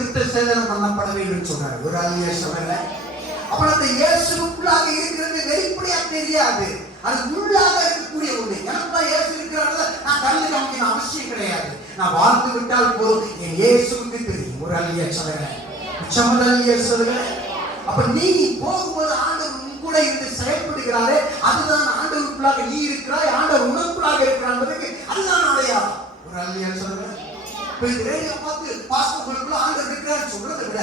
விருத்த சேதனம் பண்ணப்பட வேண்டும் சொன்னார். ஒரு அல்லேலூயா சொல்லுங்க. அப்புறம் அந்த இயேசுக்குள்ளாக இருக்கிறது வெளிப்படையா தெரியாது, அது உள்ளாக இருக்கக்கூடிய ஒண்ணு. எனக்குள்ள இயேசு இருக்கிறாங்க, நான் கண்ணு காமிக்கணும் அவசியம் கிடையாது. நான் வாழ்ந்து விட்டால் போதும், என் இயேசுவுக்கு தெரியும். ஒரு அல்லேலூயா சொல்லுங்க. அல்லேலூயா சொல்லுங்க. அப்ப நீ போகும்போது ஆண்டவர் கூட இருந்து செயல்படுகிறாரே, அதுதான் ஆண்டவருக்குள்ளாக நீ இருக்கிறாய், ஆண்டவர் உனக்குள்ளாக இருக்கிறார், அதுதான் அடையாளம். ஒரு அல்லேலூயா சொல்லுங்க. ஆண்டவர் இருக்கிறார் சொல்றதை விட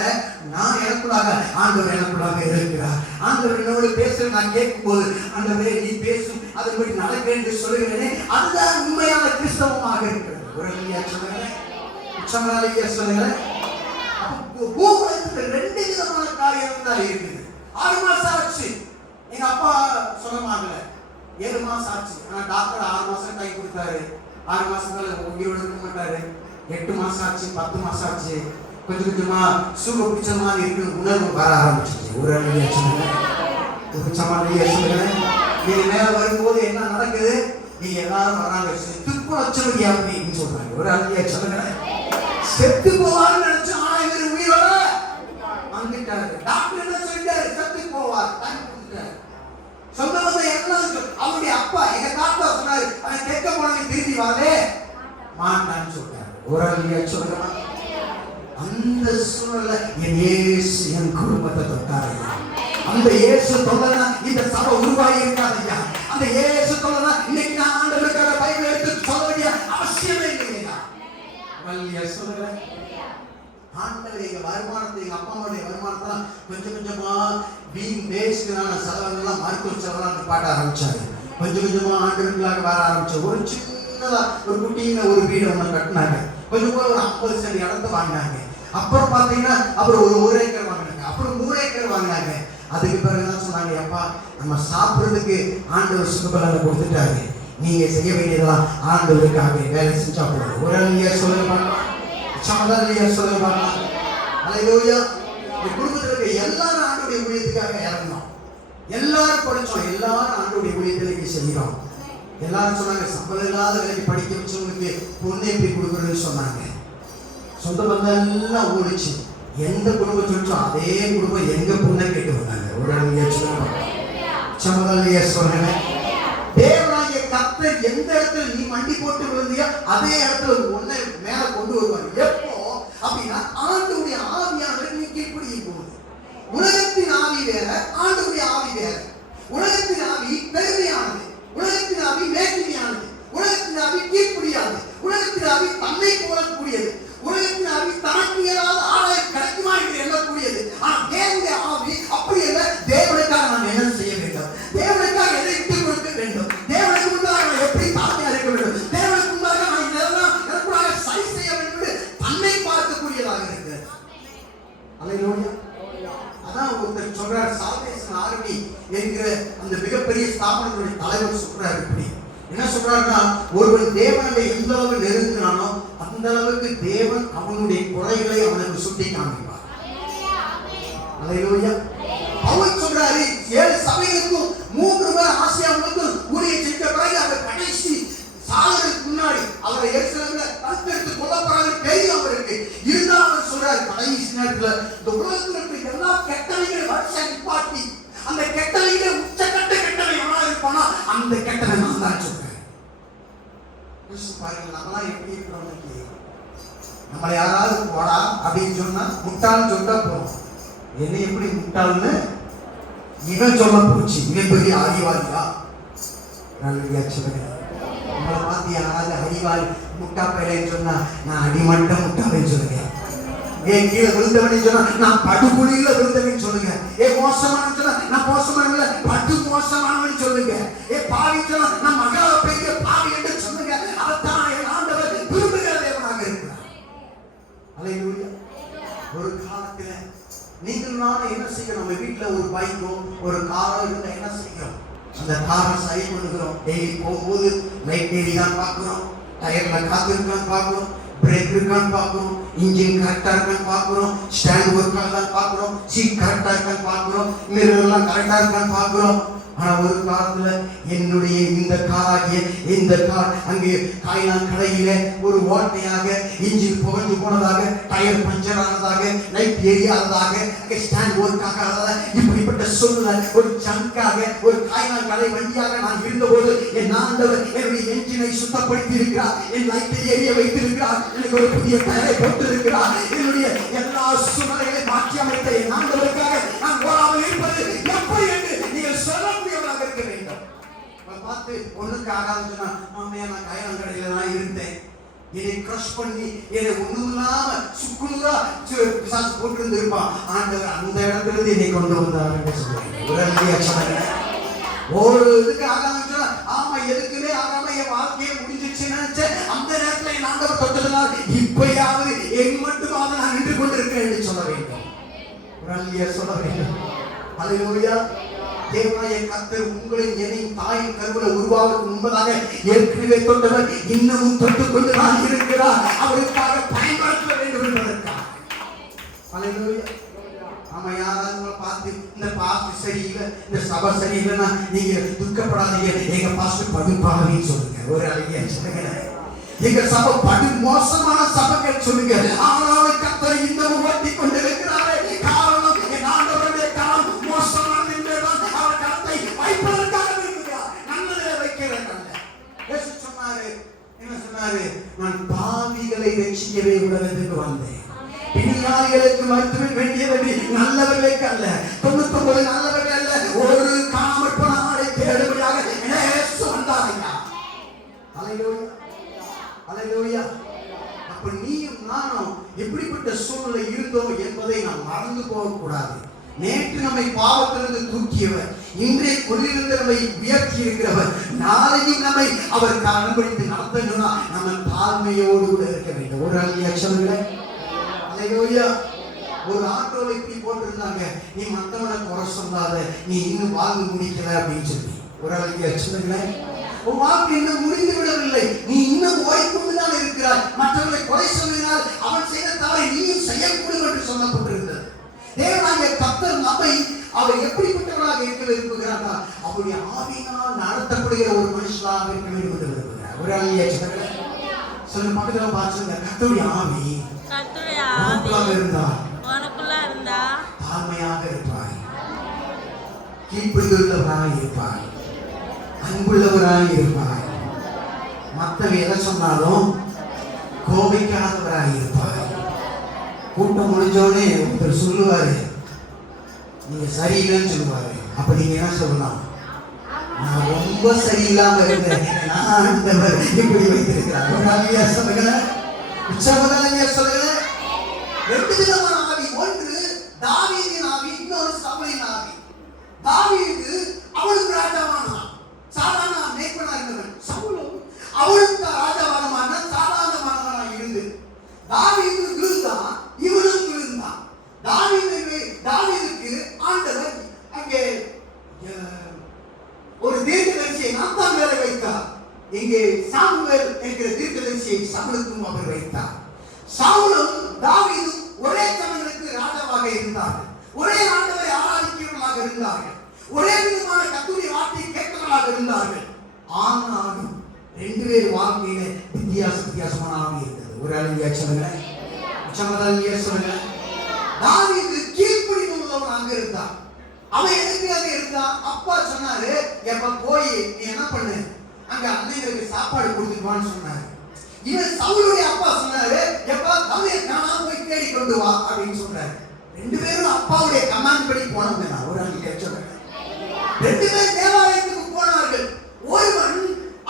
நான் எனக்குள்ளாக ஆண்டவர் எனக்குள்ளாக இருக்கிறார், ஆண்டவர் என்னோடு பேச நான் கேட்கும் போது ஆண்டவரே நீ பேசும் அதன்படி நடக்க என்று சொல்லுகிறேனே, அதுதான் உண்மையான கிறிஸ்தவமாக இருக்கிறது. ஒரு அல்லேலூயா சொல்லுங்க. பூமிக்கு 2 விதமான காரியம் தான் இருக்குது. 6 மாசம் ஆச்சு, எங்க அப்பா சொந்தமாகல. 7 மாசம் ஆச்சு, ஆனா டாக்டர் 6 மாசம் கை கொடுத்தாரு. 6 மாசத்துல உயிரோடு இருக்க மாட்டாரு. 8 மாசம் ஆச்சு, 10 மாசம் ஆச்சு, கொஞ்சம் கொஞ்சமா சூக பிடிச்ச மாதிரி இருக்கிற உணர்வு வர ஆரம்பிச்சிச்சு. ஒரு அல்லேலூயா சொல்லுங்க. நீங்க மேல வரும்போது என்ன நடக்குது? நீங்க எல்லாரும் வராங்க, செத்து லட்சம் அப்படின்னு சொல்றாங்க. ஒரு அல்லேலூயா சொல்லுங்க. செத்து போவான்னு நினைச்சு, ஆனா இவர் உயிரோட வந்துட்டாரு. டாக்டர் என்ன சொல்லிட்டாரு? செத்து போவார். சொந்த பந்தம் எல்லாம் அவருடைய அப்பா எங்க தாத்தா சொன்னாரு, அவன் கேட்க போனவன் திரும்பி வரவே மாட்டான்னு சொல்றாரு. ஒரு அல்லேலூயா சொல்லுங்க. அந்த சூழல்ல என் இயேசு என் குடும்பத்தை தொட்டாரு. அந்த இயேசு தொல்லனா இந்த சபை உருவாகி இருக்காதையா. அந்த இயேசு தொல்லனா இன்னைக்கு நான் ஆண்டவருக்காக பைபிள் எடுத்து சொல்ல வேண்டிய அவசியமே இல்லையா. அல்லேலூயா சொல்லுங்க. ஆண்டவர் எங்க வருமானத்தை, எங்க அப்பா அம்மாவுடைய வருமானத்தை கொஞ்சம் கொஞ்சமா வீண் வேஸ்டான செலவுகள்லாம் மருத்துவ செலவெல்லாம் பாட்ட ஆரம்பிச்சாரு. கொஞ்சம் கொஞ்சமா ஆண்டவருக்குள்ளாக வர ஆரம்பிச்சு. ஒரு சின்னதா ஒரு குட்டியில ஒரு வீடு ஒன்று கட்டினாங்க. கொஞ்சம் போல ஒரு 50 சென்ட் இடத்த வாங்கினாங்க. அப்புறம் பாத்தீங்கன்னா அப்புறம் ஒரு 1 ஏக்கர் வாங்கினாங்க. அப்புறம் 3 ஏக்கர் வாங்கினாங்க. அதுக்கு பிறகுதான் சொன்னாங்க, அப்பா நம்ம சாப்பிடுறதுக்கு ஆண்டவர் சுகபலனை கொடுத்துட்டாரு, நீங்க செய்ய வேண்டியதெல்லாம் ஆண்டவருக்காக வேலை செஞ்சா போதும். ஒரு அல்லேலூயா சொல்லுங்க. சொல்லுங்க. அல்லேலூயா. இந்த குடும்பத்தில் இருக்க எல்லாரும் ஆண்டவருடைய ஊழியத்துக்காக இறங்கணும். எல்லாரும் படிச்சோம், எல்லாரும் ஆண்டவருடைய ஊழியத்திற்கு செய்கிறோம். எல்லாரும் சொன்னாங்க, சம்பளம் இல்லாத வேலைக்கு படிக்க வச்சவங்களுக்கு பொண்ணு எப்படி கொடுக்குறதுன்னு சொன்னாங்க. சொந்த பந்தம் எல்லாம் ஓடிச்சு. எந்த குடும்பம் சொல்லிச்சோம் அதே குடும்பம் எங்க பொண்ணை கேட்டு வந்தாங்க. ஒரு அல்லேலூயா சொல்லுங்க. தேவனாகிய கர்த்தர் எந்த இடத்துல நீ மண்டி போட்டு விழுந்தியோ அதே இடத்துல ஒன்னை மேல கொண்டு வருவாங்க. எப்போ அப்படின்னா ஆண்டவருடைய ஆவியானவர் நீ கீழ்ப்படியும் போது. உலகத்தின் ஆவி வேற, ஆண்டவருடைய ஆவி வேற. உலகத்தின் ஆவி பெருமையானது, உலகத்தின் ஆவி மேட்டிமையானது, உலகத்தின் ஆவி கீழ்ப்படியாது, உலகத்தின் ஆவி தன்னை போலக்கூடியது, உலகத்தின் ஆவி தனக்கு ஏதாவது ஆதாயம் கிடைக்குமா என்று எண்ணக்கூடியது. ஆனால் தேவனுடைய ஆவி அப்படி அல்ல. தேவனுக்காக நாம் என்ன செய்ய வேண்டும்? தேவனுக்காக எதை விட்டு கொடுக்க வேண்டும்? தேவனுக்கு முன்பாக நான் எப்படி தாழ்மையா இருக்க வேண்டும்? தேவனுக்கு முன்பாக நான் இதெல்லாம் எனக்குள்ளாக சரி செய்ய வேண்டும் என்று தன்னை பார்க்கக்கூடியதாக இருக்கிறது. அல்லேலூயா. அதான் ஒருத்தர் சொல்றாரு, சால்வேஷன் ஆர்மி என்கிற அந்த மிகப்பெரிய ஸ்தாபனத்துடைய தலைவர் சொல்றாரு. இப்படி என்ன சொல்றாருன்னா, ஒருவன் தேவனை எந்த அளவு நெருங்கினானோ அந்த அளவுக்கு தேவன் அவனுடைய குறைகளை அவனுக்கு சுட்டி காண்பிப்பார். அல்லேலூயா. அவர் சொல்றாரு, 7 சபைகளுக்கும் 3 பேர் ஆசியாவுக்கும் ஊழியம் செஞ்ச பிறகு அவர் கடைசி சாகிறதுக்கு முன்னாடி அவரை எருசலேம்ல கழுத்தெடுத்து கொல்லப்படுறாரு தெரியும் அவருக்கு. இருந்தாலும் அவர் சொல்றாரு, கடைசி நேரத்துல இந்த உலகத்துல இருக்க எல்லா கெட்டவைகளை வரிசையா நிப்பாட்டி அந்த கெட்டவைகளை உச்சக்கட்ட கெட்டவை எவனா இருப்பானா அந்த கெட்டவை நான் தான் சொல்றேன். பாருங்க, நம்மளாம் எப்படி இருக்கிறோம்? நம்மளை யாராவது போடா அப்படின்னு சொன்னா முட்டாள்னு சொல்லிட்டா போறோம். என்ன எப்படி முட்டாள்னு இவன் சொல்ல போச்சு, இவன் பெரிய அறிவாளியா? நல்ல சொல்லுங்க. உங்களை பார்த்து யாராவது அறிவாளி முட்டா பையலைன்னு சொன்னா நான் அடிமட்டம் முட்டாளைன்னு சொல்லுங்க. ஏன் கீழே விழுந்தவனே சொன்னா நான் படுகுழியில விழுந்தவன் சொல்லுங்க. மோசமான சொன்னா நான் மோசமான படு மோசமானவன் சொல்லுங்க. பாவி சொன்னா நான் மகா பெரிய பாவி என்று சொல்லுங்க. அதைத்தான் என் ஆண்டவர் விரும்புகிற தேவனாக இருக்கிறார். அல்லேலூயா. ஒரு காலத்துல நீங்கள் நானும் என்ன செய்யணும்? நம்ம வீட்டுல ஒரு பைக்கோ ஒரு காரோ இருந்தா என்ன செய்யறோம்? அந்த காரை சரி பண்ணுகிறோம். டெய்லி போகும்போது லைட் டெய்லி தான் பார்க்கிறோம், டயர்ல காத்து இருக்கான்னு பார்க்கிறோம், பிரேக் இருக்கான்னு பார்க்கிறோம், இன்ஜின் கரெக்டா இருக்கான்னு பார்க்கிறோம், ஸ்டாண்ட் ஒர்க் ஆகுதான்னு பார்க்கிறோம், சீட் கரெக்டா இருக்கான்னு பார்க்கிறோம், மிரர் எல்லாம் கரெக்டா இருக்கான்னு பார்க்கிறோம். ஆனா ஒரு காலத்துல என்னுடைய இந்த காராகிய இந்த கார் அங்கே காய்லான் கடையில ஒரு ஓட்டையாக இன்ஜின் புகஞ்சு போனதாக, டயர் பஞ்சர் ஆனதாக, லைட் எரியாததாக, அங்கே ஸ்டாண்ட் ஒர்க் ஆகாததாக, இப்படிப்பட்ட சூழ்நிலை ஒரு ஜங்காக ஒரு காய்லான் கடை வண்டியாக நான் இருந்தபோது என் ஆண்டவர் என்னுடைய என்ஜினை சுத்தப்படுத்தி இருக்கிறார், என் லைட்டை எரிய வைத்திருக்கிறார், எனக்கு ஒரு புதிய டயரை போட்டிருக்கிறார். என்னுடைய எல்லா சூழ்நிலைகளை மாற்றி அமைத்த என் ஆண்டவருக்காக நான் ஓடாமல் இருப்பது எப்படி என்று நீங்கள் சொல்லக்கூடியவராக இருக்க வேண்டும். பார்த்து ஒண்ணுக்கு ஆகாதுன்னா நான் காய்லான் கடையில நான் இருந்தேன், என்னை கிரஷ் பண்ணி என்னை ஒண்ணும் இல்லாம சுக்குநூறா பிசாசு போட்டு இருந்திருப்பான். ஆண்டவர் அந்த இடத்துல இருந்து என்னை கொண்டு வந்தார். ஒரு இதுக்கு ஆகாம ஆமா எதுக்குமே ஆகாம என் வாழ்க்கையை முடிஞ்சிச்சுன்னு நினைச்சேன். அந்த நேரத்துல என் ஆண்டவர் தொட்டதுனால் இப்பயாவது என் மட்டுமாவது நான் நின்று கொண்டிருக்கிறேன் என்று சொல்ல வேண்டும். சொல்ல வேண்டும். அல்லேலூயா. தேவனாய கர்த்தர் உங்களை என்னையும் தாயின் கருவில உருவாவதற்கு முன்பதாக ஏற்கனவே தொட்டவர் இன்னமும் தொட்டுக் கொண்டு தான் இருக்கிறார். அவருக்காக பயன்படுத்த வேண்டும் என்பதற்காக. அல்லேலூயா. ஆமா, யாராவது பார்த்து இந்த பாஸ்டர் சரியில்லை, இந்த சபை சரியில்லைன்னா நீங்க துக்கப்படாதீங்க, எங்க பாஸ்டர் படுப்பாவின்னு சொல்லுங்க. ஒரு அழகிய சொல்லுங்க, எங்க சபை படு மோசமான சபைகள் சொல்லுங்க. ஆனாலும் கர்த்தர் இன்னமும் ஓட்டி கொண்டிருக்கிறாரே. காரணம் என் ஆண்டவருடைய காலம் மோசமானது என்பதுதான். அவர் கரத்தை வைப்பதற்காக இருக்கிறார், நல்லதிலே வைக்கிறதல்ல. இயேசு சொன்னாரு, என்ன சொன்னாரு? நான் பாவிகளை ரட்சிக்கவே உலகத்துக்கு வந்தேன், பிணியாளிகளுக்கு மருத்துவம் வேண்டியது நல்லவர்களுக்கு அல்ல. 99 நல்லவர்கள் அல்ல, ஒரு காணாமல் போன ஆளை தேடும்படியாக இயேசு வந்தார். அல்லேலூயா, அல்லேலூயா. அப்ப நீயும் நானும் எப்படிப்பட்ட சூழ்நிலை இருந்தோம் என்பதை நாம் மறந்து போகக்கூடாது. நேற்று நம்மை பாவத்திலிருந்து தூக்கியவர், இன்றைய கொள்ளிலிருந்து நம்மை உயர்த்தி இருக்கிறவர், நாளையும் நம்மை அவர் அனுபவித்து நடத்தணும்னா நம்ம தாழ்மையோடு கூட இருக்க வேண்டும். ஒரு அழகிய சொல்லுங்க. அல்லேலூயா. ஒரு ஆட்டோவை இப்படி போட்டிருந்தாங்க, நீ மற்றவனை குறை சொல்லாத, நீ இன்னும் வாழ்ந்து முடிக்கல அப்படின்னு சொல்லி. ஒரு அழகிய சொல்லுங்க. உன் வாழ்க்கை இன்னும் முடிந்து விடவில்லை, நீ இன்னும் ஓய்கொண்டுதான் இருக்கிறாய். மற்றவர்களை குறை சொல்லினால் அவன் செய்த தவறை நீயும் செய்யக்கூடும் என்று சொல்லப்பட்டிருந்தது. தேவனாகிய கர்த்தர் நம்மை அவர் எப்படிப்பட்டவராக இருக்க விரும்புகிறார்? அவருடைய ஆவியினால் நடத்தப்படுகிற ஒரு மனுஷனாக இருக்க வேண்டும் என்று விரும்புகிறார். ஒரு அழகிய சொல்லுங்க, பக்கத்துல பார்த்துங்க, கர்த்தருடைய ஆவி இருந்தா தாழ்மையாக இருப்பாய், கீழ்ப்படிதலுள்ளவராய் இருப்பாய், அன்புள்ளவராய் இருப்பாய், மற்றவங்க எதை சொன்னாலும் கோபிக்காதவராய் இருப்பாய். கூட்டம் முடிஞ்சோடனே ஒருத்தர் சொல்லுவாரு, நீங்க சரியில்லைன்னு சொல்லுவாரு. அப்ப நீங்க என்ன சொல்லலாம்? நான் ரொம்ப சரியில்லாம இருந்தேன், நான் இப்படி வைத்திருக்கிறார். சொல்லுங்க, சொல்லுங்க. 2 விதமான ஆவி, ஒன்று தாவீதின் ஆவி, இன்னொரு சவுலின் ஆவி. தாவீது அவளுக்கு ராஜாவானான், சாதாரண மேய்ப்பனா இருந்தவன். சவுலும் அவளுக்கு ராஜாவானமான சாதாரணமானவனாக இருந்து தாவீது விழுந்தான், இவனும் விழுந்தான். தாவீதுக்கு ஆண்டவர் அங்கே ஒரு தீர்க்கதரிசியை நாத்தான் மேலே வைத்தார். இங்கே சாமுவேல் என்கிற தீர்க்கதரிசியை சவுலுக்கும் அவர் வைத்தார். சவுலும் தாவீதும் ஒரே சமயங்களுக்கு ராஜாவாக இருந்தார்கள், ஒரே ஆண்டவரை ஆராதிக்கிறவர்களாக இருந்தார்கள், ஒரே விதமான கர்த்தருடைய வார்த்தையை கேட்கிறவர்களாக இருந்தார்கள். ஆனாலும் 2 பேர் வாழ்க்கையில வித்தியாசமான ஆவி இருந்தது. ஒரு அழகிய சொல்லுங்க, சொல்லுங்க. தாவீது கீழ்ப்படிதலுள்ளவனாக இருந்தான். அவன் எதுக்காக இருந்தான்? அப்பா சொன்னாரு, எப்ப போய் நீ என்ன பண்ணு, அங்க அன்னைங்களுக்கு சாப்பாடு கொடுத்துருவான்னு சொன்னாரு. இவன் சவுலுடைய அப்பா சொன்னாரு, எப்பா தவிர காணாம போய் தேடி கொண்டு வா அப்படின்னு சொன்னாரு. 2 பேரும் அப்பாவுடைய கமாண்ட் படி போனவங்க. ஒரு அழகிய சொல்லுங்க. 2 பேர் தேவாலயத்துக்கு போனார்கள். ஒருவன்,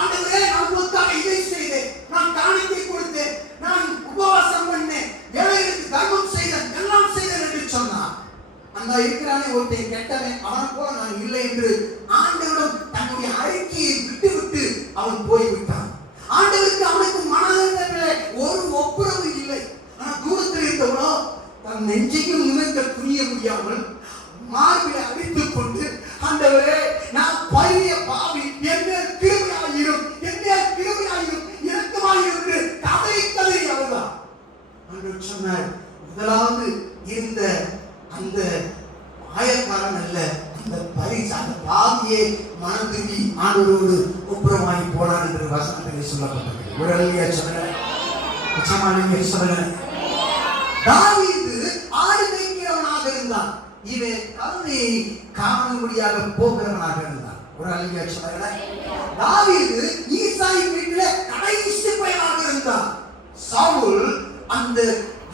ஆண்டவரே நான் உமக்காக இதை செய்தேன், நான் காணிக்கை கொடுத்தேன், நான் உபவாசம் பண்ணேன், ஏழைகளுக்கு தர்மம் செய்தேன், எல்லாம் செய்தேன் என்று சொன்னான். அந்த இருக்கிறானே ஒருத்தன் கெட்டவன், அவன் போல நான் இல்லை என்று ஆண்டவரிடம் தன்னுடைய அறிக்கையை விட்டு அவன் போய்விட்டான். ஆண்டவருக்கு அவனுக்கு மனதிலே ஒரு ஒப்புரவு இல்லை. ஆனா தூரத்தில் இருந்தவனோ தன் நெஞ்சையும் நிமிர்த்த துணிய முடியாமல் மார்பிலை அடித்துக் கொண்டு, ஆண்டவரே நான் பழைய பாவி, என்ன கிருபையாயிரும், என்ன கிருபையாயிரும், இரக்கமாயிருந்து கதறி அழுதான். ஆண்டவர் சொன்னார், முதலாவது இருந்த அந்த ஆயக்காரன் அல்ல, அந்த பரிசு அந்த பாவியை மனம் திரும்பி ஆண்டவரோடு ஒப்புரமாகி போனான் என்று வசனத்திலே சொல்லப்பட்டது. ஒரு அல்லையா சொல்லுங்க, உச்சமானீங்க சொல்லுங்க. தாவீது ஆடு மேய்க்கிறவனாக இருந்தான். இவன் கருணையை காணும்படியாக போகிறவனாக இருந்தான். ஒரு அல்லையா சொல்லுங்க. தாவீது ஈசாயின் வீட்டில கடைசி பையனாக இருந்தான். சவுல் அந்த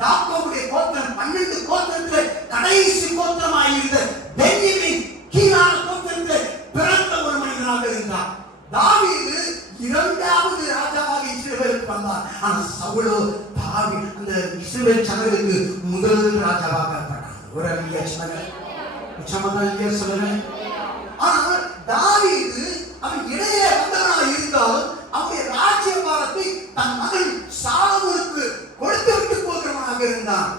யாக்கோபுடைய கோத்திரம் 12 கோத்திரத்தில் கடைசி கோத்திரமாக இருந்த பென்யமீன் கீழான கோத்திரத்தில் பிறந்த ஒரு மனிதனாக இருந்தான். தாவீது இரண்டாவது ராஜாவாக இஸ்ரவேலுக்கு வந்தார். ஆனால் சவுலோ அந்த இஸ்ரவேல் ஜனங்களுக்கு முதல் ராஜாவாக பட்டார். ஒரு அல்லையா சொல்லுங்க, உச்சமதல்லையா சொல்லுங்க. ஆனால் தாவீது அவன் இடையே வந்தவனாக இருந்தாலும் அவனுடைய ராஜ்யபாரத்தை தன் மகன் சாலமோனுக்கு கொடுத்து விட்டு போகிறவனாக இருந்தான்.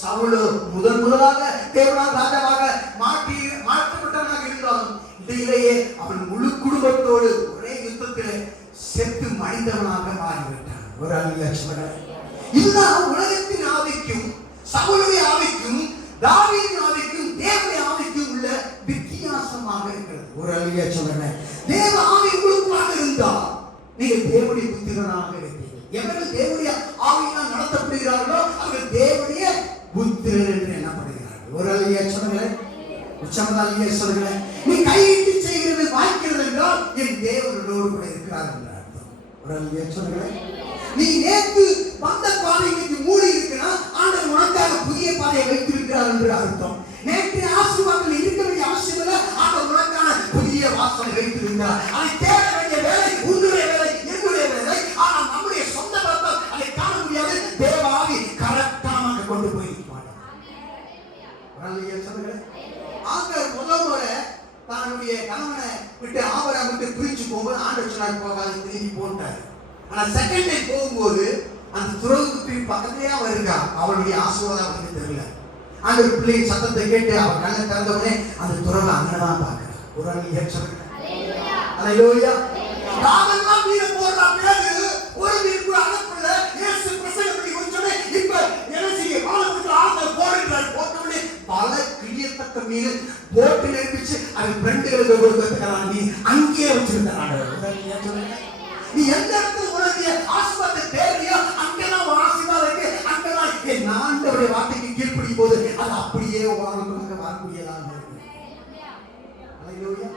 சவுலோ முதலாக தேவனால் ராஜாவாக மாற்றப்பட்டவனாக இருந்தாலும் இடையிலேயே அவன் முழு குடும்பத்தோடு ஒரே யுத்தத்திலே செத்து மடிந்தவனாக மாறிவிட்டான். ஒரு அல்லையா சொல்லுங்க. இதுதான் உலகத்தின் ஆவிக்கும் சவுலுடைய ஆவிக்கும் தாவீதின் ஆவிக்கும் தேவனுடைய ஆவிக்கும் உள்ள வித்தியாசமாக இருக்கிறது. ஒரு அல்லையா சொல்லுங்க. தேவ ஆவி உங்களுக்குள்ளாக இருந்தா நீங்கள் தேவனுடைய புத்திரனாக இருப்பீர்கள். எவர்கள் தேவனுடைய ஆவியினால் நடத்தப்படுகிறார்களோ அவர்கள் தேவனுடைய புத்திரர் என்று எண்ணப்படுகிறார்கள். ஒரு அல்லையா சொல்லுங்க, உச்சமதாலியா சொல்லுங்க. நீ கையிட்டு செய்கிறது வாய்க்கிறது என்றால் என் தேவனோடு கூட இருக்கிறார் என்ற அர்த்தம். ஒரு அல்லையா சொல்லுங்க. நீ நேற்று வந்த பாதை இன்னைக்கு மூடி இருக்குன்னா ஆண்டவர் உனக்காக புதிய பாதையை வைத்திருக்கிறார் என்று அர்த்தம். நேற்று ஆசீர்வாதத்தில் இருக்க வேண்டிய அவசியம் இல்லை, ஆண்டவர் உனக்கான புதிய வாசலை வைத்திருக்கிறார். அதை தேட வேண்டிய வேலை உன்னுடைய வேலை, என்னுடைய வேலை. ஆனால் நம்முடைய சொந்த பலத்தால் அதை காண முடியாது. தேவாவி கரெக்டாக கொண்டு போயிருப்பாங்க. ஆண்டவர் முதல்ல தன்னுடைய கணவனை விட்டு ஆபரை விட்டு பிரிச்சு போகும்போது ஆண்டவர் சொன்னார் போகாது, திரும்பி போட்டார். ஆனா செகண்ட் டைம் போகும்போது அந்த துறவுக்கு பக்கத்திலேயே வருகா. அவளுடைய ஆசீர்வாதம் அவனுக்கு தெரியல. ஆண்டவர் பிள்ளையின் சத்தத்தை கேட்டு அவர் கண்ணை திறந்தவுடனே அந்த துறவை அங்கதான் பார்க்கிறார். ஒரு அல்லையா சொல்லுங்க. அல்லேலூயா. ராமன்லாம் வீர போறா பிறகு ஒரு வீர் கூட அனுப்பல. இயேசு பிரசங்கம் பண்ணி கொஞ்சமே இப்ப என்ன செய்ய வானத்துக்கு ஆண்டவர் போடுறார். போட்டவுடனே பல கிரியத்தக்க மீன் போட்டு நிரப்பிச்சு அது ஃப்ரெண்டுகளுக்கு கொடுக்கறதுக்கான நீ அங்கேயே வச்சிருந்தார் ஆண்டவர். ஒரு அல்லையா சொல்லுங்க. நீ எந்த இடத்துல உனக்கு ஆசீர்வாதத்தை தேவையோ அங்கெல்லாம் ஒரு ஆசீர்வாதம் இருக்கு. அங்கெல்லாம் என் ஆண்டவருடைய வார்த்தைக்கு கீழ்ப்படியும் போது அது அப்படியே வாழ்க்கையாக வரக்கூடியதாக இருக்கு. அல்லேலூயா.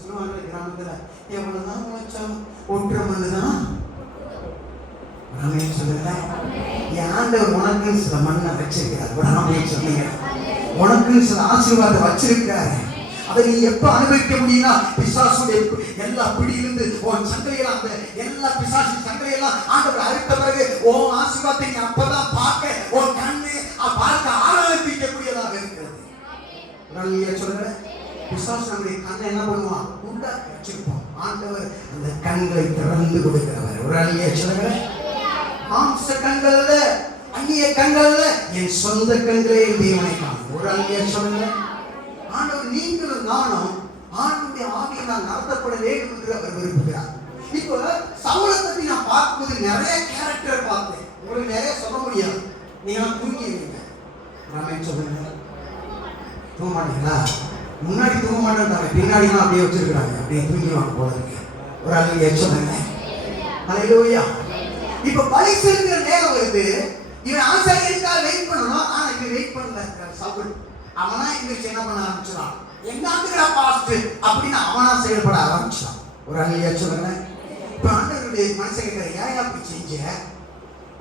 சொல்லுவாங்க கிராமத்துல எவ்வளவுதான் உழைச்சாலும் ஒற்றை மண்ணுதான். சொல்லுங்க. என் ஆண்டவர் உனக்கு சில மண்ணை வச்சிருக்கிறார். சொன்னீங்க உனக்கு சில ஆசீர்வாதத்தை வச்சிருக்கிறாரு. அதை நீ எப்ப அனுபவிக்க முடியும்னா பிசாசுடைய எல்லா பிடியிலிருந்து உன் சங்கரையெல்லாம் அந்த எல்லா பிசாசு சங்கரையெல்லாம் ஆண்டவர் அறுத்த பிறகு உன் ஆசீர்வாதத்தை நீ அப்பதான் பார்க்க உன் கண்ணு பார்க்க ஆரம்பிக்கக்கூடியதாக இருக்கிறது. சொல்லுங்க. பிசாசு நம்முடைய கண்ணை என்ன பண்ணுவான்? உண்டாக்கி வச்சிருப்போம். ஆண்டவர் அந்த கண்களை திறந்து கொடுக்கிறவர். ஒரு அழிய சொல்லுங்க. மாம்ச கண்கள்ல அந்நிய கண்கள்ல என் சொந்த கண்களே தேவனை காணும். ஒரு அழிய சொல்லுங்க. ஆண்டவர் நீங்களும் நானும் ஆண்டவருடைய ஆவியினால் நடத்தப்பட வேண்டும் என்று அவர் விரும்புகிறார். இப்போ சவுலை பற்றி நான் பார்க்கும்போது நிறைய கேரக்டர் பார்த்தேன். உங்களுக்கு நிறைய சொல்ல முடியாது. நீங்க தூங்கிடுவீங்க. நான் சொல்லுங்க, தூங்க மாட்டீங்களா? முன்னாடி தூங்க மாட்டேன், பின்னாடி தான் அப்படியே வச்சிருக்கிறாங்க. அப்படியே தூங்கிடுவாங்க போல இருக்கு. ஒரு அல்லையா சொல்லுங்க. அல்லேலூயா. இப்ப பலி செலுத்துற நேரம் வருது. இவன் ஆசாரியருக்காக வெயிட் பண்ணணும். ஆனா இவன் வெயிட் பண்ணல. சவுல் அவனா எங்களுக்கு என்ன பண்ண ஆரம்பிச்சான்? என்னாத்துக்குடா பாஸ்ட் அப்படின்னு அவனா செயல்பட ஆரம்பிச்சான். ஒரு அல்லையா சொல்லுங்க. இப்ப ஆண்டவருடைய மனசை கேட்கிற ஏன் அப்படி செஞ்ச?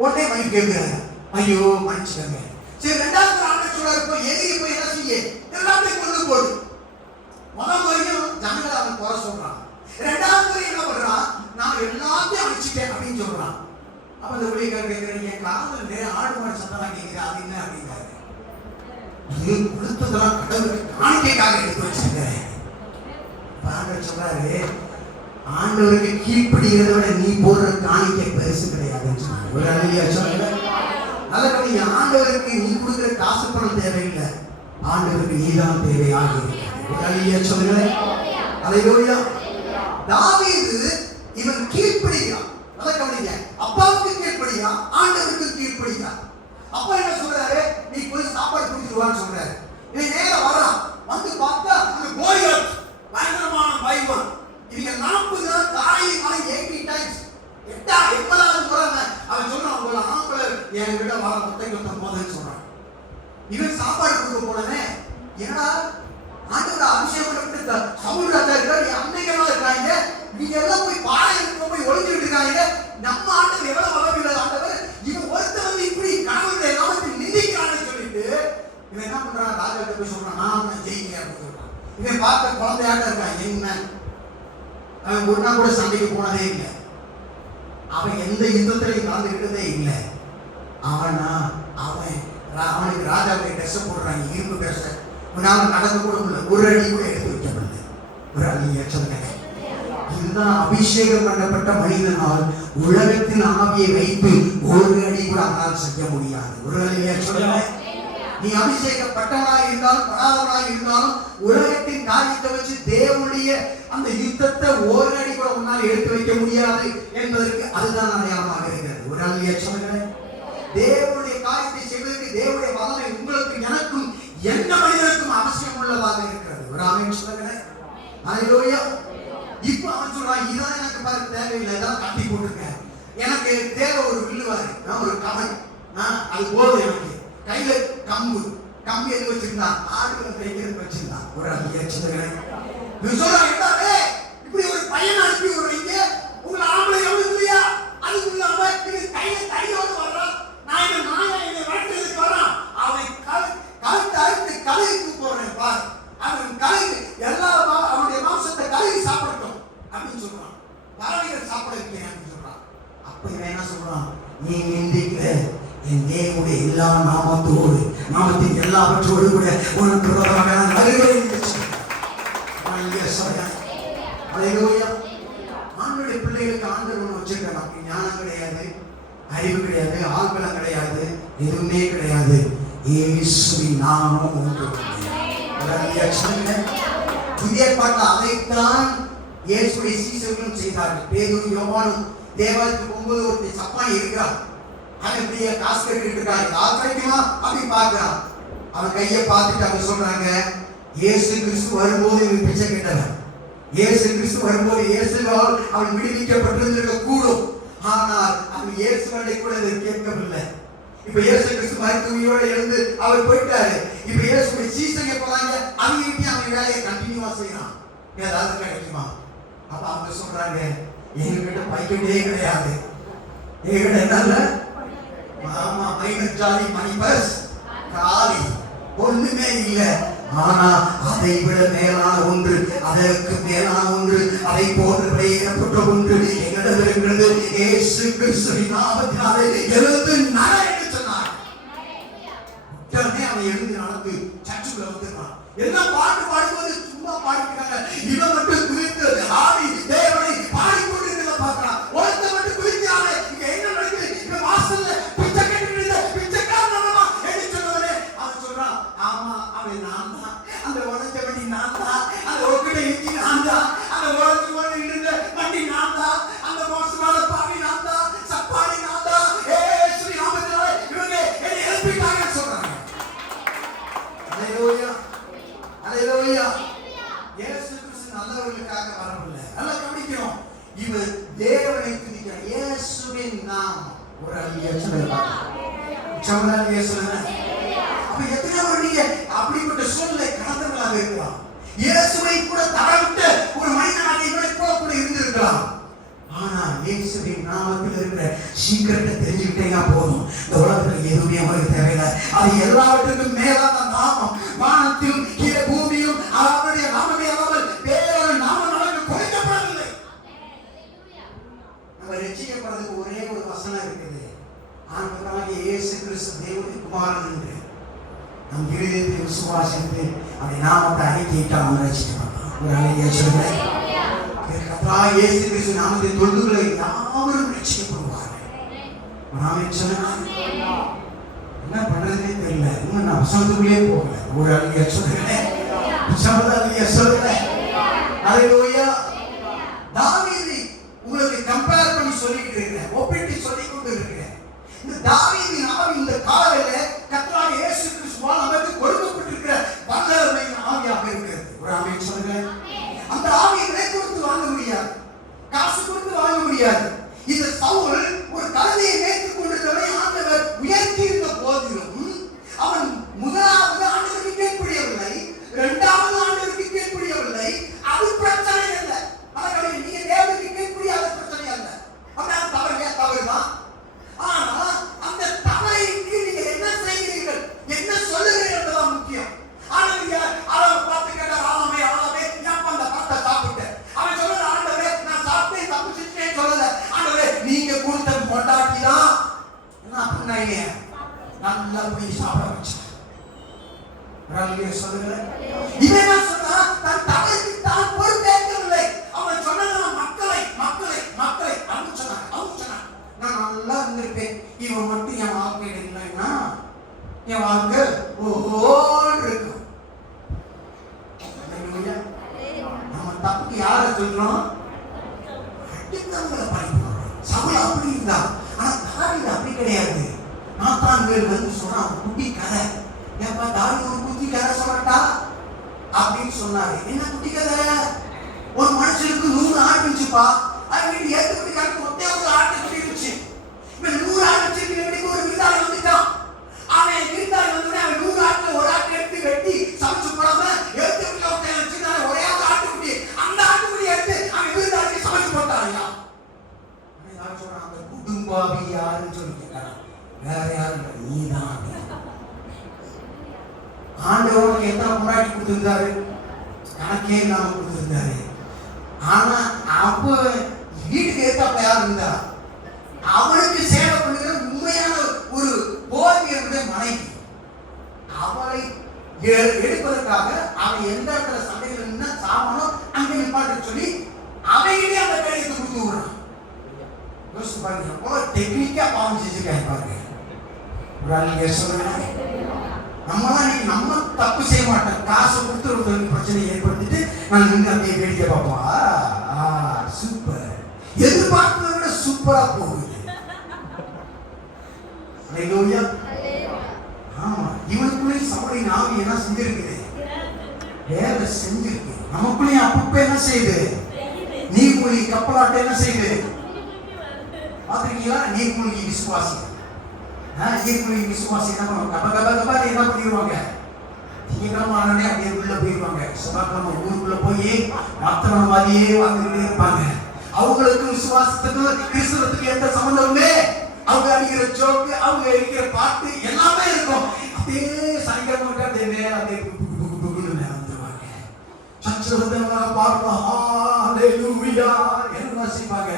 உடனே மணி கேட்கிறாங்க, ஐயோ மன்னிச்சுக்கங்க. சரி, ரெண்டாவது ஆண்டு சொல்றாரு, போய் எதிரி போய் என்ன செய்ய எல்லாத்தையும் கொண்டு போடு. முதல் முறையும் ஜனங்களை அவன் குறை சொல்றான். ரெண்டாவது முறை என்ன பண்றான்? நான் எல்லாத்தையும் அழிச்சிட்டேன் அப்படின்னு சொல்றான். அப்ப அந்த ஊழியக்காரர் கேட்கிறீங்க, காதல் நேரம் ஆடு மாடு சத்தம் கேட்கிறேன், அது என்ன அப்படிங்கிறாரு. இது கொடுத்ததெல்லாம் கடவுளுக்கு காணிக்கைக்காக எடுத்து வச்சிருக்கிறேன். ஆண்டவர் சொல்றாரு, ஆண்டவருக்கு கீழ்ப்படிகிறத விட நீ போடுற காணிக்கை பெருசு கிடையாதுன்னு சொன்னாங்க. ஒரு அல்லையா சொல்லுங்க. நல்லபடி ஆண்டவருக்கு நீ கொடுக்கிற காசு பணம் தேவையில்லை, ஆண்டவருக்கு நீதான் தேவையாக இருக்கு. ஒரு அல்லையா சொல்லுங்க. அல்லேலூயா. தாவீது இவன் கீழ்ப்படிகிறான். நல்ல கவனிங்க. அப்பாவுக்கு கீழ்ப்படிகிறான், ஆண்டவருக்கு கீழ்ப்படிகிறான். அப்பா என்ன சொல்றாரு? நீ போய் சாப்பாடு குடிச்சிருவான்னு சொல்றாரு. இவன் நேரம் வர்றான். வந்து பார்த்தா என் விட வாழ மொத்தம் போதுன்னு சொல்றான். இவன் சாப்பாடு கொடுக்க போனவே ஏன்னா ஆண்டோட அபிஷேகம் சவுல் ராஜா இருக்காரு, அன்னைக்கெல்லாம் இருக்காங்க, நீங்க எல்லாம் போய் பாளையத்துக்கு போய் ஒளிஞ்சுட்டு இருக்காங்க. நம்ம ஆண்டவர் எவ்வளவு வளர்ந்து ஆண்டவர் இவன் ஒருத்தர் வந்து இப்படி கடவுளுடைய நாமத்தை நிந்திக்கிறான்னு சொல்லிட்டு இவன் என்ன பண்றான், ராஜா கிட்ட போய் சொல்றான், நான் அவனை ஜெயிக்கிறேன் அப்படின்னு சொல்றான். இவன் பார்க்க குழந்தையாட்ட இருக்கான். என்ன அவன் ஒரு நாள் கூட சண்டைக்கு போனதே இல்லை, அவன் எந்த யுத்தத்திலையும் கலந்துக்கிட்டதே இல்லை. அவனுக்கு ராஜாவுடைய ட்ரெஸ் போடுறாங்க, இரும்பு ட்ரெஸ். அவன் நடந்து கூட முடியல, ஒரு அடி கூட எடுத்து வைக்கப்படல. ஒரு அடி சொல்லுங்க. இதுதான் அபிஷேகம் பண்ணப்பட்ட மனிதனால் உலகத்தில் ஆவியை வைத்து ஒரு அடி கூட அவனால் செய்ய முடியாது. ஒரு அடியை சொல்லுங்க. நீ அபிஷேகப்பட்டவனாக இருந்தாலும் படாதவனாக இருந்தாலும் உலகத்தின் காரியத்தை வச்சு தேவனுடைய அந்த யுத்தத்தை ஒரு அடி கூட உன்னால் எடுத்து வைக்க முடியாது என்பதற்கு அதுதான் அடையாளமாக இருக்கிறது. ஒரு அடியை சொல்லுங்க. தேவனுடைய காரியத்தை செய்வதற்கு தேவனுடைய வல்லமை உங்களுக்கு எனக்கும் எந்த மனிதனுக்கும் அவசியம் உள்ளதாக இருக்கிறது. ஒரு ஆமென் சொல்லுங்க. ஹல்லேலூயா. இப்போ அவன் சொல்றான், இதான் எனக்கு பாரு தேவையில்லை, இதான் கட்டி போட்டுருக்கேன், எனக்கு தேவை ஒரு வில்லுவாரு, ஒரு கவன், அது போதும் எனக்கு. கையில கம்பு எது வச்சிருந்தான், ஆடுகளை கைக்கு வச்சிருந்தான். ஒரு அடியை சொல்லுங்க. சொல்றான், இப்படி ஒரு பையன் அனுப்பி விடுறீங்க, உங்களை ஆம்பளை எவ்வளவு இல்லையா, அதுக்கு இல்லாம கையில கையோடு வர்றான், நான் என்ன நாயா என்னை வளர்க்கிறதுக்கு வரான், அவன் கழுத்து அறுத்து கழுவிக்கு போறேன் பாரு, அவன் கழுவி எல்லா அவனுடைய மாம்சத்தை கழுவி சாப்பிடட்டும் அப்படின்னு சொல்றான். பறவைகள் சாப்பிட வைக்கிறேன் அப்படின்னு சொல்றான். அப்ப இவன் என்ன சொல்றான், நீ நிந்திக்கிற என் தேவனுடைய எல்லா நாமத்தின் எல்லாவற்றோடு கூட உனக்கு ஆண்களுடைய பிள்ளைகளுக்கு ஆண்டவர் ஒன்று வச்சிருக்காங்க. ஞானம் கிடையாது, அறிவு கிடையாது, ஆள்பலம் கிடையாது, எதுவுமே கிடையாது. இயேசுவின் நாமம் ஒன்று. புதிய பாட்டு அதைத்தான் இயேசுடைய சீசர்களும் செய்தார்கள். பேதுரு யோவானும் தேவாலயத்துக்கு போகும்போது ஒரு சப்பானி இருக்கிறான், அவன் இப்படியே காசு கட்டிட்டு இருக்கான், காசு கிடைக்குமா அப்படின்னு பார்க்கிறான். அவன் கையை பார்த்துட்டு அவங்க சொல்றாங்க, இயேசு கிறிஸ்து வரும்போது இவன் பிச்சை கேட்டவன், இயேசு கிறிஸ்து வரும்போது இயேசுவால் அவன் விடுவிக்கப்பட்டிருந்திருக்க கூடும், ஆனால் அவன் இயேசுவை கூட இதை கேட்கவில்லை. இப்ப இயேசு கிறிஸ்து மருத்துவமையோட எழுந்து அவர் போயிட்டாரு. இப்ப இயேசுடைய சீசங்க போறாங்க, அவங்க அவன் வேலையை கண்டினியூவா செய்யறான், ஏதாவது கிடைக்குமா? அப்ப அவங்க சொல்றாங்க, எங்ககிட்ட பைக்கெட்டே கிடையாது, எங்ககிட்ட என்ன ஆமா மைனர் ஜாலி மணி பஸ் காலி ஒண்ணுமே இல்லை. ஆனா அதை விட மேலான ஒன்று, அதற்கு மேலான ஒன்று, அதை போன்று பெயரப்பட்ட ஒன்று எங்களிடம் இருக்கிறது. இயேசு கிறிஸ்துவின் நாமத்தினாலே எழுந்து நட என்று சொன்னார். உடனே அவன் எழுந்து நடந்து சர்ச்சுக்குள்ள வந்துட்டான். எல்லாம் பாட்டு பாடும்போது சும்மா பாடிக்கிறாங்க, இவன் மட்டும் குறித்து ஆடி தேவனை பாடிக்கொண்டிருக்கிறத பார்க்கலாம். ஒருத்த மட்டும் குறிக்கிறாங்க, இங்க என்ன நடக்குது, இந்த வாசல்ல பிச்சை கட்டிட்டு பிச்சைக்காரன் என்று சொன்னவனே அவன் சொல்றான், ஆமா அவன் நான் தான், அந்த உடஞ்ச வண்டி நான் தான், அந்த ஒக்கடை இஞ்சி நான் தான், அந்த உடஞ்சு கொண்டு இருந்த வண்டி நான் தான், அந்த மோசமான பாவி நான் தான், சப்பாடி நான் தான். ஏசுவி நாமத்தினாலே இவங்க என்னை எழுப்பிட்டாங்க சொல்றாங்க. ஹல்லேலூயா, ஹல்லேலூயா. இயேசு கிறிஸ்து நல்லவர்களுக்காக வரவில்லை. நல்லா கவனிக்கணும், இவர் தேவனை துதிக்கிற இயேசுவின் நாமம். ஒரு அழிய சொல்லுங்க, சமதானிய சொல்லுங்க. அப்ப எத்தனை நீங்க அப்படிப்பட்ட சூழ்நிலை கடந்தவர்களாக இருக்கலாம். இயேசுவை கூட தரவிட்டு ஒரு மனிதனாக இவனை கூட இருந்திருக்கலாம். ஆனா இயேசுவின் நாமத்தில் இருக்கிற சீக்கிரத்தை தெரிஞ்சுக்கிட்டேங்க போதும், இந்த உலகத்தில் எதுவுமே அவருக்கு தேவையில்லை. அது எல்லாவற்றுக்கும் மேலான நாமம். வானத்திலும் கீழே பூமியும் அவருடைய நாமமே அல்லாமல் வேறொரு நாமம் நமக்கு கொடுக்கப்படவில்லை. நம்ம ரட்சிக்கப்படுறதுக்கு ஒரே ஒரு வசனம் இருக்குது, ஆண்டவராகிய இயேசு கிறிஸ்து தேவனுடைய குமாரன் என்று நம் இருதயத்தை விசுவாசித்து அவருடைய நாமத்தை அறிக்கையிட்டு அவன் ரட்சிக்கப்படலாம். ஒரு அழகிய சொல்றேன், கர்த்தராகிய இயேசு கிறிஸ்து நாமத்தை தொழுதுகளை யாவரும் ரட்சிக்கப்படுவார்கள். ஆமென் சொல்லுங்க. என்ன பண்றதுன்னே தெரியல, இன்னும் நான் வசனத்துக்குள்ளே போகல. ஒரு அழகிய சொல்றேன், சமதானிய சொல்றேன். ஹல்லேலூயா. தாவீதை உங்களுக்கு கம்பேர் பண்ணி சொல்லிட்டு இருக்கிறேன், ஒப்பிட்டு சொல்லிக் கொண்டு இருக்கிறேன். இந்த தாவீதின் ஆவி இந்த காலையில கர்த்தராகிய இயேசு கிறிஸ்துவால் நமக்கு கொடுக்கப்பட்டிருக்கிற வல்லமையின் ஆவியாக இருக்கிறது. ஒரு ஆமென் சொல்லுங்க. அந்த ஆவியை விலை கொடுத்து வாங்க முடியாது, காசு கொடுத்து வாங்க முடியாது. இந்த சவுல் ஒரு கழுதையை மேய்த்துக் கொண்டிருந்தவரை ஆண்டவர் உயர்த்தி நல்லா போய் சாப்பிட வச்சான். சொல்லுங்க, இவன் என்ன சொன்னா, தன் தவறுக்கு தான் பொறுப்பேற்கவில்லை. அவன் சொன்னான் மக்களை மக்களை மக்களை அப்படின்னு சொன்னான். அவங்க சொன்னான், நான் நல்லா இருந்திருப்பேன், இவன் மட்டும் என் வாழ்க்கையில் இல்லைன்னா என் வாழ்க்கை ஓஹோன்னு இருக்கும். நம்ம தப்புக்கு யாரை சொல்றோம்? அடுத்தவங்களை படிக்கிறோம். சவுல் அப்படி இருந்தா, ஆனா தாவீது அப்படி கிடையாது. நாத்தான்வேல் வந்து சொன்னா குட்டி கதை, ஏப்பா தாவீது ஒரு குட்டி கதை சொல்லட்டா அப்படின்னு சொன்னாரு. என்ன குட்டி கதை? ஒரு மனுஷனுக்கு 100 ஆடு இருந்துச்சுப்பா, அது ஏற்றுக்குடி கணக்கு ஒத்தே ஒரு ஆட்டு குட்டி இருந்துச்சு. இவன் 100 ஆடு வச்சிருக்க ஒரு விருந்தாளி வந்துட்டான். அவன் விருந்தாளி வந்தோடனே அவன் 100 ஆட்டுல ஒரு ஆட்டு எடுத்து வெட்டி சமைச்சு போடாம ஏற்றுக்குடி ஒத்தே வச்சுருந்தாங்க. ஒரே ஒரு ஆட்டுக்குட்டி, அந்த ஆட்டுக்குட்டி எடுத்து அவன் விருந்தாளிக்கு சமைச்சு போட்டாங்க. அந்த குடும்பாவி யாருன்னு சொல்லி கேட்டான். வேற யாரும் இல்லை, நீதான். ஆண்டவனுக்கு எத்தனை முன்னாடி கொடுத்திருந்தாரு? கணக்கே இல்லாம கொடுத்திருந்தாரு. ஆனா அப்ப வீட்டுக்கு ஏற்றாப்ப யார் இருந்தா? அவனுக்கு சேவை பண்ணுகிற உண்மையான ஒரு போதிய மனைவி. அவளை எடுப்பதற்காக அவன் எந்த இடத்துல சண்டையில் இருந்தா சாமானோ அங்க நிப்பாட்டு சொல்லி அவையிலே அந்த வேலையை கொடுத்து விடுறான். யோசிச்சு பாருங்க, எவ்வளவு டெக்னிக்கா பாவம் செஞ்சிருக்காங்க பாருங்க. ஒரு ஆளுங்க சொல்லுங்க, நம்மளாம் நம்ம தப்பு செய்ய மாட்டோம், காசை கொடுத்து ஒரு பிரச்சனை ஏற்படுத்திட்டு நான் நின்று அப்படியே வேடிக்கை பார்ப்போம். சூப்பர், எதிர்பார்ப்பதை விட சூப்பரா போகுது. ஆமா, இவனுக்குள்ளே சவுளின் ஆவி என்ன செஞ்சிருக்குது? வேலை செஞ்சிருக்கு. நமக்குள்ளேயும் அப்பப்ப என்ன செய்யுது? நீர்மூழ்கி கப்பலாட்ட என்ன செய்யுது? பாத்திருக்கீங்களா? நீர்மூழ்கி விசுவாசி. நீர்மூழ்கி விசுவாசி என்ன பண்ணுவாங்க? கப கப கபா என்ன பண்ணிடுவாங்க? திங்கக்கிழமை ஆனே அப்படியே உள்ள போயிடுவாங்க. செவ்வாய்க்கிழமை ஊருக்குள்ள போய் மத்தவங்க மாதிரியே வாழ்ந்துகிட்டே இருப்பாங்க. அவங்களுக்கு விசுவாசத்துக்கு கிறிஸ்தவத்துக்கு எந்த சம்பந்தமுமே, அவங்க அடிக்கிற ஜோக்கு, அவங்க அடிக்கிற பாட்டு எல்லாமே இருக்கும். அப்படியே சனிக்கிழமை அப்படியே அப்படியே வந்துருவாங்க. சர்ச்சில் வந்து பாடுவாங்க, ஹல்லேலூயா என்ன செய்வாங்க.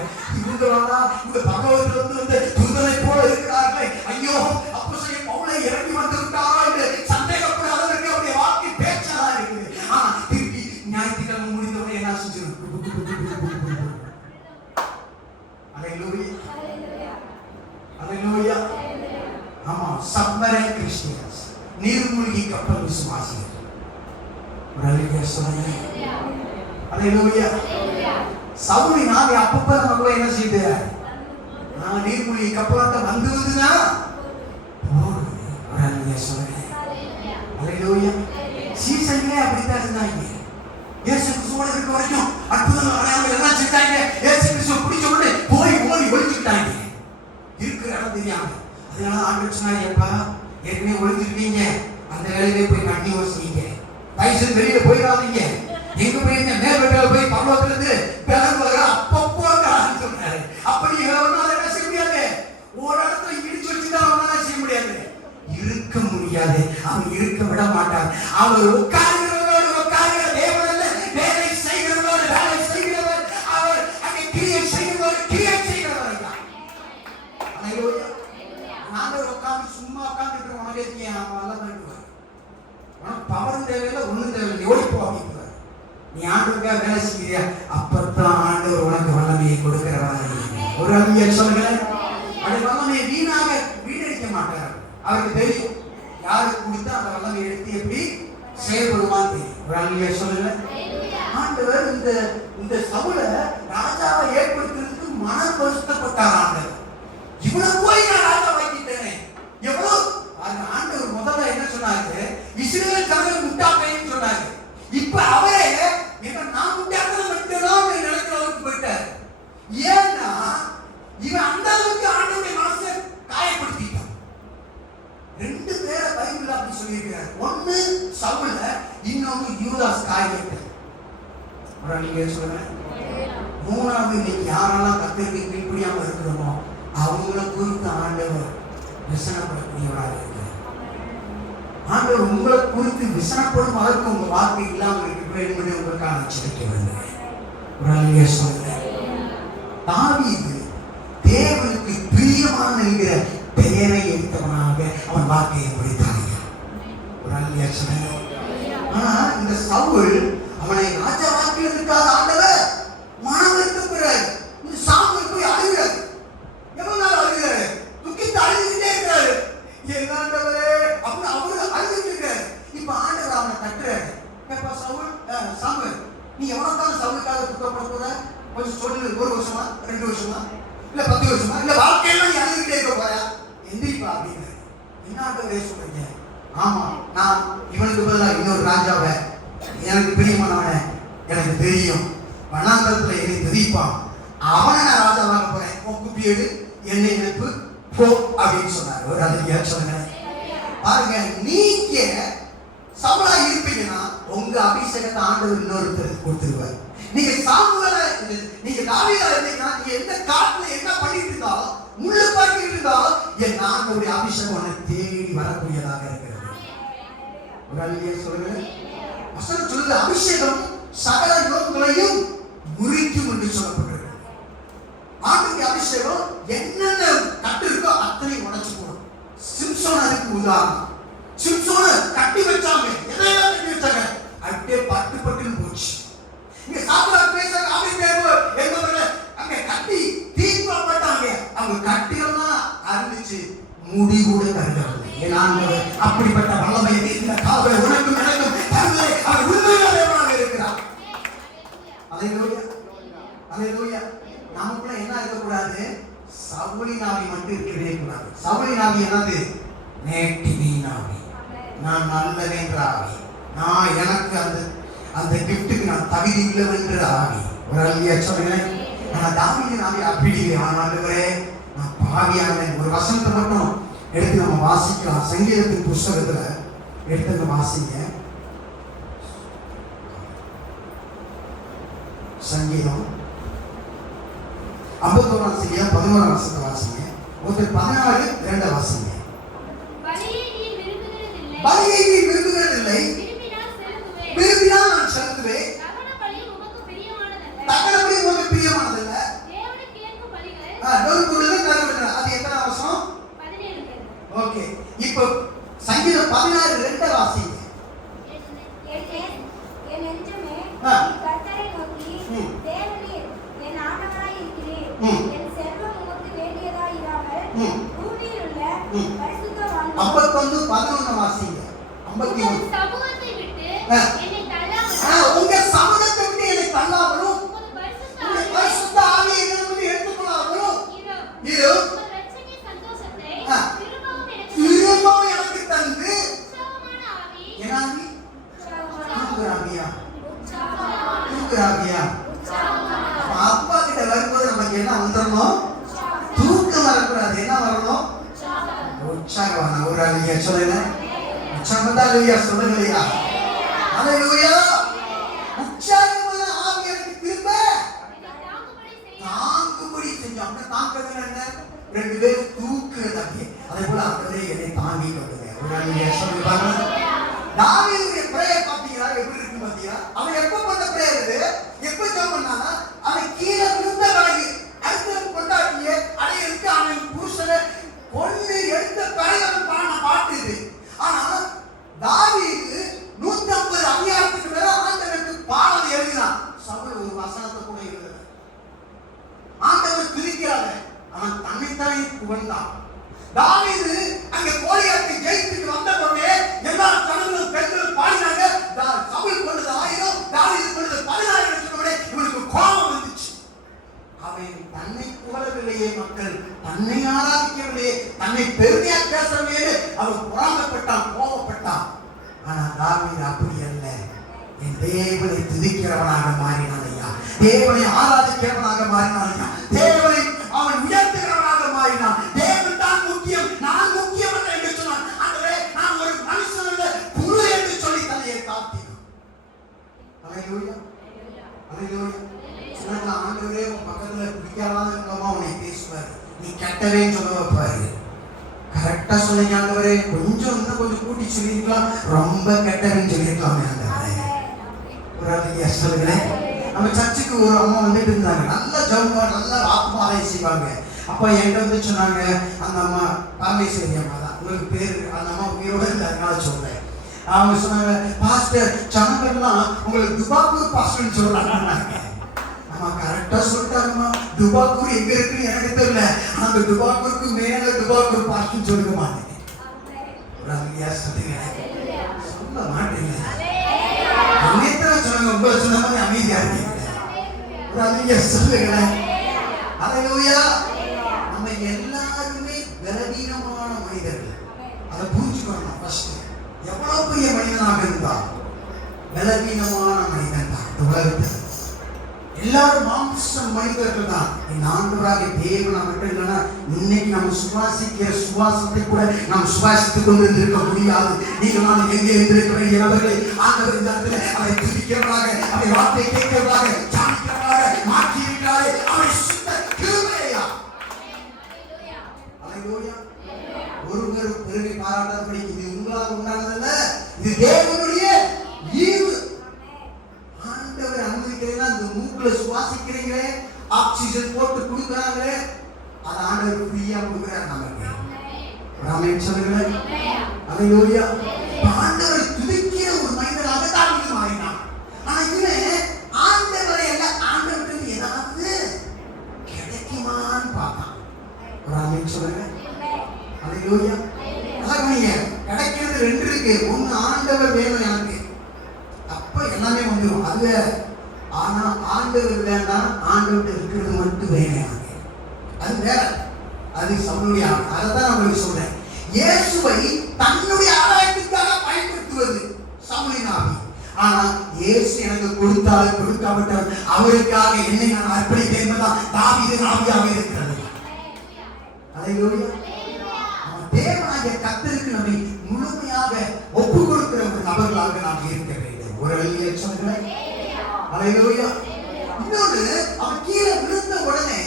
இந்த பகவத்தில் வந்து துந்தனை போல இருக்கிறார்கள். ஐயோ, அப்போஸ்தலன் பவுலை இறங்கி வந்திருக்காரா என்று சந்தேகப்படாத அவருடைய வார்த்தை பேச்சா இருக்குது. ஆனா திருப்பி ஞாயிற்றுக்கிழமை முடிந்தவரை என்ன செஞ்சிடும்? ஆமா, சப்மரைன் கிறிஸ்டியன்ஸ், நீர்மூழ்கி கப்பல் விசுவாசிகள். சவுலின் ஆவி அப்பப்ப நமக்குள்ள என்ன செய்யுது? நான் நீர்மூழ்கி கப்பலாட்ட வந்துதுன்னா சீசன்லே அப்படித்தான் இருந்தாங்க. இயேசு கிறிஸ்துவோட இருக்க வரைக்கும் அற்புதங்கள் அடையாளங்கள் எல்லாம் செஞ்சாங்க. இயேசு கிறிஸ்துவ பிடிச்ச உடனே போய் ஓடி ஒழிச்சுட்டாங்க. இருக்கிற இடம் தெரியாம. அதனால ஆண்டவர் சொன்னாரு, ஏப்பா ஏற்கனவே ஒழிஞ்சிருக்கீங்க, அந்த வேலையிலே போய் கண்டினியூ செய்யுங்க. தயவுசெய்து வெளியில போயிடாதீங்க. எங்க போயிருங்க? மேல்வெட்டில போய் பரலோகத்துல இருந்து பிறகு அப்பப்போ சொன்னாரு. அப்படி என்ன செய்ய முடியாது? ஒரு இடத்துல இடிச்சு வச்சுதான் அவனால செய்ய முடியாது, இருக்க முடியாது. அவன் இருக்க விட மாட்டான். அவர் உட்கார்கிறவரோடு உட்கார்கிற தேவன் அல்ல, வேலை செய்கிறவரோடு வேலை செய்கிறவர். அவர் அங்கே கிரியை செய்கிறவர் கிரியை செய்கிறவர் தான். நாங்கள் உட்கார்ந்து சும்மா உட்கார்ந்துட்டு உனக்கு நல்லா பண்ணுவார். உனக்கு பவர் தேவையில்லை, ஒன்றும் தேவையில்லை, ஓடிப்போ அப்படின்றார். நீ ஆண்டவருக்காக வேலை செய்கிறியா? அப்பத்தான் ஆண்டவர் உனக்கு வல்லமையை கொடுக்கிறவா. ஒரு அறிஞர் சொல்லுகிறேன், அந்த வல்லமையை வீணடிக்க மாட்டார். அவருக்கு தெரியும் யாருக்கு கொடுத்தா அந்த வல்லமையை எடுத்து எப்படி செயல்படுவான்னு தெரியும். ஒரு அறிஞர் சொல்லுகிறேன், ஆண்டவர் இந்த சவுலை ராஜாவை ஏற்படுத்துறதுக்கு மனம் வருத்தப்பட்டார். ஆண்டவர் இவ்வளவு போய் நான் ராஜா வாங்கிட்டேனே எவ்வளவு. அந்த ஆண்டவர் முதல்ல என்ன சொன்னாரு? இஸ்ரவேல் ஜனங்கள் முட்டாப்பைன்னு சொன்னாரு. இப்ப அவரே நான் முட்டாப்பை மட்டும்தான் நினைக்கிற அளவுக்கு போயிட்டாரு. ஏன்னா இவன் அந்த அளவுக்கு ஆண்டவருடைய மனசை காயப்படுத்திட்டான். 2 பேரை பைபிள்ல அப்படி சொல்லியிருக்கிறார். ஒன்னு சவுல, இன்னொன்னு யூதாஸ் காரியத்தை. நீங்க சொல்லுங்க. 3வது இன்னைக்கு யாரெல்லாம் கர்த்தருக்கு கீழ்ப்படியாம இருக்கிறோமோ அவங்கள குறித்து ஆண்டவர் விசனப்படக்கூடியவராக இருக்கிறார். ஆண்டவர் உங்களை குறித்து விசனப்படும் அளவுக்கு உங்க வார்த்தை இல்லாமல் இருக்கிற என்பதை உங்களுக்கான எச்சரிக்கை வருகிறேன். ஒரு ஆளுங்க சொல்லுங்க, தாவீது தேவனுக்கு பிரியமான என்கிற பெயரை எடுத்தவனாக அவன் வாழ்க்கையை முடித்தான். ஒரு அல்லையா சொல்லுங்க. ஆனா இந்த சவுல் அவனை ராஜா வாக்கில் இருக்காத ஆண்டவர் மனம் வைத்திருக்கிறார். இந்த சாமுவேல் போய் அழுகிறார். எவ்வளவு நாள் அழுகிறாரு? துக்கித்து அழுதுகிட்டே இருக்கிறாரு. என்ன ஆண்டவரே அப்படின்னு அவரு அழுதுட்டு இருக்காரு. இப்ப ஆண்டவர் அவனை தட்டுறாரு. கேப்பா சாமுவேல், நீ எவ்வளவுக்கான சவுலுக்காக துக்கப்பட போற? கொஞ்சம் சொல்லு. 1 வருஷமா, 2 வருஷமா, இல்ல 10 வருஷமா, இல்ல வாழ்க்கையெல்லாம் நீ அழுதுகிட்டே இருக்க போறியா? எந்திரிப்பா அப்படின்னு. என்ன ஆண்டவரே சொல்றீங்க? ஆமா, நான் இவனுக்கு பதிலாக இன்னொரு ராஜாவை, எனக்கு பிரியமானவனை எனக்கு தெரியும், வனாந்தரத்துல என்னை தெரிவிப்பான், அவனை நான் ராஜாவாக போறேன், குப்பி எடு, என்னை நினைப்பு போ அப்படின்னு சொன்னார். ஒரு அல்லையா சொல்லுங்க. பாருங்க, நீங்க சவுலா இருப்பீங்கன்னா உங்க அபிஷேகத்தை ஆண்டவர் இன்னொருத்தர் கொடுத்துருவார். நீங்க சாமுவேலா, நீங்க தாவீதா இருந்தீங்கன்னா நீங்க எந்த காட்டுல என்ன பண்ணிட்டு இருந்தாலும், முள்ளு பாக்கிட்டு இருந்தாலும், என் ஆண்டவருடைய அபிஷேகம் உன்னை தேடி வரக்கூடியதாக இருக்கிறது. ஒரு அல்லையா சொல்லுங்க. வசனம் சொல்லுது, அபிஷேகம் சகல யோகங்களையும் முறிக்கும் என்று சொல்லப்பட்டிருக்கு. ஆண்டவருடைய அபிஷேகம் என்னென்ன கட்டு இருக்கோ அத்தனை உடைச்சு போடும். சிம்சோன் அதுக்கு உதாரணம். சிம்சோனை கட்டி வச்சாங்க, எதையெல்லாம் கட்டி வச்சாங்க, அப்படியே பட்டு பட்டுன்னு போச்சு. இங்க சாப்பிட பேசாங்க, என்பவர்கள் அங்க கட்டி தீர்ப்பப்பட்டாங்க. அவங்க கட்டியெல்லாம் அருந்துச்சு, முடி கூட கருதவில்லை. அப்படிப்பட்ட வல்லமை இந்த காவலை உனக்கும் எனக்கும் தருவதை அவர் உண்மையாக இருக்கிறார். அல்லேலூயா, அல்லேலூயா. நமக்குள்ள என்ன இருக்கக்கூடாது? சவுலின் ஆவி மட்டும் இருக்கவே கூடாது. சவுலின் ஆவி என்னது? நேட்டிவின் ஆவி. நான் நல்லவென்ற ஆவி, நான் எனக்கு அந்த கிஃப்ட்டுக்கு நான் தகுதி இல்லைன்ற ஆவி. ஒரு அல்லையா சொல்லுங்க. நான் தாவீதின் ஆவி அப்படி இல்லை. ஆண்டவரே நான் பாவியானவன். ஒரு வசனத்தை மட்டும் எடுத்து நம்ம வாசிக்கலாம். சங்கீதத்தின் புஸ்தகத்துல எடுத்து வாசிங்க. சங்கீதம் 51 சங்கீதம் 11 வசனத்தை வாசிங்க. 14 வாசிங்க. பலியை நீ விரும்புகிறதில்லை, விரும்பினால் நான் செலுத்துவேன். தகன பலி உமக்கு பிரியமானதல்ல. அது எத்தனை வசனம்? 17. ஓகே, இப்போ சங்கீதம் 16 வாசிங்க. என் நெஞ்சமே கர்த்தரை நோக்கி, தேவனே என் ஆண்டவராய் இருக்கிறீர். என் செல்வம் உமக்கு வேண்டியதாய் இராமல் பூமியில் உள்ள பரிசுத்தவான்கள். 51:11 வாசிங்க. 51. சமூகத்தை விட்டு என்னை தள்ளாமலும், உங்க சமூகத்தை விட்டு என்னை தள்ளாமலும், பரிசுத்த ஆவியை என்னிடமிருந்து எடுத்துக்கொள்ளாமலும் இரு. உங்கள் இரட்சணிய சந்தோஷத்தை திரும்பவும் எனக்கு தந்து உற்சாகமான ஆவி. என்ன ஆவி? தூக்குறாவியா? அப்பா கிட்ட வரும்போது நமக்கு என்ன வந்துடணும்? தூக்கம் வரக்கூடாது. என்ன வரணும்? உற்சாகம். ஒரு அல்லையா சொல்லுங்க. உற்சாகம் அல்லையா சொல்லுங்களையா? அல்லேலூயா. உற்சாகமான ஆவி எனக்கு திரும்ப தாங்கும்படி செஞ்சோம். தாக்குறது என்ன? 2 பேரும் தூக்குறது. அதே போல அவரே என்னை தாங்கி கொள்ளுங்க. ஒரு அல்லையா சொல்லுங்க. தாவீதுடைய பிரேயர் பாத்தீங்களா? எப்படி இருக்கு பாத்தீங்களா? அவன் எப்ப பண்ண பிரேயர் இது? எப்ப ஜெபம் பண்ணானா? அவன் கீழே விழுந்த பிறகு அடுத்து கொண்டாடிய அடையிற்கு அவன் புருஷனை பொண்ணு எடுத்த பிறகு அவன் பாடின பாட்டு இது. ஆனா தாவீது 150 அதிகாரத்துக்கு மேல ஆண்டவருக்கு பாடல் எழுதினான். சவுல் ஒரு வசனத்தை கூட எழுதல. ஆண்டவர் பிரிக்கிறாங்க. அவன் தன்னைத்தானே புகழ்ந்தான். தாவீது அங்க கோலியாத்தை ஜெயித்துட்டு வந்த உடனே எல்லா ஜனங்களும் பெண்களும் பாடினாங்க. சவுல் கொண்டது 1000, தாவீது கொண்டது 10000 சொன்னோடனே இவனுக்கு கோபம் வந்துச்சு. அவன் தன்னை புகழவில்லையே, மக்கள் தன்னை ஆராதிக்கவில்லையே, தன்னை பெருமையா பேசவில்லையே அவன் பொறாமைப்பட்டான், கோபப்பட்டான். ஆனா தாவீது அப்படி அல்ல. என் தேவனை துதிக்கிறவனாக மாறினான் ஐயா, தேவனை ஆராதிக்கிறவனாக மாறினான் ஐயா, தேவனை அவன் உயர்த்துகிறவனாக மாறினான். தேவன் தான் முக்கியம், நான் முக்கியம் என்று சொன்னான். ஆண்டவரே, நான் ஒரு மனுஷன் அல்ல, புழு என்று சொல்லி தன்னை தாழ்த்தினான். அல்லேலூயா, அல்லேலூயா. சொன்னா ஆண்டவரே உன் பக்கத்துல பிடிக்காதவங்க உன்னை பேசுவாரு, நீ கெட்டவேன்னு சொல்ல வைப்பாரு. கரெக்டா சொன்னீங்க ஆண்டவரே. கொஞ்சம் இன்னும் கொஞ்சம் கூட்டி சொல்லிருக்கலாம், ரொம்ப கெட்டவேன்னு சொல்லிருக்கலாமே ஆண்டவரே. ஒரு ஆளுங்க சொல்லுங்களேன். நம்ம சர்ச்சுக்கு ஒரு அம்மா வந்துட்டு இருந்தாங்க. நல்ல ஜவுங்க, நல்ல ஆத்மாவை செய்வாங்க. அப்போ என்கிட்ட வந்து சொன்னாங்க, அந்த அம்மா பரமேஸ்வரி அம்மா தான், உங்களுக்கு பேர் அந்த அம்மா உயிரோட இல்லை, அதனால சொல்றேன். அவங்க சொன்னாங்க, பாஸ்டர் ஜனங்கள்லாம் உங்களுக்கு துபாக்கூர் பாஸ்டர்னு சொல்றாங்க. ஆமா, கரெக்டா சொல்லிட்டாங்கம்மா. துபாக்கூர் எங்க இருக்குன்னு எனக்கு தெரியல, அந்த துபாக்கூருக்கு மேல துபாக்கூர் பாஸ்டர்னு சொல்லுங்க மாட்டேங்க. சொல்ல மாட்டேங்க. அமைதியா சொன்னாங்க, உங்களை சொன்ன மாதிரி அமைதியா இருக்கீங்க. சொல்லுங்களேன். அல்லேலூயா. நம்ம எல்லாருமே பலவீனமான மனிதர்கள். அதை புரிஞ்சுக்கணும். ஃபர்ஸ்ட் எவ்வளவு பெரிய மனிதனாக இருந்தா பலவீனமான மனிதன் தான் இந்த உலகத்தில். எல்லாரும் மாம்ச மனிதர்கள் தான். இந்த ஆண்டவராக தேவன் மட்டும் இல்லைன்னா இன்னைக்கு நம்ம சுவாசிக்கிற சுவாசத்தை கூட நாம் சுவாசித்துக் கொண்டு இருக்க முடியாது. நீங்கள் நான் எங்கே இருந்திருக்க வேண்டிய நபர்களை ஆண்டவர் இந்த இடத்துல அதை துதிக்கிறவராக, அதை வார்த்தை கேட்கிறவராக, சாமிக்கிறவராக மாற்றி இருக்கிறாரே, அவரை சுத்த கிருபையா. அல்லேலூயா. ஒருவர் பெருமை பாராட்டாதபடி இது உங்களால் உண்டானதல்ல, இது தேவனுடைய ஈவு. ஆண்டவர் அனுமதிக்கிறீங்களா? இந்த மூக்குல சுவாசிக்கிறீங்களே, ஆக்சிஜன் போட்டு கொடுக்குறாங்களே, அது ஆண்டவர் ஃப்ரீயா கொடுக்குறாரு நமக்கு. ஆமென் சொல்லுங்களேன். அல்லேலூயா. ஆண்டவர் துதிக்கிற ஒரு மனிதனாக தாவீது மாறினான். ஆனா இவன் ஆண்டவரை எல்லாம் ஆண்டவருக்கு ஏதாவது கிடைக்குமான்னு பார்த்தான். ஆமென் சொல்லுங்க. அல்லேலூயா. அதாங்க கிடைக்கிறது ரெண்டு இருக்கு. ஒன்னு ஆண்டவர் வேணும் எனக்கு, அப்ப எல்லாமே வந்துடும், அது வேற. ஆனா ஆண்டவர் வேண்டாம், ஆண்டவர் இருக்கிறது மட்டும் வேணும், அது வேற. அது சவுளுடைய ஆவி. அதைத்தான் நான் சொல்றேன். இயேசுவை தன்னுடைய ஆதாயத்துக்காக பயன்படுத்துவது சவுளின் ஆவி. ஆனா இயேசு எனக்கு கொடுத்தாலும் கொடுக்காவிட்டால் அவருக்காக என்னை நான் அர்ப்பணிப்பேன் என்பதுதான் தாவீதின் ஆவியாக இருக்கிறது. அல்லேலூயா. தேவனாகிய கர்த்தருக்கு நம்மை முழுமையாக ஒப்பு கொடுக்கிற ஒரு நபர்களாக நாம் இருக்க வேண்டும். ஒரு அல்லேலூயா சொல்லுங்களேன். அல்லேலூயா. இன்னொரு, அவன் கீழே விழுந்த உடனே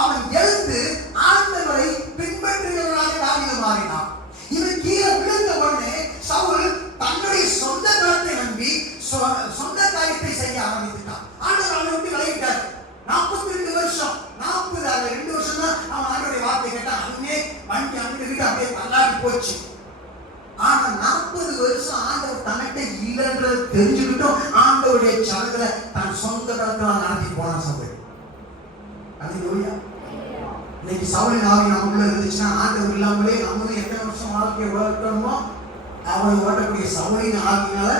அவன் எழுந்து ஆண்டவரை பின்பற்றுகிறவனாக தாவீது மாறினான். இவன் கீழே விழுந்த உடனே சவுல் தன்னுடைய சொந்த கருத்தை நம்பி சொந்த காரியத்தை செய்ய ஆரம்பித்தான். ஆண்டவர் அவனை விட்டு விலகிட்டார். 42 வருஷம், 2 வருஷம் தான் அவன் ஆண்டவருடைய வார்த்தை கேட்டான். அதுவே வண்டி அங்கிட்டு அப்படியே தள்ளாடி போச்சு. ஆனா 40 வருஷம் ஆண்டவர் தன்னிட்ட இல்லைன்றது தெரிஞ்சுக்கிட்டும் ஆண்டவருடைய சனங்களை தன் சொந்த கருத்தால் நடத்தி போனான் சவுல். அல்லேலூயா. இன்னைக்கு சவுலின் ஆவி நமக்குள்ள இருந்துச்சுன்னா ஆண்டவர் இல்லாமலே நம்மளும் எத்தனை வருஷம் வாழ்க்கையை ஓட்டணுமோ அவனை ஓட்டக்கூடிய சவுலின் ஆவினால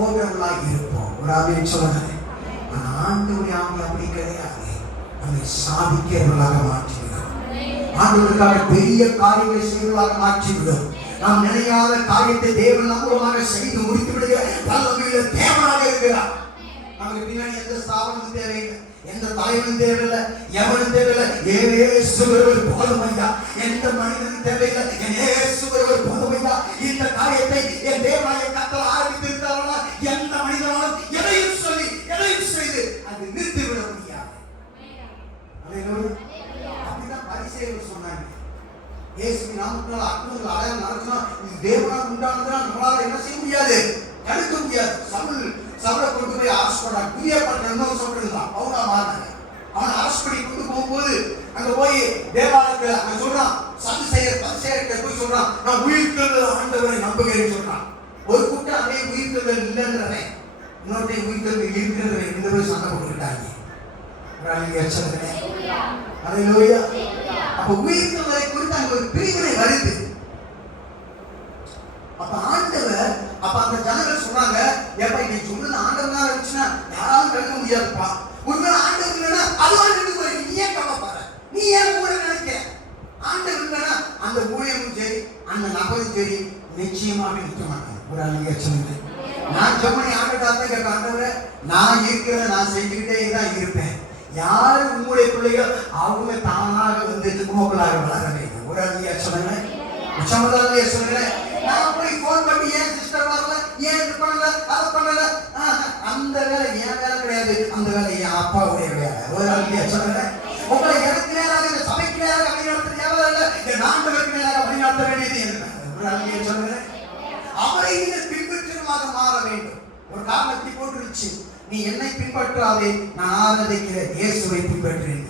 ஓட்டங்களாக இருப்போம். ஒரு ஆவியை சொல்லுங்க. ஆண்டவருடைய ஆவி அப்படி கிடையாது. நம்மை சாதிக்கிறவர்களாக மாற்றிவிடும். ஆண்டவருக்காக பெரிய காரியங்களை செய்வதாக மாற்றிவிடும். நாம் நினையாத காரியத்தை தேவன் நம்மூலமாக செய்து முடித்து விடுகிற வல்லமையுள்ள தேவனாக இருக்கிறார். நமக்கு பின்னாடி எந்த ஸ்தாபனமும் தேவையில்லை, எந்த தலைவனும் தேவையில்லை, எவனும் தேவையில்லை. இயேசு ஒருவர் போதும் ஐயா. எந்த மனிதனும் தேவையில்லை, இயேசு ஒருவர் போதும் ஐயா. இந்த காரியத்தை என் தேவனாகிய கர்த்தர் ஆரம்பித்திருக்கிறார்களா, எந்த மனிதனாலும் எதையும் சொல்லி எதையும் செய்து அது நிறுத்திவிட முடியாது. அல்லேலூயா. அப்படிதான் பரிசேயர்கள் சொன்னாங்க. இயேசுவின் நாமத்தினால் அற்புதங்கள் அடையாளம் நடக்கணும், இது தேவனால் உண்டானதுனால் நம்மளால என்ன செய்ய முடியாது, தடுக்க முடியாது. சவுலை கொண்டு போய் அரெஸ்ட் பண்ணாங்க. புதிய பட்டணம் இன்னொரு சவுல் இருந்தான், பவுலா மாறினாங்க. அவனை அரெஸ்ட் பண்ணி கொண்டு போகும்போது அங்க போய் தேவாலயத்துல அங்க சொல்றான், பரிசேயர்கிட்ட போய் சொல்றான், நான் உயிர்த்தெழுந்த ஆண்டவரை நம்புகிறேன்னு சொல்றான். ஒரு கூட்டம் அதே உயிர்த்தெழுதல் இல்லைன்றவன் இன்னொருடைய உயிர்த்தெழுதல் இருக்கிறவன் இந்த போய் சண்டை போட்டுக்கிட்டாங்க. அல்லேலூயா. அப்ப உயிர்த்தெழுதலை குறித்து அங்க ஒரு பிரிவினை வருது. அப்ப ஆண்டவர், அப்ப அந்த ஜனங்கள் சொன்னாங்க, ஏப்பா நீ சொன்னது ஆண்டவனா இருந்துச்சுன்னா யாராலும் தடுக்க முடியாதுப்பா. ஒருவேளை ஆண்டவர் இல்லைன்னா அதுவான் நின்று போய் நீ ஏன் கவலைப்படுற, நீ ஏன் கூட நினைக்க, ஆண்டவர் இல்லைன்னா அந்த ஊழியமும் சரி அந்த நபரும் சரி நிச்சயமாக நிற்க மாட்டாங்க. ஒரு அல்லையா சொல்லுங்க. நான் சொன்னேன் ஆண்டவர்தான் கேட்க, ஆண்டவரை நான் இருக்கிறத நான் செஞ்சுக்கிட்டே தான் இருப்பேன். யாரு உங்களுடைய பிள்ளைகள் அவங்க தானாக வந்து உங்களுக்குள்ளாக வளர வேண்டும். ஒரு அல்லையா சொல்லுங்க. சமதாலையா சொல்லுங்க. நான் போய் போன் பண்ணி ஏன் சிஸ்டர் வரல, ஏன் இது பண்ணல, அதை பண்ணல, அந்த வேலை என் வேலை கிடையாது, அந்த வேலை என் அப்பாவுடைய வேலை. ஒரு அல்லையா சொல்லுங்க. உங்களை எனக்கு நேராக இந்த சபைக்கு நேராக வழிநடத்த தேவை இல்லை, என் ஆண்டவருக்கு நேராக வழிநடத்த வேண்டியது என்ன. ஒரு அல்லையா சொல்லுங்க. அவரை நீங்கள் பின்பற்றுவதாக மாற வேண்டும். ஒரு காரணத்தை போட்டுருச்சு, நீ என்னை பின்பற்றாதே, நான் ஆராதிக்கிற இயேசுவை பின்பற்றுறேன்.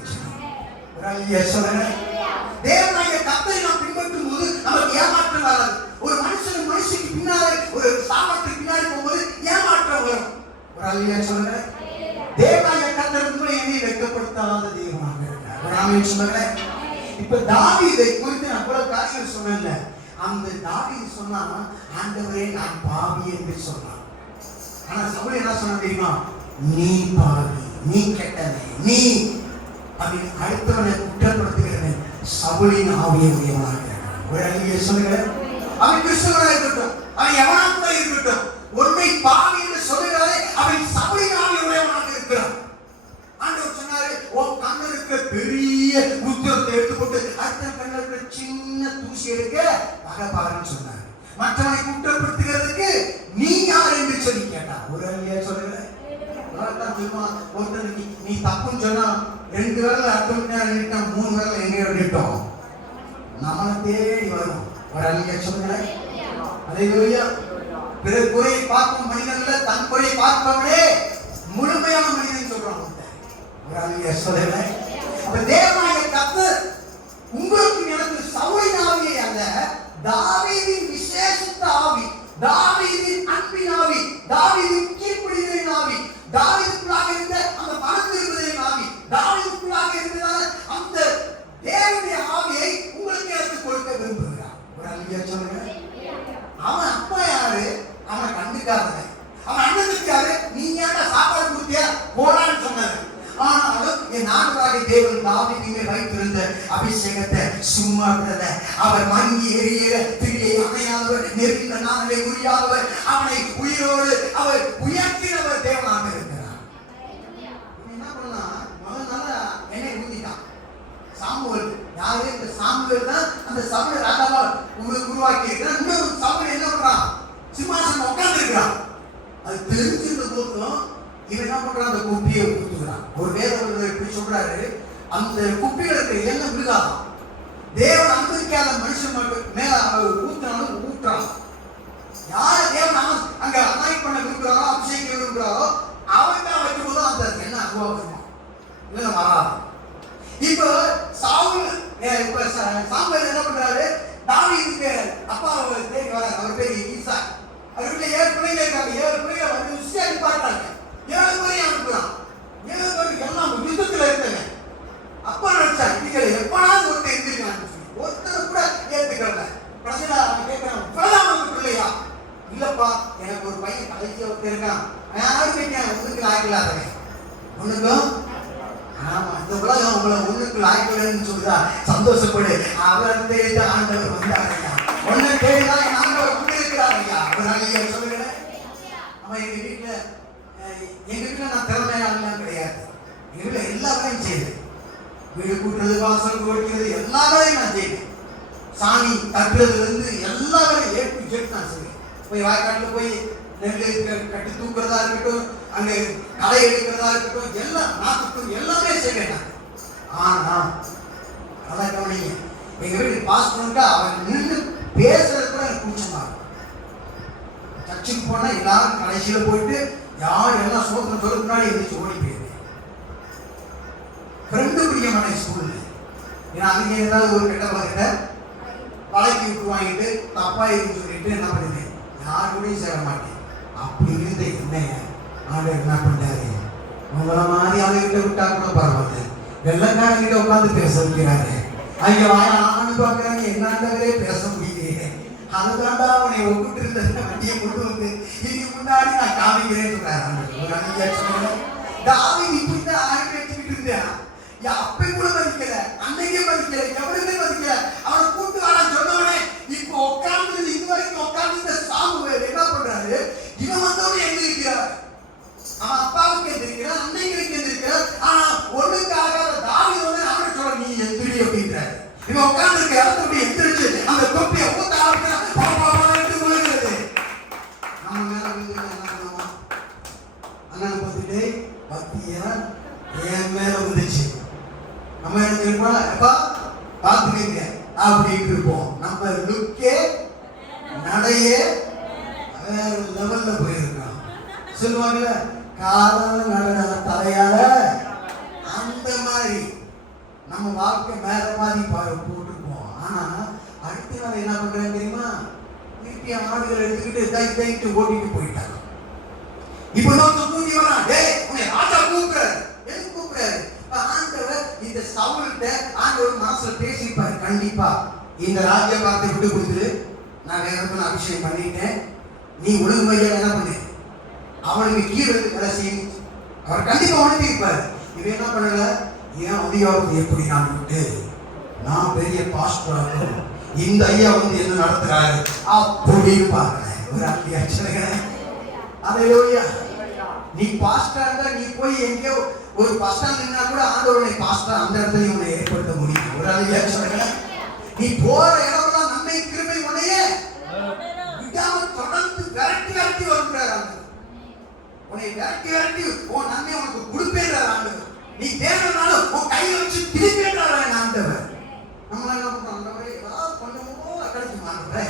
தேவனாகிய கர்த்தரை நாம் பின்பற்றும் போது நமக்கு ஏமாற்றம் வராது. ஒரு மனுஷனுக்கு பின்னாடி ஒரு சாமத்துக்கு பின்னாடி போகும்போது ஏமாற்றம் வரும். ஒரு அல்லேலூயா சொல்லுங்க. தேவனாகிய கர்த்தர் உங்களை என்னை வெட்கப்படுத்தாத தெய்வமாக இருக்கிறார். ஒரு ஆமென் சொல்லுங்க. இப்ப தாவீதை குறித்து நான் பல காரியங்கள் சொன்னேன்ல, அந்த தாவீது சொன்னா ஆண்டவரே நான் பாவி என்று சொன்னான். ஆனா சவுல் என்ன சொன்னா தெரியுமா? நீ பாவி, நீ கெட்டவன், நீ அப்படின்னு அடுத்தவனை குற்றப்படுத்துகிறவன் சவுலின் ஆவியை உடையவனாக இருக்கிறான். ஒரு அல்லேலூயா சொல்லுங்க. அவன் கிறிஸ்தவனாக இருக்கட்டும், அவன் எவனா கூட இருக்கட்டும், உன்னை பாவி என்று சொல்லுகிறாரே அவன் சவுலின் ஆவி உடையவனாக இருக்கிறான். ஆண்டவர் சொன்னாரு, உன் கண்ணில் இருக்கிற பெரிய உத்தியோகத்தை எடுத்து போட்டு அடுத்த கண்ணில் இருக்கிற சின்ன தூசி எடுக்க பகபாரன்னு சொன்னார். மற்றவனை குற்றப்படுத்துகிறதுக்கு நீ யார் என்று சொல்லி கேட்டான். ஒரு அல்லேலூயா சொல்லுங்க. ஒருத்தனுக்கு நீ தப்புன்னு சொன்னா 2 விரல் அடுத்த நினைட்டா 3 விரல் எங்க நிட்டோம் நம்மளை தேடி வரும். ஒரு அல்லேலூயா சொல்லுங்க. அல்லேலூயா. பிற குறையை பார்க்கும் மனிதன்ல தன் குறையை பார்ப்பவனே முழுமையான மனிதன் சொல்றாங்க. ஒரு அல்லேலூயா சொல்லுங்க. அப்ப தேவனாகிய கர்த்தர் உங்களுக்கு எனக்கு சவுலின் ஆவியை அல்ல, தாவீதின் விசேஷித்த ஆவி, தாவீதின் அன்பின் ஆவி, தாவீதின் கீழ்ப்படிதலின் ஆவி, தாவீதுக்குள்ளாக இருந்த அந்த மனதிருப்பதின் ஆவி, தாவீதுக்குள்ளாக இருந்த அந்த தேவனுடைய ஆவியை உங்களுக்கு எனக்கு கொடுக்க விரும்புகிறார். ஒரு அல்லேலூயா சொல்லுங்க. அவன் அப்பா யாரு? அவன் கண்டுக்காதவன். அவன் அண்ணனுக்கு யாரு? நீ ஏன்டா சாப்பாடு கொடுத்தியா போடான்னு சொன்னாரு. ஆனாலும் என் ஆண்டவராகிய தேவன் தாவீதின் வைத்திருந்த அபிஷேகத்தை சும்மா விடல. அவர் மங்கி எரிகிற திரியை அணையாதவர், நெருங்கின நாளை உரியாதவர், அவனை உயிரோடு அவர் உயர்த்தினவர் தேவனாக இருக்கிறார். என்ன பண்ணா முதல் நாள என்னை ஊதிட்டான் சாமுவேல். யாரு? இந்த சாமுவேல் தான் அந்த சவுல் ராஜாவா உருவாக்கி இருக்கிறான். இன்னொரு சவுல் என்ன பண்றான்? சிம்மாசனம் உட்கார்ந்து இருக்கிறான். அது தெரிஞ்சிருந்த போதும் இவன் என்ன பண்றான்? அந்த குப்பியை ஊத்துகிறான். ஒரு வேதம் இப்படி சொல்றாரு, அந்த குப்பியில இருக்க எண்ணெய் விழுகாதான். தேவன் அனுமதிக்காத மனுஷன் மேல ஊத்துறாலும் ஊற்றுறான். யாரு தேவன் அங்க அனாய் பண்ண விரும்புகிறாரோ, அபிஷேகம் விரும்புகிறாரோ அவன் தான் வைக்கும் போது அந்த எண்ணெய் அனுபவமா இல்ல வராது. இப்ப சாமுவேல் என்ன பண்றாரு? தாவீதுக்கு அப்பாவை தேடி வராரு. அவர் பேரு ஈசா. அவர் வீட்டுல 7 பிள்ளைங்க இருக்காங்க. 7 பிள்ளைங்க வந்து விஷயம் பாடுறாங்க. 7 பேரையும் அனுப்புறான். 7 பேருக்கு எல்லாம் யுத்தத்துல இருக்காங்க. அப்பா நினைச்சா இதுகளை எப்பனாவது ஒருத்தர் எந்திரிக்கலாம், ஒருத்தர் கூட ஏத்துக்கல. பிரச்சனை கேட்கிறான், பிரதானத்துக்கு இல்லையா? இல்லப்பா, எனக்கு ஒரு பையன் கடைசியா ஒருத்தர் இருக்கான், யாரும் கேட்கிறேன் ஒண்ணுக்கு ஆகிக்கலாதவன். ஒண்ணுக்கும் ஆமா, இந்த உலகம் உங்களை ஒண்ணுக்கு ஆகிக்கலன்னு சொல்லுதா சந்தோஷப்படு. அவர் தேடி ஆண்டவர் வந்தாருங்க. ஒன்னு தேடிதான் என் ஆண்டவர் கொண்டு இருக்கிறாருங்க. அவர் சொல்லுங்க. நம்ம எங்க வீட்டுல நான் திறமையாளெல்லாம் கிடையாது. எங்க வீட்டுல எல்லா வேலையும் செய்யுது. வீடு கூட்டுறது, வாசல் ஓடிக்கிறது, எல்லா வேலையும் நான் செய்வேன். சாணி தட்டுறதுல இருந்து எல்லா வேலையும் ஏ டு ஜெட் நான் செய்வேன். போய் வாய்க்காட்டில் போய் நெல் கட்டி தூக்குறதா இருக்கட்டும், அங்க களை எடுக்கிறதா இருக்கட்டும், எல்லாம் நாட்டுக்கும் எல்லாமே செய்வேன் நான். ஆனா அதான் கவனிங்க, எங்க வீட்டுக்கு பாஸ் பண்ணிட்டா அவன் நின்று பேசுறது கூட எனக்கு கூச்சமா இருக்கும். சர்ச்சுக்கு போனா எல்லாரும் கடைசியில போயிட்டு யார் எல்லாம் சோதனை சொல்ல முன்னாடி எந்திரிச்சு ஓடி போயிருது. ஃப்ரெண்டு பிடிக்க மாட்டேன் ஸ்கூல்ல. ஏன்னா அங்கே ஏதாவது ஒரு கெட்ட பகிட்ட வளைக்கி விட்டு வாங்கிட்டு தப்பா இருக்குன்னு சொல்லிட்டு என்ன பண்ணுவேன், யார் கூடயும் சேர மாட்டேன். அப்படி இருந்த என்னைய ஆண்டவர் என்ன பண்றாரு? உங்களை மாதிரி அவங்கிட்ட விட்டா கூட பரவாயில்ல, வெள்ளக்காரங்கிட்ட உட்காந்து பேச வைக்கிறாரு. அங்க ஆண்டு பாக்குறாங்க, என்னாண்டவரே பேச முடியலையே, அதுதான்டா அவனை ஒப்பிட்டு இருந்த வண்டியை கொண்டு வந்து இதுக்கு முன்னாடி நான் காமிக்கிறேன்னு சொல்றாரு. தாவீது இப்படிதான் ஆயிரம் வச்சுக்கிட்டு இருந்தேன். அப்ப கூட மதிக்கல, அன்னைக்கே மதிக்கல, எவனுமே மதிக்கல. அவனை கூட்டு வாழ சொன்னவனே இப்ப உட்கார்ந்து இது வரைக்கும் உட்கார்ந்து சாமுவேல் என்ன பண்றாரு? இவன் வந்தவனே எந்திரிக்கிறார். அவன் அப்பாவுக்கு எந்திரிக்கிறார், அன்னைக்கு எந்திரிக்கிறார். ஆனா ஒண்ணுக்கு ஆகாத தாவீது வந்து அவனை சொல்ற நீ எந்திரி அப்படின்றாரு. இவன் உட்கார்ந்து இருக்க இடத்துல எந்திரிச்சு அந்த தொப்பியை ஊத்த ஆரம்பிக்கிறான். நம்ம மேல வந்து என்ன பண்ணுவோம்? அண்ணன் பார்த்துட்டு பத்தியா என் மேல வந்துச்சு. நம்ம என்ன சொல்லுவோம்? எப்பா பார்த்துக்கீங்க அப்படின்னு இருப்போம். நம்ம லுக்கே நடையே வேற லெவல்ல போயிருக்கோம். சொல்லுவாங்கல்ல, காலால நடன தலையால, அந்த மாதிரி நம்ம வாழ்க்கை மேல மாதிரி போட்டுருப்போம். ஆனா அடுத்த நாள் என்ன பண்றாங்க தெரியுமா? திருப்பி ஆடுகளை எடுத்துக்கிட்டு தைட்டு ஓட்டிட்டு போயிட்டாங்க. இப்ப இன்னொரு தூக்கி வரான், டேய் உன்னை ராஜா கூப்பிடுறாரு. எதுக்கு கூப்பிடுறாரு? ஆண்டவர் இந்த சவுல்கிட்ட ஆண்டவர் மனசுல பேசிப்பாரு, கண்டிப்பா இந்த ராஜ்யபாரத்தை விட்டு கொடுத்துரு, நான் வேற ஒருத்தனை அபிஷேகம் பண்ணிட்டேன், நீ ஒழுங்குமையா என்ன பண்ணு, அவனுக்கு கீழே வேலை செய்யும். அவர் கண்டிப்பா உணர்த்திருப்பாரு. இவன் என்ன பண்ணல, ஏன் அதிகாரத்தை எப்படி நான் விட்டு நான் பெரிய பாஸ்டர், இந்த ஐயா என்ன நடத்துறாரு அப்படின்னு பாருங்க. ஒரு அடியாச்சுங்க. அல்லேலூயா. நீ பாஸ்டரா நீ போய் எங்கேயோ ஒரு பஸ் ஸ்டாண்ட் நின்னா கூட ஆண்டவரை பாஸ்டர் அந்த இடத்துல உன்னை ஏற்படுத்த முடியும். ஒரு அடியாச்சுங்க. நீ போற இடம்லாம் நன்மை கிருபை உன்னையே விடாம தொடர்ந்து விரட்டி வருகிறார் ஆண்டவர். உன்னை விரட்டி உன் நன்மை உனக்கு கொடுப்பேன்றார் ஆண்டவர். நீ தேவனாலும் உன் கையில வச்சு திருப்பேன்றார் ஆண்டவர். நம்ம என்ன பண்றோம்? ஆண்டவரே ஏதாவது பண்ணுமோ கிடைக்கும் ஆண்டவரே.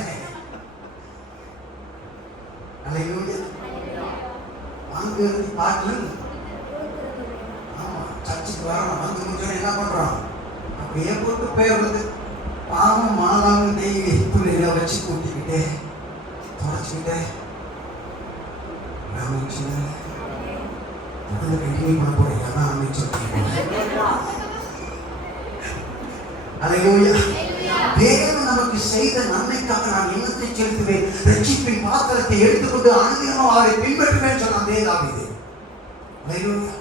அல்லேலூயா. வாங்குறது பாட்டு. ஆமா, சர்ச்சுக்கு வரணும், வந்து முடிஞ்சோன்னு என்ன பண்றோம்? அப்படியே போட்டு போயிடுறது. பாவம் மாதாவும் டெய்லி புள்ளையில வச்சு கூட்டிக்கிட்டே தொடச்சுக்கிட்டே கண்டினியூ பண்ண போறீங்க. அதான் அமைச்சு அல்லேலூயா. தேவன் நமக்கு செய்த நன்மைக்காக நான் எண்ணத்தை செலுத்துவேன், ரட்சிப்பின் பாத்திரத்தை எடுத்துக்கொண்டு அனுதினமும் அவரை பின்பற்றுவேன் சொன்ன தாவீது. அல்லேலூயா.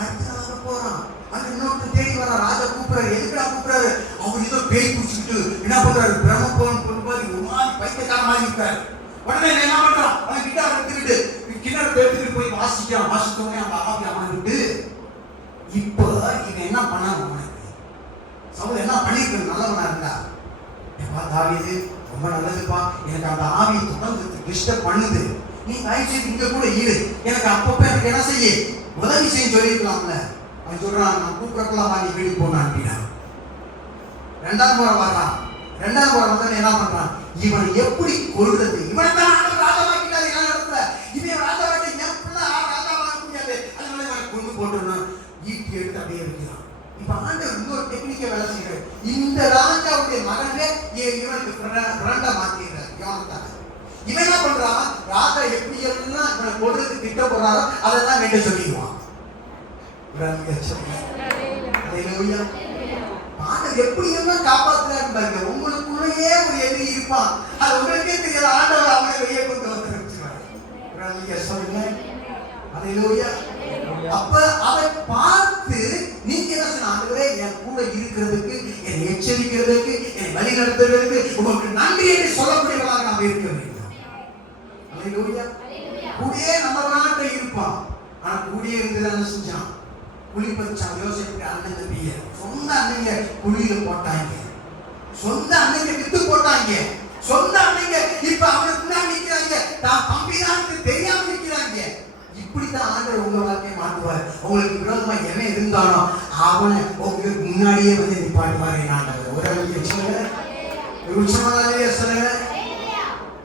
அடுத்த நாள் போறான், அந்த இன்னொரு தேடி வர ராஜா கூப்பிடுறாரு. எதுக்குடா கூப்பிடுறாரு? அவர் ஏதோ பேய் குடிச்சுக்கிட்டு என்ன பண்றாரு, பிரம்மபோன் கொண்டு போய் ஒரு மாதிரி பைத்தியக்கார மாதிரி இருக்காரு. உடனே என்ன பண்றான், அவன் கிட்ட எடுத்துக்கிட்டு கிணறு எடுத்துக்கிட்டு போய் வாசிக்கிறான். வாசித்தோடனே அவங்க அம்மாவுக்கு அவனுக்கு இப்போ இவன் என்ன பண்ணான், அவனுக்கு சவுல் என்ன பண்ணிருக்க நல்லவனா இருந்தா, தாவீது ரொம்ப நல்லதுப்பா, எனக்கு அந்த ஆவி தொடர்ந்து டிஸ்டர்ப் பண்ணுது, நீ தயவுசெய்து இங்க கூட இரு, எனக்கு அப்பப்ப எனக்கு என்ன செய்ய உதவி செய்ய சொல்லிருக்கலாம்ல. அவன் சொல்றான், நான் கூப்பிடக்கலாம் வாங்கி வீடு போன அனுப்பினான். ரெண்டாம் முறை வர்றான். ரெண்டாம் முறை வந்து என்ன பண்றான், இவன் எப்படி கொள்றது, இவனை தான் ராஜாவாக்கிட்டாரு. என்ன நடத்துல இவன் ராஜாவாக்கி என் பிள்ளை ராஜாவாக முடியாது, அதனால இவனை கொண்டு போட்டுருந்தான். ஈட்டி எடுத்து அப்படியே இருக்கிறான். இப்ப ஆண்டவர் இன்னொரு டெக்னிக்கை வேலை செய்யறாரு. இந்த ராஜாவுடைய மகனே இவனுக்கு பிரண்டா மாத்திடுறாரு. இவன் என்ன பண்றான், ராஜா எப்படி எல்லாம் இவனை கொள்றதுக்கு திட்ட போறாரோ அதெல்லாம் வேண்ட சொல்லிடுவான். ஆண்டவர் எப்படி எல்லாம் காப்பாத்துறாரு பாருங்க. உங்களுக்குள்ளேயே ஒரு எதிரி இருப்பான், அது உங்களுக்கே தெரியாது. ஆண்டவர் அவனை வெளியே கொண்டு வந்து அப்ப அதை பார்த்து நீங்க என்ன சொன்ன, ஆண்டவரே என் கூட இருக்கிறதுக்கு, என்னை எச்சரிக்கிறதுக்கு, என்னை வழி நடத்துறதுக்கு உங்களுக்கு நன்றி என்று சொல்லக்கூடியவர்களாக நாம் இருக்க வேண்டும். அல்லேலூயா. கூடியே நம்ம நாட்டை இருப்பான். ஆனா கூடியே இருந்து என்ன செஞ்சான், குழி பறிச்சான். யோசிப்பு அண்ணன் தம்பிய சொந்த அண்ணங்க குழியில போட்டாங்க, சொந்த அண்ணங்க வித்து போட்டாங்க, சொந்த அண்ணங்க இப்ப அவனுக்கு தான் நிக்கிறாங்க, தான் தம்பிதான் தெரியாம நிக்கிறாங்க. இப்படித்தான் ஆண்டவர் உங்க வாழ்க்கையை மாற்றுவார். உங்களுக்கு விரோதமா எவன் இருந்தானோ அவனை உங்களுக்கு முன்னாடியே வந்து நிப்பாட்டுவாரு ஆண்டவர். ஒரு சொல்லுங்க,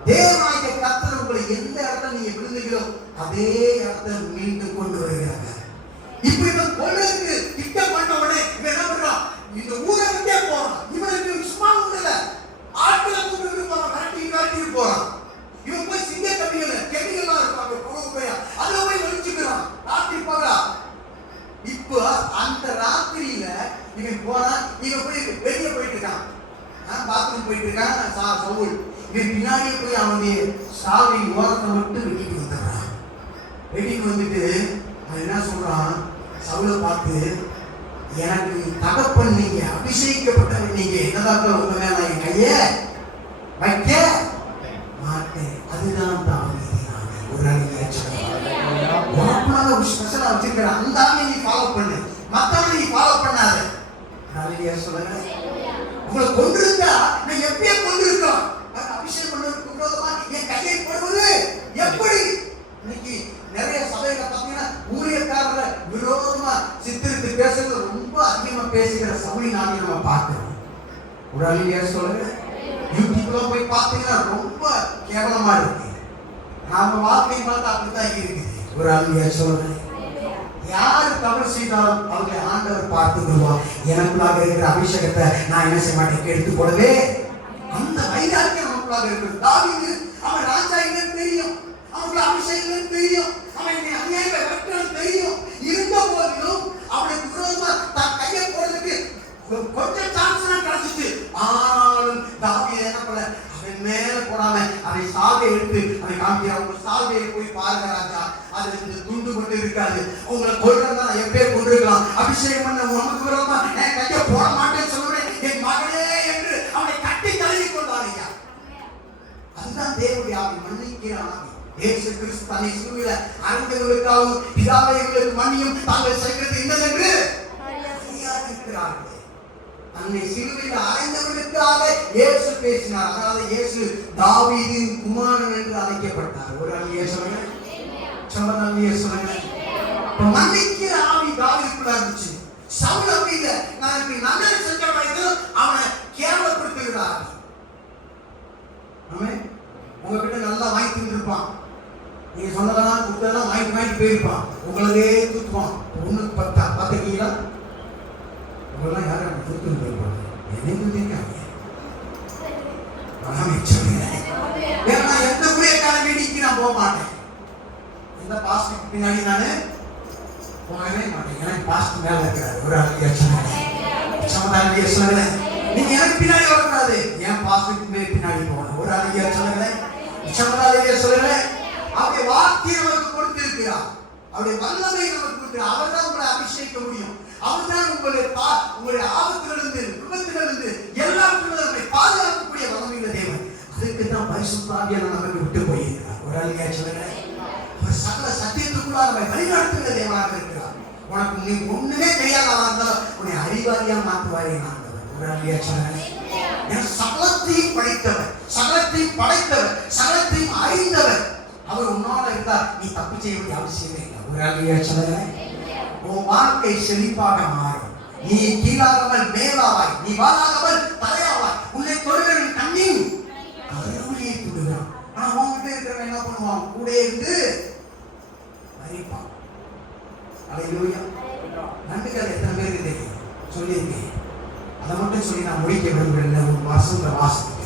தேவனாகிய கர்த்தர் உங்களை எந்த இடத்துல நீங்க விழுந்தீங்களோ அதே இடத்துல மீண்டும் கொண்டு வருகிறாங்க. இப்ப இவன் கொள்ளைக்கு திட்டம் பண்ண உடனே இவன் என்ன பண்றான், இந்த ஊரை விட்டே போறான். இவனுக்கு சும்மா உண்டல ஆட்களை கூப்பிட்டு போறான், விரட்டி போறான். இவன் போய் சிங்க கெமிகல்லாம் இருப்பாங்க, புகை போய் அதுல போய் ஒழிச்சுக்கிறான் ராத்திரி பகலா. இப்போ அந்த ராத்திரியில இவன் போறான், இவன் போய் வெளியே போயிட்டு இருக்கான், பாத்ரூம் போயிட்டு இருக்கான் சவுல். இவன் பின்னாடியே போய் அவனுடைய சாவை ஓரத்தை விட்டு வெளியிட்டு வந்துடுறான். வெளியிட்டு வந்துட்டு அவன் என்ன சொல்றான், சவுலை பார்த்து, எனக்கு தகப்பன் நீங்க, அபிஷேகிக்கப்பட்டவன் நீங்க, என்னதான் உங்க மேல என் கைய வைக்க மாட்டேன். அதுதான் தாவீது. ஒரு ஒரு ஸ்பெஷலா வச்சிருக்கிற அந்த ஆளை நீ ஃபாலோ பண்ணு, மத்தவனை நீ ஃபாலோ பண்ணாத. சொல்லுங்க, உங்களை கொண்டிருந்தா நான் எப்பயே கொண்டிருக்கோம். அபிஷேகம் பண்ணதுக்கு விரோதமா என் கையை போடுவது எப்படி? இன்னைக்கு நிறைய சபைகளை பார்த்தீங்கன்னா ஊழியக்காரரை விரோதமா சித்தரித்து பேசுறது ரொம்ப அதிகமா பேசுகிற சபை நாளைக்கு நம்ம பார்க்கிறோம். ஒரு அழியா சொல்லுங்க, யூடியூப்ல போய் பார்த்தீங்கன்னா ரொம்ப கேவலமா இருக்கு. நாம வாழ்க்கையை பார்த்தா அப்படித்தான் இருக்குது. ஒரு அழியா சொல்லுங்க, யார் தவறு செய்தாலும் அவர்களை ஆண்டவர் பார்த்து விடுவார். எனக்குள்ளாக இருக்கிற அபிஷேகத்தை நான் என்ன செய்ய மாட்டேன், எடுத்து போடவே. அந்த வைராக்கியம் நமக்குள்ளாக இருக்கிறது. தாவீது அவன் ராஜா இல்லைன்னு தெரியும், அவனுக்கு அபிஷேகம் இல்லைன்னு தெரியும், அவன் அநியாயம் வெட்டணும் தெரியும். இருந்த போதிலும் அவனுக்கு விரோதமா தான் கையை போடுறதுக்கு கொஞ்சம் சான்ஸ் கிடைச்சிச்சு. ஆனாலும் தாவீது என்ன பண்ண, அவன் மேல போடாம அதை சாவை எடுத்து அதை காமிக்கிறான். உங்க சாவையை போய் பாருங்க ராஜா, அது இந்த துண்டு கொண்டு இருக்காது, உங்களை கொள்றதா எப்படியே கொண்டிருக்கலாம். அபிஷேகம் பண்ண உனக்கு விரோதமா என் கையை போட மாட்டேன்னு சொல்லுவேன் என் மகளே என்று அவனை கட்டி தழுவி கொண்டாங்க. அதுதான் தேவனுடைய ஆவி, மன்னிக்கிற ஆவி. இயேசு கிறிஸ்து தன்னை சிலுவையில அறைந்தவர்களுக்காகவும் பிதாவே இவர்களுக்கு மன்னியும் தாங்கள் செய்கிறது என்னதென்று அறியாதிருக்கிறார்கள். தன்னை சிலுவையில் அறைந்தவர்களுக்காக இயேசு பேசினார். அதனால இயேசு தாவீதின் குமாரன் என்று அழைக்கப்பட்டார். ஒரு அல்லேலூயா சொல்லுங்க, சம்பந்தம் சொல்லுங்க. மன்னிக்கிற ஆவி தாவீதுக்குள்ள இருந்துச்சு. சவுல் அப்படி இல்லை, நான் இப்படி நல்லது செஞ்ச வரைக்கு அவனை கேவலப்படுத்துகிறார். ஆமென். உங்ககிட்ட நல்லா வாங்கி தின்னுருப்பான், நீங்க சொன்னதெல்லாம் கொடுத்ததெல்லாம் வாங்கி போயிருப்பான், உங்களதே தூத்துவான். ஒண்ணுக்கு 10 பார்த்துருக்கீங்களா? உங்களெல்லாம் யாரும் தூத்து போயிருப்பாங்க, என்னை தூத்திருக்காங்க. ஏன்னா எந்த ஊழியக்கார வீடிக்கு நான் போக மாட்டேன், எந்த பாஸ்டருக்கு பின்னாடி நானு போகவே மாட்டேன். எனக்கு பாஸ்டர் மேல இருக்கிறாரு. ஒரு சமுதாய சொல்லுங்க, நீங்க எனக்கு பின்னாடி வரக்கூடாது, என் பாஸ்டருக்கு பின்னாடி போகணும். ஒரு அழகிய சொல்லுங்க, சமுதாய சொல்லுங்க. அவருடைய வார்த்தையை நமக்கு கொடுத்திருக்கிறார், அவருடைய வல்லமை நமக்கு கொடுக்கிறார். அவர் தான் உங்களை அபிஷேகிக்க முடியும். அவர் தான் உங்களுடைய ஆபத்திலிருந்து விபத்திலிருந்து எல்லாத்திலிருந்து நம்மை பாதுகாக்கக்கூடிய வல்லமையுள்ள தேவன். அதுக்கு தான் பரிசுத்த ஆவியானவர் நமக்கு விட்டு போயிருக்கிறார். ஒரு அழகிய சொல்லுங்க, அவர் சகல சத்தியத்துக்குள்ள நம்மை வழிநடத்துகிற தேவனாக இருக்கிறார். உனக்கு நீ ஒண்ணுமே தெரியாதவா இருந்தாலும் உன்னை அறிவாளியா மாற்றுவாரே ஆண்டவர். ஒரு அழகிய சொல்லுங்க, சகலத்தையும் படைத்தவர், சகலத்தையும் படைத்தவர், சகலத்தையும் அறிந்தவர். அவர் உன்னோட இருந்தார், நீ தப்பு செய்ய வேண்டிய அவசியமே இல்லை. ஒரு அழகிய சொல்லுங்க, உன் வாழ்க்கை செழிப்பாக மாறும். நீ கீழாகாமல் மேலாவாய், நீ வாழாகாமல் தலையாவாய். உன்னை தொழிலின் கண்ணின் கருவியை துடுகிறான். ஆனா உன்கிட்ட இருக்கிறவன் என்ன பண்ணுவான், கூட இருந்து மறிப்பான். அல்லேலூயா. நண்டுகள் எத்தனை பேருக்கு தெரியும் சொல்லியிருக்கேன், அதை மட்டும் சொல்லி நான் முடிக்க விரும்புகிறேன். ஒரு வருஷத்துல வாசிட்டு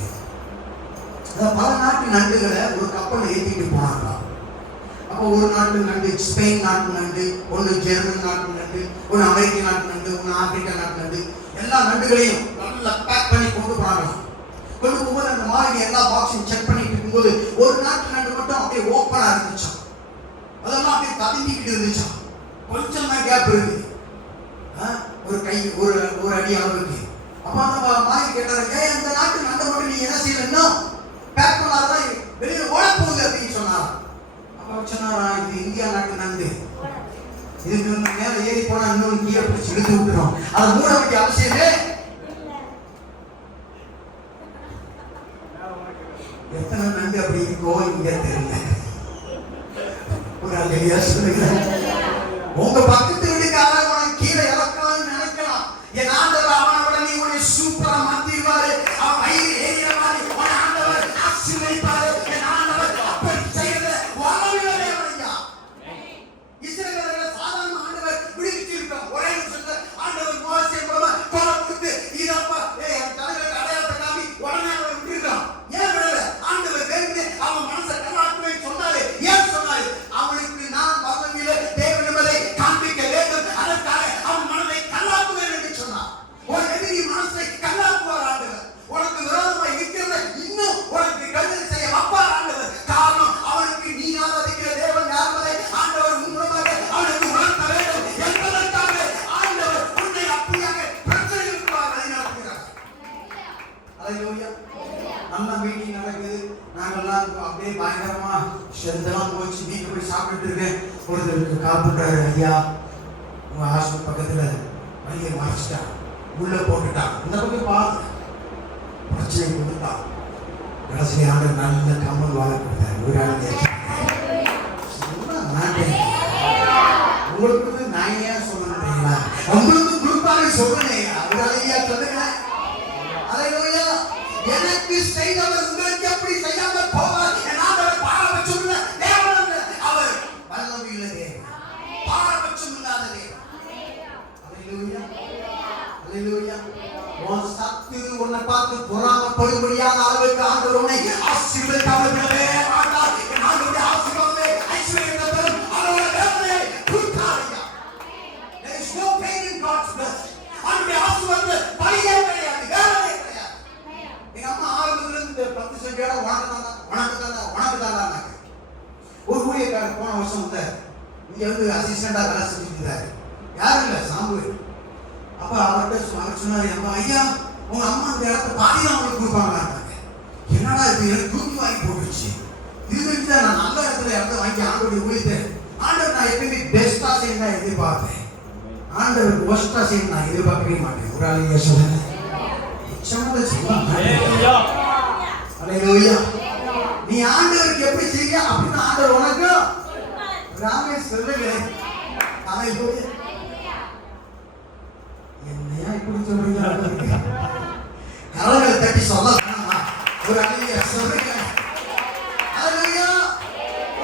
பல நாட்டு நண்டுகளை ஒரு கப்பல் ஏற்றிட்டு போனாங்களாம். அப்போ ஒரு நாட்டு நண்டு ஸ்பெயின் நாட்டு நண்டு, ஒன்று ஜெர்மன் நாட்டு நண்டு, ஒன்று அமெரிக்க நாட்டு நண்டு, ஒன்று ஆப்பிரிக்கா நாட்டு நண்டு, எல்லா நண்டுகளையும் நல்லா பேக் பண்ணி கொண்டு போனாங்களாம். கொண்டு போகும்போது அந்த மாதிரி எல்லா பாக்ஸையும் செக் பண்ணிட்டு இருக்கும்போது ஒரு நாட்டு நண்டு மட்டும் அப்படியே ஓப்பனா இருந்துச்சான். அதெல்லாம் அப்படியே ததுங்கிக்கிட்டு இருந்துச்சான். கொஞ்சம் தான் கேப் இருக்கு, ஒரு கை ஒரு அடி அளவுக்கு. அப்ப அந்த மாதிரி கேட்டாங்க, அந்த நாட்டு நண்டை மட்டும் நீங்க என்ன செய்யலன்னா பேக் பண்ணாதான் வெளியில ஓட போகுது அப்படின்னு சொன்னார். அப்ப சொன்னாரா, இது இந்தியா நாட்டு நண்டு, இதுக்கு மேல ஏறி போனா இன்னொரு கீழே பிடிச்சி இழுத்து விட்டுரும், அதை மூட வேண்டிய அவசியமே. எத்தனை நண்டு அப்படி இருக்கோ இங்க தெரியல. ஒரு அல்லேலூயா சொல்லுங்க. உங்க பக்கத்து வீட்டுக்காரங்க உனக்கு கீழே இறக்கலாம்னு நினைக்கலாம், என் ஆண்டவர் அவனோட நீ உன்னை சூப்பரா மாத்திடுவாரு, அவன் வயிறு ஏறிய மாதிரி உன் ஆண்டவர் ஆசீர்வதிப்பாரு. என் ஆண்டவர் அப்படி செய்யறது வரவில்லை. இஸ்ரவேலர்களை சாதாரண ஆண்டவர் விடுவிச்சிருக்கார். ஒரே நிமிஷத்துல ஆண்டவர் மோசே மூலமா கோலை கொடுத்து இதப்பா என் தலைவருக்கு அடையாளத்தை காமி உடனே அவரை விட்டுருக்கான். ஏன் விடல? ஆண்டவர் வேணுமே அவன் மனசை கல்லாக்குமே சொன்னாரு. ஏன் சொன்னாரு? அவனுக்கு நான் வசதியில தேவ நிபதை காண்பிக்க வேண்டும், அதற்காக அவன் மனதை கல்லாக்குவேன் என்று சொன்னார். ஒரு எதிரி மனசை கல்லாக்குவார் ஆண்டவர். உனக்கு விரோதமாக இருக்கிறத இன்னும் உனக்கு கருதல் செய்ய வைப்பார் ஆண்டவர். காரணம், அவனுக்கு நீ ஆராதிக்கிற தேவன் யாருவதை ஆண்டவர் மூலமாக அவனுக்கு உணர்த்த வேண்டும் என்பதற்காக ஆண்டவர் உன்னை அப்படியாக பிரச்சனைகளுக்கு வழிநடத்துகிறார். அல்லேலூயா. நம்ம மீட்டிங் நடக்குது, நாங்கெல்லாம் அப்படியே பயங்கரமா செஞ்செல்லாம் போச்சு. வீட்டுக்கு போய் சாப்பிட்டு இருக்கேன். ஒருத்தருக்கு கால் பண்றாரு, ஐயா உங்க ஹாஸ்பிட்டல் பக்கத்துல வழியை மறைச்சிட்டான், உள்ள போட்டுட்டான், இந்த பக்கம் பார்த்து பிரச்சனை கொடுத்தான். கடைசி ஆண்டு நல்ல கம்மல் வாழ கொடுத்தாரு. ஒரு ஆள் உங்களுக்கு நான் ஏன் சொல்லணுங்களா, உங்களுக்கு கொடுப்பாரு சொல்றேன். ஒரு அழகியா சொல்லுங்க. அல்லேலூயா. எனக்கு செய்தவர் உங்களுக்கு எப்படி செய்யாமல் போவார். என் ஆண்டவர் பாரபட்சம் உள்ள தேவன், அவர் வல்லமையுள்ள தேவன், பாரபட்சம் இல்லாத பார்த்து பொறாமப்படும்படியான அளவுக்கு ஆண்டவர் உன்னை ஆசீர்வதிக்காமல் விடவே மாட்டார். என் ஆண்டவருடைய ஆசீர்வாதமே ஐஸ்வர்யத்தை தரும். அவருடைய வேதனையை குறித்தாரியா. There is no pain in God's blessing. ஆண்டவருடைய ஆசீர்வாதத்துல வலியே கிடையாது, வேதனை கிடையாது. எங்க அம்மா ஆரம்பத்துல இருந்து 10 செஞ்சா உனக்கு தானா ஒரு ஊழியக்காரர் போன வருஷம் வந்தார். இங்க வந்து அசிஸ்டண்டா வேலை செஞ்சுட்டு இருந்தாரு. யாரும் இல்ல, சாம்பு. அப்ப அவர்கிட்ட சொன்னாரு, ஐயா உங்க அம்மா அந்த இடத்த பாதிதான் அவங்களுக்கு கொடுப்பாங்க. என்னடா இது, எனக்கு தூக்கி வாங்கி போட்டுருச்சு. இது வச்சு நான் நல்ல இடத்துல இடத்த வாங்கி ஆண்டோடைய ஊழியத்தேன். ஆண்டவர் நான் எப்பயுமே பெஸ்டா செய்ய நான் எதிர்பார்ப்பேன். ஆண்டவருக்கு ஒஸ்டா செய்ய நான் எதிர்பார்க்கவே மாட்டேன். ஒரு ஆளுங்க சொல்லுங்க, நீ ஆண்டவருக்கு எப்படி செய்ய அப்படின்னு ஆண்டவர் உனக்கு ராமே சொல்லுங்க. என்னையா இப்படி சொல்றீங்க? கரங்களை தட்டி சொல்ல ஒரு அழகிய சொல்லுங்க.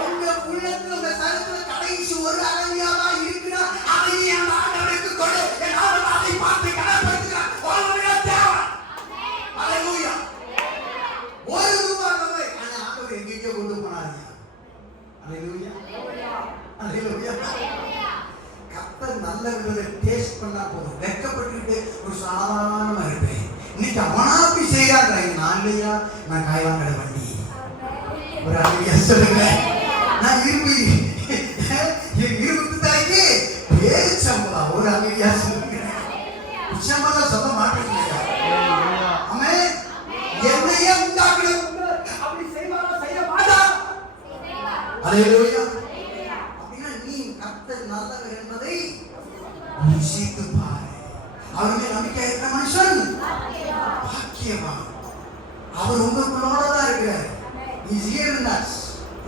உங்க உள்ளத்துல உங்க தரத்துல கடைசி ஒரு அழகியாவா இருக்குன்னா அதையே அந்த ஆண்டவருக்கு கொடு. என் ஆண்டவர் அதை பார்த்து கனப்படுத்துகிறார். வாழ்வுடைய தேவை. அல்லேலூயா. ஒரு ரூபாய் நம்ம அந்த ஆண்டவர் எங்கேயோ கொண்டு போனாருங்க. அல்லேலூயா. அல்லேலூயா. கர்த்தர் நல்ல விதத்தை டேஸ்ட் பண்ணா போதும். வெட்கப்பட்டுக்கிட்டு ஒரு சாதாரணமா இருப்பேன். இன்னைக்கு அவனாப்பி செய்யறாங்க. நான் இல்லையா, நான் காய்வாங்கட வண்டி. ஒரு அழகிய சொல்லுங்க. நான் இருபத்தி தாய்க்கு பேச்சம்பா. ஒரு அழகிய சொல்லுங்க. உச்சம்பா சொல்ல மாட்டேங்க. ஆமே, என்னையே உண்டாக்குற அப்படி செய்வாரா, செய்ய மாட்டா. அல்லேலூயா. அப்படின்னா நீ கர்த்தர் நல்லவர் என்பதை ருசித்து பாரு. அவருமே நம்பிக்கை இருக்கிற மனுஷன் பாக்கியவான். அவர் உங்களுக்குள்ளோட தான் இருக்கிறார். He's here in us.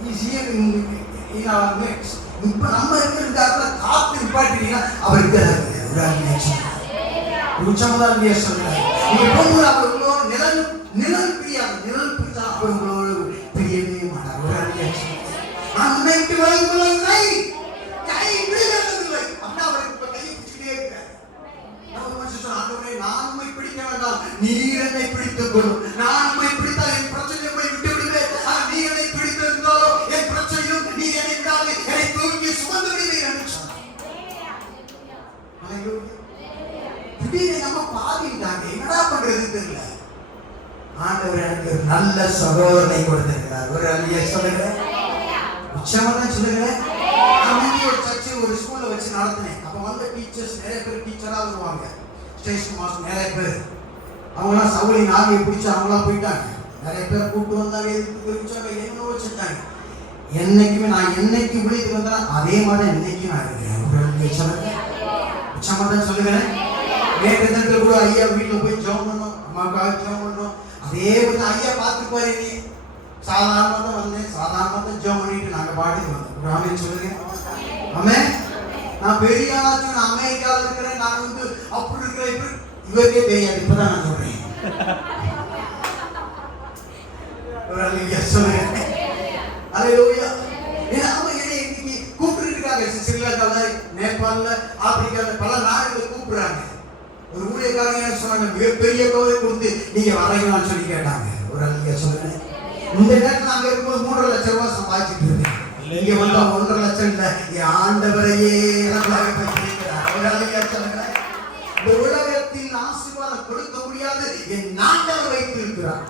He's here in our midst. இப்ப நம்ம இருக்கிற இடத்துல காத்து நிப்பாட்டிட்டீங்கன்னா அவர் இருக்கிறார். உச்சமதான் சொல்றாரு. நீங்க போகும்போது அவர் உங்களோட நிழல் பிரியாது. நிழல் பிரித்தா அவர் உங்களோட பிரியவே மாட்டார். ஒரு நான் உன்னைட்டு வருவதில்லை, கை விடுவதில்லை. அப்படின்னா அவருக்கு இப்ப கையை பிடிச்சிட்டே இருக்கிறார். நான் உண்மை பிடிக்க வேண்டாம், நீர் என்னை பிடித்துக் கொள்ளும். நான் உண்மை பிடித்தால் என் பிரச்சனையை போய் விட்டு விடுவேன். நீ என்னை பிடித்திருந்தாலோ என் பிரச்சனையும் நீ என்னை விடாது, என்னை தூக்கி சுமந்து விடுவீர் என்று சொன்னார். திடீர்னு நம்ம பாதிட்டாங்க, என்னடா பண்றது தெரியல. ஆண்டவர் எனக்கு ஒரு நல்ல சகோதரனை கொடுத்திருக்கிறார். ஒரு அழிய சொல்லுங்க, உச்சமா தான் சொல்லுங்க. நான் ஒரு சர்ச்சை ஒரு ஸ்கூல்ல வச்சு நடத்தினேன். அப்ப வந்து டீச்சர்ஸ் நிறைய பேர் டீச்சரா வருவாங்க. ஸ்டேஷன் மாஸ்டர் நிறைய பேர். அவங்களாம் சவுளி நாகையை பிடிச்சி அவங்களாம் போயிட்டாங்க. நிறைய பேர் கூப்பிட்டு வந்தாங்க, எதுக்கு தெரிவிச்சாங்க, என்ன வச்சுட்டாங்க. என்னைக்குமே நான் என்னைக்கு விழித்து வந்தேன் அதே மாதிரி என்னைக்கு நான் இருக்கிறேன். சொல்லுங்க, உச்சமா தான் சொல்லுகிறேன். நேற்று தினத்தில் கூட ஐயா வீட்டில் போய் ஜெபம் பண்ணோம், அம்மாவுக்காக ஜெபம் பண்ணோம். அதே வந்து ஐயா பார்த்துக்குவாரு. நீ சாதாரணமாக தான் வந்தேன், சாதாரணமாக தான் ஜெபம் பண்ணிட்டு நாங்கள் பாட்டுக்கு வந்தோம். ராமே சொல்லுங்க. ஆமே, நான் பெரிய ஆளாச்சு, நான் அமெரிக்காவில் இருக்கிறேன், நான் வந்து அப்படி இருக்கிறேன், இப்படி இவருக்கே தெரியாது. இப்பதான் நான் சொல்றேன். சொல்லுங்க. அல்லேலூயா. இன்னைக்கு கூப்பிட்டு இருக்காங்க. ஸ்ரீலங்கால, நேபாள, ஆப்பிரிக்கால பல நாடுகளை கூப்பிடுறாங்க. ஒரு ஊழியக்காரங்க என்ன சொன்னாங்க, மிகப்பெரிய கோவை கொடுத்து நீங்க வரையலாம்னு சொல்லி கேட்டாங்க. ஒரு அழகிய சொல்லுங்க. இந்த நேரத்தில் அங்க இருக்கும்போது 3.5 லட்சம் ரூபாய் சம்பாதிச்சுட்டு இருக்கேன். இங்க வந்தா 1.5 லட்சம் இல்ல, என் ஆண்டவரையே இந்த உலகத்தில் ஆசீர்வாதம் கொடுக்க முடியாது, என் ஆண்டவர் வைத்திருக்கிறார்.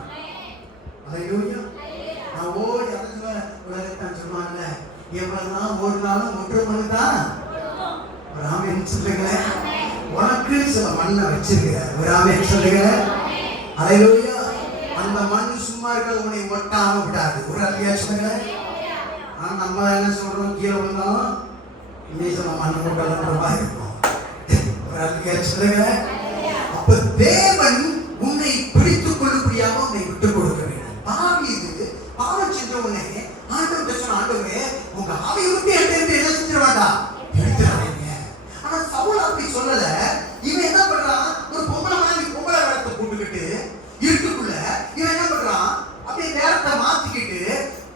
அல்லேலூயா. நான் ஓடி அதுல உலகத்தான் சொல்லுவாங்க, எவ்வளவுதான் ஓடினாலும் ஒற்றுமனுதான். ஒரு ஆமென் சொல்லுங்க. உனக்கு சில மண்ணை வச்சிருக்கிறார். ஒரு ஆமென் சொல்லுங்க. அல்லேலூயா. அந்த மண் சும்மா இருக்கிறது உன்னை ஒட்டாம விடாது. ஒரு அல்லையா சொல்லுங்க. நம்ம என்ன சொல்றோம், கீழே வந்தாலும் இன்னைக்கு நம்ம மண்ணு கொண்டாடுற மாதிரி இருக்கும். சொல்லுங்க. அப்ப தேவன் உன்னை பிடித்துக் கொள்ளும்படியாக உன்னை விட்டுக் கொடுக்க வேண்டும். தாவீது பாவம் செஞ்ச உடனே ஆண்டவர்கிட்ட சொன்ன, ஆண்டவரே உங்க ஆவியை விட்டு எடுத்து என்ன செஞ்சிட வேண்டாம், எடுத்துறாங்க. ஆனா சவுல் அப்படி சொல்லல. இவன் என்ன பண்றான், ஒரு பொம்பளை மாதிரி பொம்பளை வேடத்தை போட்டுக்கிட்டு இருட்டுக்குள்ள இவன் என்ன பண்றான், அப்படியே நேரத்தை மாத்திக்கிட்டு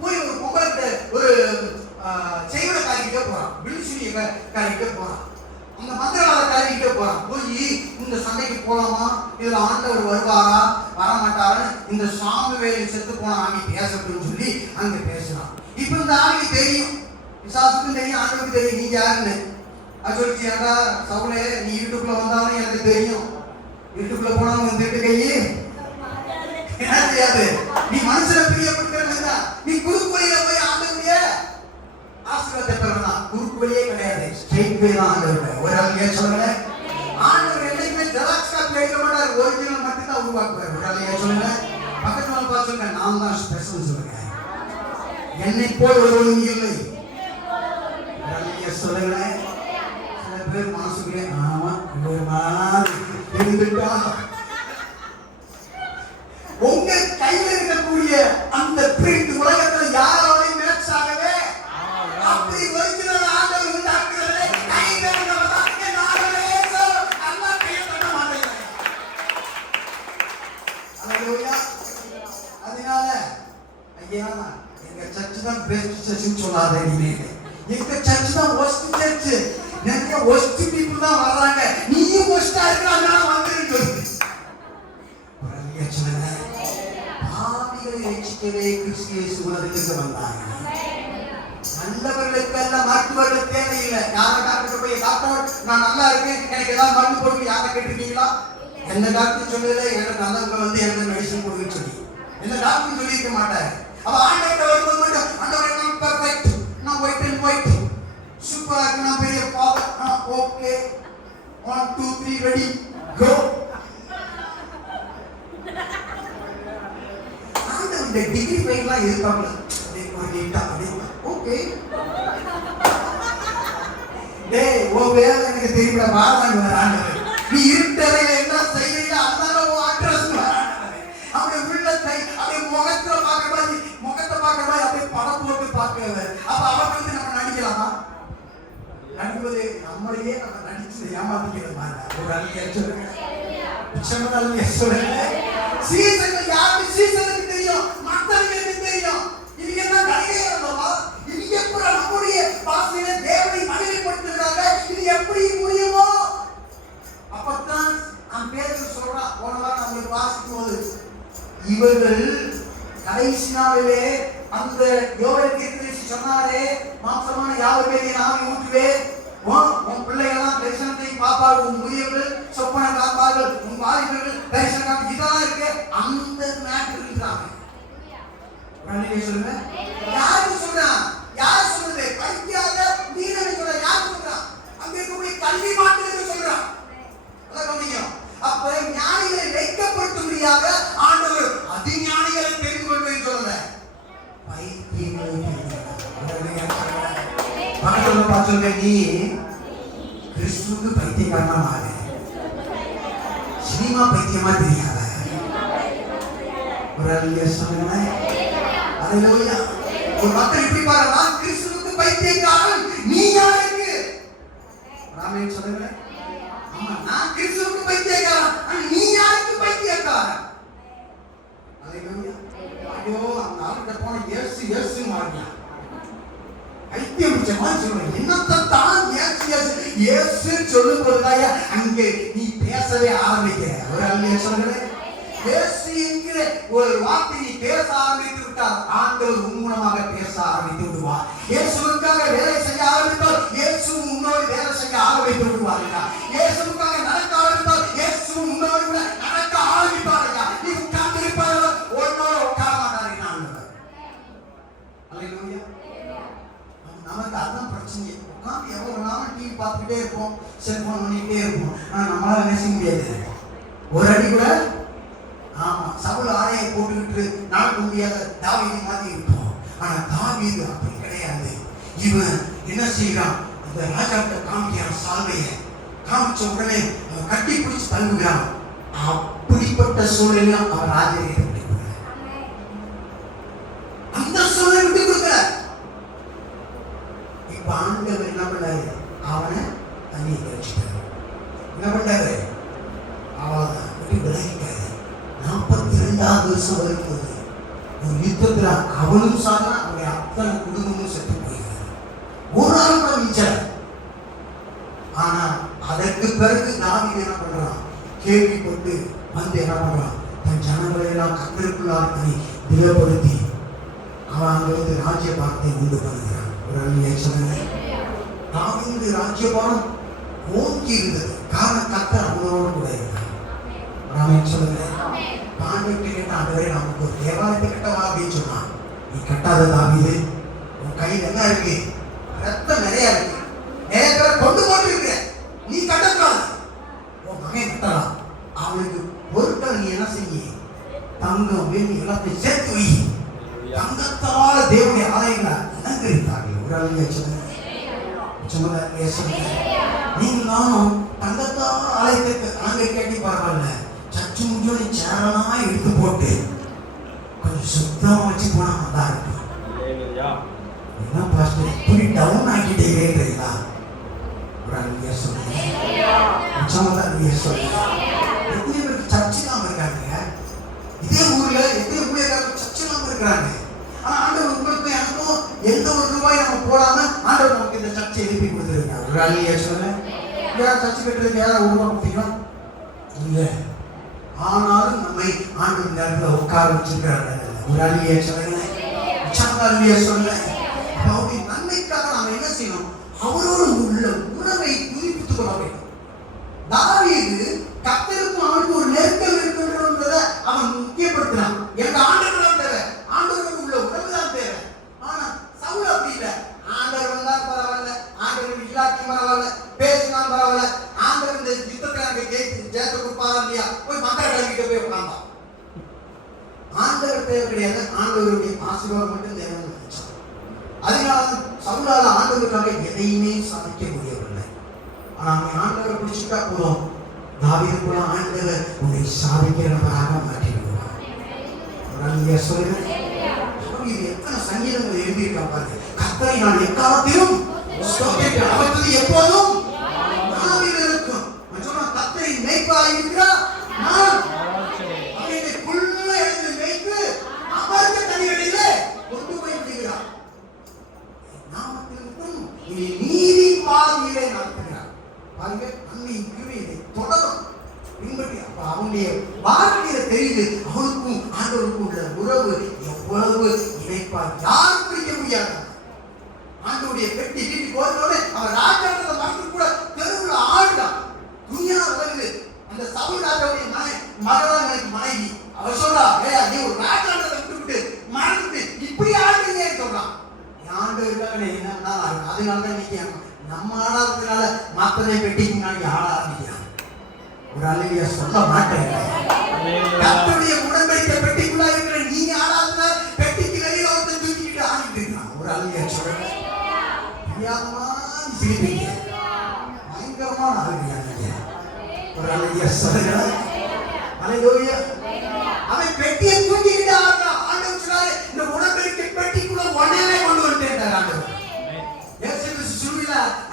போய் ஒரு பொம்பளை ஒரு செய்வன காரிக்கிட்டே போறான், விழுச்சுனிய காரிக்கிட்டே போறான், அந்த மந்திரவாத காரிக்கிட்டே போறான். போய் இந்த சண்டைக்கு போலாமா, இதுல ஆண்டவர் வருவாரா சாமுவேல் செத்து போன ஆவி பேசட்டும்னு சொல்லி அங்க பேசுறான். இப்ப இந்த ஆவி தெரியும், பிசாசுக்கும் தெரியும், ஆண்டவருக்கு தெரியும் நீங்க யாருன்னு. அது சொல்லிச்சு, ஏடா சவுலே நீ வீட்டுக்குள்ள வந்தாலும் எனக்கு தெரியும், வீட்டுக்குள்ள போனாலும் திட்டு கையே என்ன செய்யாது. நீ மனுஷனை பிரியப்படுத்துறா, நீ குறுக்கு வழியில போய் ஆண்டவருடைய ஆசீர்வாதத்தை பெறலாம். குறுக்கு வழியே கிடையாது, ஸ்ட்ரெயிட் வே தான் ஆண்டவர். ஒரு ஆள் சொல்லுங்க, ஆண்டவர் என்னைக்குமே ஜெராக்ஸ் காப்பி வைக்க மாட்டார், ஒரிஜினல் மட்டும் தான் உருவாக்குவார். ஒரு ஆள் சொல்லுங்க, பக்கத்துல பார்த்து சொல்லுங்க, நான் தான் ஸ்பெஷல் சொல்லுங்க, என்னை போல் ஒருவன் இல்லை. சொல்லுங்க. சில பேர் மனசுக்குள்ளே ஆமா ஒரு மாதிரி இருந்துட்டா உங்க கையில இருக்கக்கூடிய அந்த பிரிண்ட் உலகத்துல யாரோடையும் மேட்ச் ஆகவே அப்படி ஒரிஜினல் ஆண்டவர் உண்டாக்குறதே கையில இருக்கவங்க நானே நல்லா கையில பண்ண மாட்டேங்க. அல்லேலூயா. அதனால ஐயா எங்க சர்ச் தான் பெஸ்ட் சர்ச்னு சொல்லாத, நீங்க எங்க சர்ச் தான் ஒஸ்ட் சர்ச், நிறைய ஒஸ்ட் பீப்புள் தான் வர்றாங்க, நீயும் ஒஸ்டா இருக்கறனால வந்துருங்க. பரவாயில்லை சொல்லுங்க, பாவிகளை ரட்சிக்கவே கிறிஸ்து இயேசு உலகத்துக்கு வந்தார். நல்லவர்களுக்கு எல்லாம் மருத்துவர்கள் தேவையில்லை. யாரை டாக்டர் போய் டாக்டர் நான் நல்லா இருக்கேன் எனக்கு ஏதாவது மருந்து போடுங்க யாரை கேட்டிருக்கீங்களா? எந்த டாக்டர் சொல்லல எனக்கு நல்லவங்க வந்து எனக்கு மெடிசன் கொடுங்கன்னு சொல்லி எந்த டாக்டர் சொல்லியிருக்க மாட்டாரு. அப்ப ஆண்டவர்கிட்ட வரும்போது மட்டும் ஆண்டவரே நான் பெர்ஃபெக்ட், நான் ஒயிட் அண்ட் ஒயிட் சூப்பரா இருக்கு, நான் பெரிய ஃபாதர், ஓகே 1 2 3 ரெடி கோ. ஆண்டவர் இந்த டிகிரி ஃபைல்லாம் இருக்காங்க ஒரு நீட்டா ஓகே டேய் ஓ வேலை எனக்கு தெரியல வாங்க ஆண்டவர், நீ இருட்டறையில என்ன செய்யறீங்க அதனால ஓ அட்ரஸ் அப்படியே உள்ளத்தை அப்படியே முகத்துல பார்க்க மாதிரி முகத்தை பார்க்க மாதிரி அப்படியே படம் போட்டு பார்க்கவே. அப்ப அவன் வந்து நம்ம நடிக்கலாமா? நடிப்பது நம்மளையே நம்ம நடிச்சு ஏமாத்திக்கிறது மாதிரி. ஒரு அன்னைக்கு சொல்லுங்க, சொல்லுங்க, சீசன் யாருக்கு சீசனுக்கு தெரியும், மற்றவங்களுக்கு தெரியும். இவங்க என்ன நடிகையா? இவங்க எப்படி நம்முடைய பாசையில தேவனை மகிமைப்படுத்துகிறாங்க, இது எப்படி முடியுமோ? அப்பதான் நான் பேருக்கு சொல்றேன், போன வாரம் நம்மளுக்கு வாசிக்கும் போது இவர்கள் கடைசி நாளிலே அந்த யோவேல் தீர்க்கதரிசி சொன்னாரே, மாம்சமான யாவர் மீது ஆவி ஊற்றுவேன், உன் பிள்ளைகள்லாம் தரிசனத்தை பார்ப்பார்கள், உன் முதியவர்கள் சொப்பனை காப்பார்கள், உன் வாலிபர்கள் தரிசனம் இதெல்லாம் இருக்கு. அந்த மேட்டர் இருக்கிறாங்க. சொல்லுங்க, யாரு சொல்றா? யார் சொல்றது? பைத்தியாக நீரனை சொல்ற யார் சொல்றா? அங்க இருக்கக்கூடிய கல்வி மாற்றத்தை சொல்றா. அப்ப ஞானிகளை வைக்கப்படும்படியாக ஆண்டவர் அதிஞானிகளை தெரிந்து கொள்வதை சொல்லல, பைத்தியங்களை சொல்லுங்க. நீ கிறிஸ்துவுக்கு பைத்தியக்காரனா மாறு, சினிமா பைத்தியமா தெரியாத. ஒரு அல்லேலூயா சொல்லுங்க. அல்லேலூயா. ஒரு மக்கள் இப்படி பாருங்க, நான் கிறிஸ்துவுக்கு பைத்தியக்காரன், நீ யாருக்கு? ஆமென் சொல்லுங்க. ஆமா, நான் கிறிஸ்துவுக்கு பைத்தியக்காரன், நீ யாருக்கு பைத்தியக்காரன்? அல்லேலூயா. ஐயோ அந்த ஆளுகிட்ட போன இயேசு இயேசு மாறியா பைத்தியம் பிடிச்ச மாதிரி சொல்லுங்க. என்னத்தான் இயேசு இயேசு இயேசு சொல்லும் போதுதாயா அங்கே நீ பேசவே ஆரம்பிக்கிற. ஒரு அல்லேலூயா சொல்லுங்க. இயேசு என்கிற ஒரு வார்த்தை நீ பேச ஆரம்பித்து விட்டால் ஆண்டவர் உன்மூலமாக பேச ஆரம்பித்து விடுவார். இயேசுவுக்காக வேலை செய்ய ஆரம்பித்தால் இயேசு உன்னோடு வேலை செய்ய ஆரம்பித்து விடுவார்கள். இயேசுவுக்காக நடக்க ஆரம்பித்தால் இயேசு உன்னோடு நடக்க ஆரம்பிப்பார்கள். நீ உட்கார்ந்து இருப்பார்கள், உன்னோடு உட்கார மாட்டார்கள். அல்லேலூயா. நமக்கு அதான் பிரச்சனை. உட்காந்து எவ்வளவு நாளும் டிவி பார்த்துக்கிட்டே இருப்போம், செல்போன் பண்ணிக்கிட்டே இருப்போம். ஆனால் நம்மளால பேச முடியாது ஒரு அடி கூட. ஆமா, சவுல் ஆடையை போட்டுக்கிட்டு நடக்க முடியாத தாவீதை மாதிரி இருப்போம். ஆனா தாவீது அப்படி கிடையாது. இவன் என்ன செய்யறான்? அந்த ராஜாட்ட காமிக்கிறான், சால்வையை காமிச்ச உடனே அவன் கட்டி பிடிச்சு தள்ளுகிறான். அப்படிப்பட்ட சூழலில் அவன் ராஜாவை விட்டு கொடுக்கல, அந்த சூழலை விட்டு கொடுக்கல. இப்ப ஆண்டவர் என்ன பண்ணாரு? அவனை தண்ணியை கழிச்சுட்டாரு. என்ன பண்ணாரு? அவ்வளவுதான், விட்டு விலகிட்டாரு. 42வது வருஷம் வரும்போது ஒரு யுத்தத்துல அவனும் சாகிறான், அவனுடைய அத்தனை குடும்பமும் செத்து போயிருக்காரு. ஒரு ஆள் கூட மிச்சம். ஆனா அதற்கு பிறகு தாவீது என்ன பண்றான்? கேள்விப்பட்டு வந்து என்ன பண்றான்? தன் ஜனங்களை எல்லாம் கத்தருக்குள்ளார் திடப்படுத்தி அவன் அங்கிருந்து ராஜ்யபாரத்தை உண்டு பண்ணுகிறான். ஒரு அழியை சொல்லுங்க. தாவீது ராஜ்யபாரம் ஓங்கி இருந்தது. காரணம் கர்த்தர் அவனோடு கூட இருந்தார். ராமன் சொல்லுங்க. பாண்டிட்டு கேட்ட ஆண்டவரே நமக்கு ஒரு தேவாலயத்தை கட்டவா அப்படின்னு சொன்னான். நீ கட்டாத தாவீது, உன் கையில் என்ன இருக்கு? ரத்தம் நிறைய இருக்கு, நிறைய பேரை கொண்டு போட்டு இருக்க, நீ கட்டக்கூடாது. உன் மகன் கட்டலாம். அவனுக்கு பொருட்கள் நீ என்ன செய்ய? தங்கம் வெள்ளி எல்லாத்தையும் சேர்த்து வை. தங்கத்தால தேவனுடைய ஆலயங்களை அலங்கரித்தார்கள். ஒரு அழியை சொல்லுங்க. நீங்களும் தங்கத்தால் ஆலயத்துக்கு அலங்கரிக்காட்டி பரவாயில்ல, சச்சு முஜோனி சேரலாம் எடுத்து போட்டு கொஞ்சம் சுத்தமா வச்சு போனா நல்லா இருக்கும். என்ன பாஸ்டர் இப்படி டவுன் ஆக்கிட்டீங்களா? ஒரு அழியை சொல்லுங்க. சொல்லுங்க. எத்தனை பேருக்கு சர்ச்சு இல்லாம இருக்காங்க? இதே ஊர்ல எத்தனை ஊழியர்கள் சர்ச்சு இல்லாம இருக்கிறாங்க. ஆனா ஆண்டவர் உங்களுக்கு எனக்கும் எந்த ஒரு ரூபாய் நம்ம போடாம ஆண்டவர் நமக்கு இந்த சர்ச்சை எழுப்பி கொடுத்துருக்காங்க. ஒரு அழியை சொல்லுங்க. யார் சர்ச்சை கட்டுறதுக்கு யாராவது உருவா கொடுத்தீங்களா? இல்ல. ஆனாலும் நம்மை ஆண்டவர் நேரத்தில் உட்கார வச்சிருக்கிறாங்க. ஒரு அழியை சொல்லுங்க. அழியை சொல்லுங்க. அவருடைய நன்மைக்காக நாம என்ன செய்யணும்? அவரோடு உள்ள உறவை புதுப்பித்துக் கொள்ள வேண்டும். தாவீது கர்த்தருக்கும் அவனுக்கு ஒரு நெருக்கம் இருக்கின்றதை அவன் முக்கியப்படுத்தினான். எனக்கு ஆண்டவர் தான் தேவை, ஆண்டவரோடு உள்ள உறவு தான் தேவை. ஆனா சவுல் அப்படி இல்லை. ஆண்டவர் வந்தா பரவாயில்ல, ஆண்டவர் இல்லாட்டி பரவாயில்ல, பேசினா பரவாயில்ல, ஆண்டவர் இந்த யுத்தத்தை அங்கே ஜெயத்தை கொடுப்பாரா இல்லையா, போய் மக்கள் கல்விக்கிட்ட போய் உட்கார்ந்தான். ஆண்டவர் தேவை கிடையாது, ஆண்டவருடைய ஆசீர்வாதம் மட்டும் தேவை. அதனால சவுலால ஆண்டவருக்காக எதையுமே சாதிக்க முடியவில்லை. ஆனா அவன் ஆண்டவரை பிடிச்சிட்டா போதும், தாவீது கூட ஆண்டவர் உன்னை சாதிக்கிறவராக மாற்றி விடுவார். சொல்லுங்க. இது எத்தனை சங்கீதங்கள் எழுதியிருக்கா பாருங்க. கர்த்தரை நான் எக்காலத்திலும் அவற்றது எப்போதும் இருக்கும். கர்த்தரை மேய்ப்பாக இருக்கிறார், நான் அவனை புல்ல எழுந்து மேய்த்து அமர்ந்த தனியடியிலே கொண்டு போய் விடுகிறார். நாமத்திற்கும் நீதி பாதையிலே நடத்துகிறார். பாருங்க, நன்மை கிருபையை தொடரும் பின்பற்றி. அப்ப அவனுடைய வாழ்க்கையில தெரியுது அவனுக்கும் ஆண்டவருக்கும் உள்ள உறவு எவ்வளவு இணைப்பா, யாரும் பிடிக்க முடியாது. ஆண்டவருடைய பெட்டி வீட்டுக்கு போறதோட அவன் ராஜாவை மறந்து கூட தெருவுல ஆடுதான். துணியா வருது. அந்த சவுல் ராஜாவுடைய மகதான் எனக்கு மனைவி. அவர் சொல்றா, ஏயா நீ ஒரு ராஜாவை விட்டு மறந்துட்டு இப்படி ஆடுறீங்க சொல்றான். ஆண்டவருக்காக என்ன அதனாலதான் இன்னைக்கு நம்ம ஆடாததுனால மத்தனை பெட்டிக்கு முன்னாடி ஆட ஆரம்பிக்கிறான். ஒரு அழியா சொல்ல மாட்டேன். கர்த்தருடைய உடன்படிக்கை பெட்டிக்குள்ள இருக்கிற நீங்க ஆடாததுனால பெட்டிக்கு வெளியில ஒருத்தன் தூக்கிட்டு ஆடிட்டு இருக்கான். ஒரு அழியா சொல்றேன். சிரிப்பீங்க, பயங்கரமான ஆளுங்க. ஒரு அழியா சொல்றேன். அல்லேலூயா. அவன் பெட்டியை தூக்கிட்டு ஆடுறான். ஆண்டவர் சொல்றாரு, இந்த உடன்படிக்கை பெட்டிக்குள்ள உடனே கொண்டு வந்துட்டேன் ஆண்டவர்.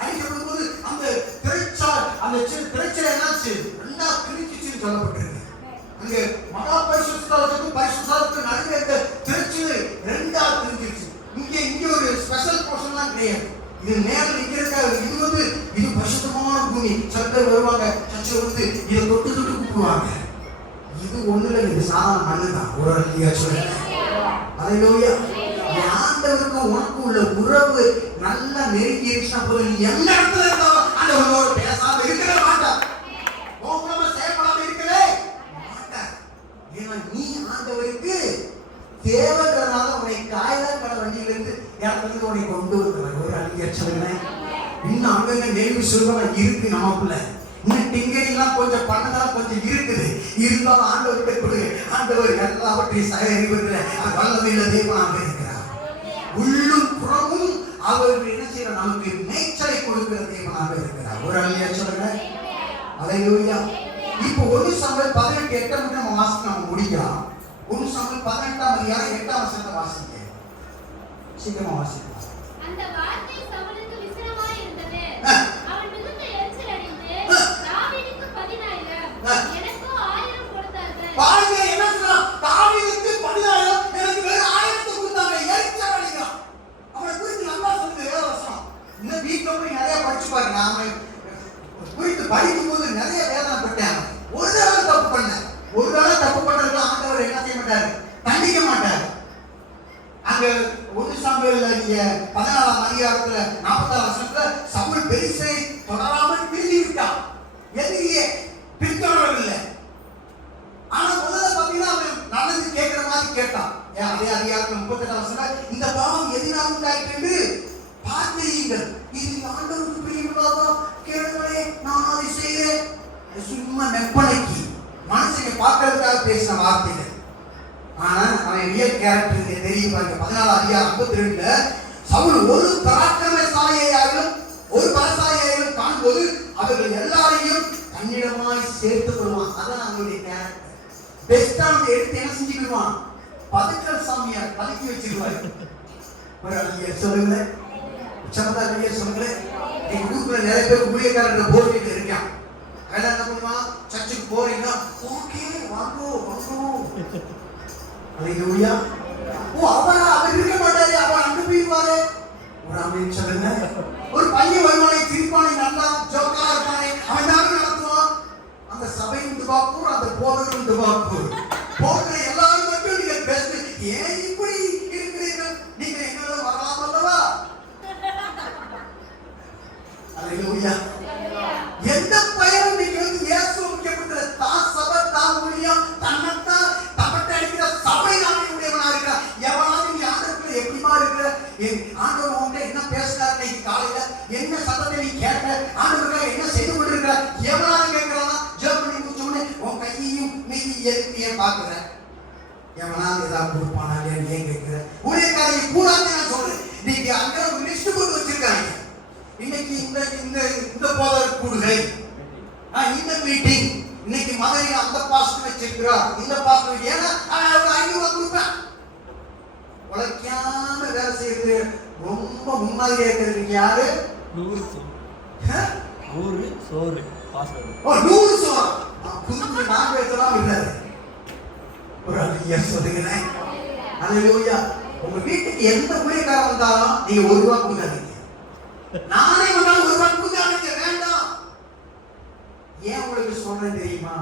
அடிக்கப்படும் போது அந்த திரைச்சால், அந்த திரைச்சல் என்னாச்சு? ரெண்டா பிரிச்சுன்னு சொல்லப்பட்டிருக்கு. அங்க மகா பரிசுத்தத்துக்கும் பரிசுத்தத்துக்கும் நடுவே இருக்க திரைச்சல் ரெண்டா பிரிஞ்சிருச்சு. இங்க ஒரு ஸ்பெஷல் போர்ஷன்லாம் கிடையாது. இது மேல நிக்கிறதுக்காக இது பரிசுத்தமான பூமி. சட்டை வருவாங்க, சர்ச்சை வந்து இதை தொட்டு தொட்டு கூப்பிடுவாங்க. இது ஒண்ணுல இது சாதாரண மண்ணுதான். ஒரு அழியா சொல்றேன். அல்லேலூயா. ஆண்டவருக்கும் உனக்கும் உள்ள உறவு நல்லா நெருங்கி இருந்துச்சுன்னா போதும், நீ எந்த இடத்துல இருந்தாலும் ஆண்டவரோட பேசாம இருக்கவே மாட்டார், போகாம செயல்படாம இருக்கவே மாட்டார். ஏன்னா நீ ஆண்டவருக்கு தேவைன்றதுனால உன்னை காயலாக்கட வண்டியிலிருந்து இடத்துல உன்னை கொண்டு வருவார். ஒரு அழியா சொல்லுங்க. இன்னும் அங்கங்க நெருங்கி சுருக்கம் இருக்கு நமக்குள்ள. இன்னும் டிங்கரிங்லாம் கொஞ்சம் பண்ணதான் கொஞ்சம் இருக்குது. இருந்தாலும் ஆண்டவர்கிட்ட கொடுங்க. ஆண்டவர் எல்லாவற்றையும் சகரிப்பதில் வல்லமையில தேவனாக இருக்கிறார். உள்ளும் புறமும் அவருக்கு என்ன செய்யற நமக்கு நேச்சரை கொடுக்கிற தேவனாக இருக்கிறார். ஒரு அழியா சொல்லுங்க. அல்லேலூயா. இப்போ 1 சாமுவேல் 18:8 நம்ம வாசிக்க நம்ம முடிக்கலாம். 1 சாமுவேல் 18ஆம் அதிகாரம் 8ஆம் வசனத்தை வாசிங்க. சீக்கிரமா வாசிக்கலாம். அந்த வார்த்தை சவுலுக்கு விசிரமாய் இருந்தது. அவன் மிகுந்த எரிச்சல் அடைந்து தாவீதுக்கு 10,000 எனக்கு 1000 கொடுத்தார்கள். பாருங்க என்ன சொல்றா? தாவீதுக்கு 10,000 எனக்கு வேற 1000 கொடுத்தாங்க. எரிச்சல் அடைகிறான். அவனை குறித்து நல்லா சொல்லுது வேதவசனம். இன்னும் வீட்டுல போய் நிறைய படிச்சு பாருங்க. நாம குறித்து படிக்கும் போது நிறைய வேதனைப்பட்டேன். ஒரு தடவை தப்பு பண்ண, ஒரு தடவை தப்பு பண்றதுக்கு ஆண்டவர் என்ன செய்ய மாட்டாரு? தண்டிக்க மாட்டாரு. நீங்க 14ஆம் அதிகாரத்துல 40ஆம் வசனத்துல சவுல் பெலிஸ்தரை தொடராமல் திரும்பி விட்டான். எதிரியே பின்தொடரவில்லை. ஆனா முதல்ல பாத்தீங்கன்னா அவன் நல்லது கேட்கிற மாதிரி கேட்டான். அதே அதிகாரத்துல 38ஆம் வசனம், இந்த பாவம் எதிராக உண்டாயிற்று என்று பார்க்கிறீர்கள், இது ஆண்டவருக்கு பிரியமில்லாதா? கேளுங்களே, நான் அதை செய்கிறேன். சும்மா மெப்பனைக்கு மனசுக்கு பார்க்கறதுக்காக பேசின வார்த்தைகள். ஆனா அவன் ரியல் கேரக்டர் தெரியும் பாருங்க. 14ஆம் அதிகாரம் 52ல சவுல் ஒரு பராக்கிரமசாலியாகவும் ஒரு பலசாலியாகவும் காணும்போது அவர்கள் எல்லாரையும் தன்னிடமாய் சேர்த்துக் கொள்வான். அதான் அவங்களுடைய கேரக்டர். பெஸ்டா எடுத்து என்ன செஞ்சுக்கிடுவான்? பதுக்கல் சாமியார் பதுக்கி வச்சிருவாரு. ஒரு ஐயா சொல்லுங்க, சமதா ஐயா சொல்லுங்க. எங்க ஊருக்குள்ள நிறைய பேர் ஊழியக்காரங்க போர்டில் இருக்கான். அதெல்லாம் என்ன பண்ணுவான்? சர்ச்சுக்கு போறீங்கன்னா ஓகே வாங்கோ வாங்கோ. அல்லேலூயா. அவர் இருக்க மாட்டாரு, அவர் அங்க போயிருவாரு. ஒரு ஆமென் சொல்லுங்க. ஒரு பையன் வருவானே, சிரிப்பானே, நல்லா ஜோக்கா இருப்பானே, அவன் தான் நடத்துவான். அந்த சபையின் துபாக்கூர், அந்த போதகரின் துபாக்கூர். போகிற எல்லாரும் மட்டும் நீங்க பேசு. ஏன் இப்படி இருக்கிறீர்கள்? நீங்க எங்களோட வரலாம் அல்லவா? அல்லேலூயா. எந்த பையனும் நீங்க இயேசு முக்கியப்படுத்துற தான் சபை தான் ஊழியம் தன்னைத்தான் தப்பட்டை அடிக்கிற சபை நாமே உடையவனா இருக்கிற எவனாவது நீ ஆண்டவருக்குள்ள எப்படிமா இருக்கிற? ஆண்டவர் உன்கிட்ட என்ன பேசுறாரு இன்னைக்கு காலையில? என்ன சத்தத்தை நீ கேட்ட? ஆண்டவருக்காக என்ன செய்து கொண்டிருக்கிற? எவனாவது கேட்கிறானா? ஜெபம் பண்ணி முடிச்சோடனே உன் கையையும் மீதி எதுக்கு ஏன் பாக்குற? எவனாவது ஏதாவது கொடுப்பானா ஏன் கேட்கிற? ஊழியக்காரங்க கூடாது நான் சொல்றேன். நீங்க அங்க ஒரு லிஸ்ட் போட்டு வச்சிருக்காங்க. இன்னைக்கு இந்த போதர் கூடுகை, இந்த மீட்டிங், இன்னைக்கு மதுரையில் அந்த பாஸ்டர் வச்சிருக்கிறார், இந்த பாஸ்டர், ஏன்னா 500 ரூபாய் கொடுப்பேன். உழைக்காம வேலை செய்யறது ரொம்ப முன்னாடியே இருக்கிறதுக்கு யாரு? 100 சோறு பாஸ்டர். 100 சோறு. புது நான்வெஜ்லாம் இல்ல. ஒரு ஐயா சொல்லுங்களேன். அல்லேலூயா. உங்க வீட்டுக்கு எந்த ஊழியக்காரன் வந்தாலும் நீங்க 1 ரூபாய் கொடுக்காதீங்க. நானே வந்தாலும் 1 ரூபாய் கொடுக்காதீங்க, வேண்டாம். ஏன் உங்களுக்கு சொல்றேன் தெரியுமா?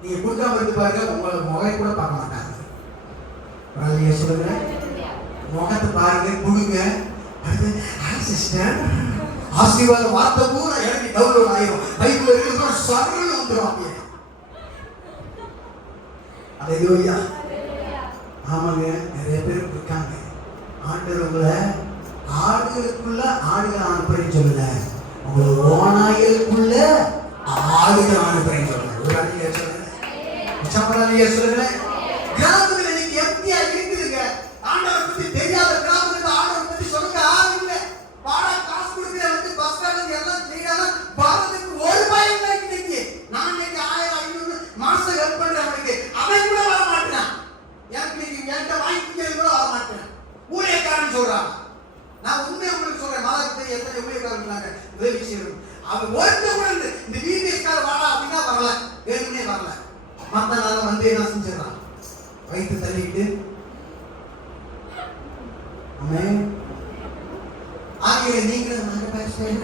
நீங்க கொடுக்காம இருந்து பாருங்க, உங்களை முகத்தை கூட பார்க்க மாட்டாங்க. ஐயா சொல்லுங்களேன். முகத்தை பாருங்க, கொடுங்க. சிஸ்டர் ஆசீர்வாத வார்த்தை பூரா எனக்கு டவுன்லோட் ஆயிரும். பைபிள் இருக்கிற சரல் வந்துடும். அல்லேலூயா. ஆமாங்க, நிறைய பேர் இருக்காங்க. ஆண்டவர் உங்களை ஆடுகளுக்குள்ள ஆடுகள் அனுப்புறேன்னு சொல்லல, உங்களை ஓநாய்களுக்குள்ள ஆடுகள் அனுப்புறேன்னு சொல்லல. ஒரு அடியை சொல்லுங்க, சம்பளம் சொல்லுங்க. கிராமத்துல இன்னைக்கு எம்டியா இருக்குதுங்க. ஆண்டவர் பத்தி தெரியாத கிராமத்துல ஆண்டவர் பத்தி சொல்லுங்க ஆள் இல்ல. பாடா காசு கொடுக்கிற வந்து பஸ் ஸ்டாண்ட்ல எல்லாம் செய்யறாங்க. பாரதுக்கு ஒரு பயம் இல்லை. இன்னைக்கு நான் இன்னைக்கு 1000 500 மாசம் ஹெல்ப் பண்றேன். அவனுக்கு அவன் கூட வர மாட்டான். எனக்கு நீங்க என்கிட்ட வாங்கிக்கிறது கூட வர மாட்டேன். ஊழியக்காரன் சொல்றான். நான் உண்மையை உங்களுக்கு சொல்றேன். மாதத்துக்கு எத்தனை ஊழியக்காரன் இருக்காங்க உதவி செய்யணும். அவன் ஒருத்தர் கூட இந்த வீட்டுக்கார வாடா அப்படின்னா வரல, வேணும்னே வரல. மத்த நாள் வந்து என்ன செஞ்சிடறான்? வயிற்று தள்ளிட்டு ஆகிய நீங்க ஒரு 500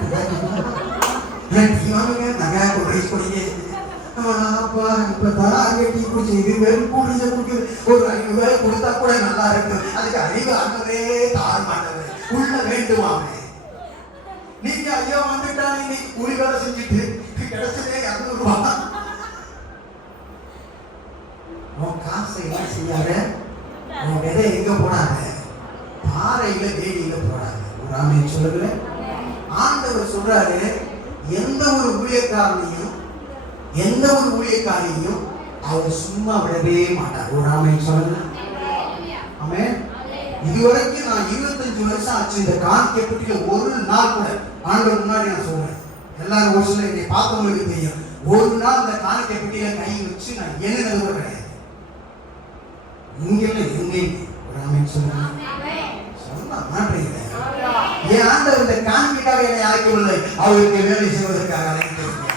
ரூபாய் கொடுத்தா கூட நல்லா இருக்கு. அதுக்கு அறிவு அங்கவே தாழ மாட்டவர் உள்ள வேண்டுவாங்க. நீங்க ஐயோ வந்துட்டா இன்னைக்கு கூலி வேலை செஞ்சுட்டு கிடைச்சதே 200 ரூபாய். உன் காசை என்ன செய்யாத, உன் விதை எங்க போடாத, பாறையில வேடியில போடாத. ஒரு ஆமென் சொல்லுங்க. ஆண்டவர் சொல்றாரு, எந்த ஒரு ஊழியக்காரையும் அவர் சும்மா விடவே மாட்டார். ஒரு ஆமென் சொல்லுங்க. ஆமென். இதுவரைக்கும் நான் 25 வருஷம் ஆச்சு இந்த கான்செப்ட்ல ஒரு நாள் கூட ஆண்டவர் முன்னாடி நான் சொல்றேன். எல்லாரும் ஒரு சில என்னை பார்த்தவங்களுக்கு தெரியும். ஒரு நாள் இந்த கான்செப்ட்ல கை வச்சு நான் என்னது கூட கிடையாது. இங்க ஒரு ஆமென் சொல்லுங்க. சொன்னா மாட்டீங்க. என் ஆண்டவர் இந்த கான்செப்டாக என்னை அழைக்கவில்லை, அவருக்கு வேலை செய்வதற்காக அழைத்திருக்கிறார்.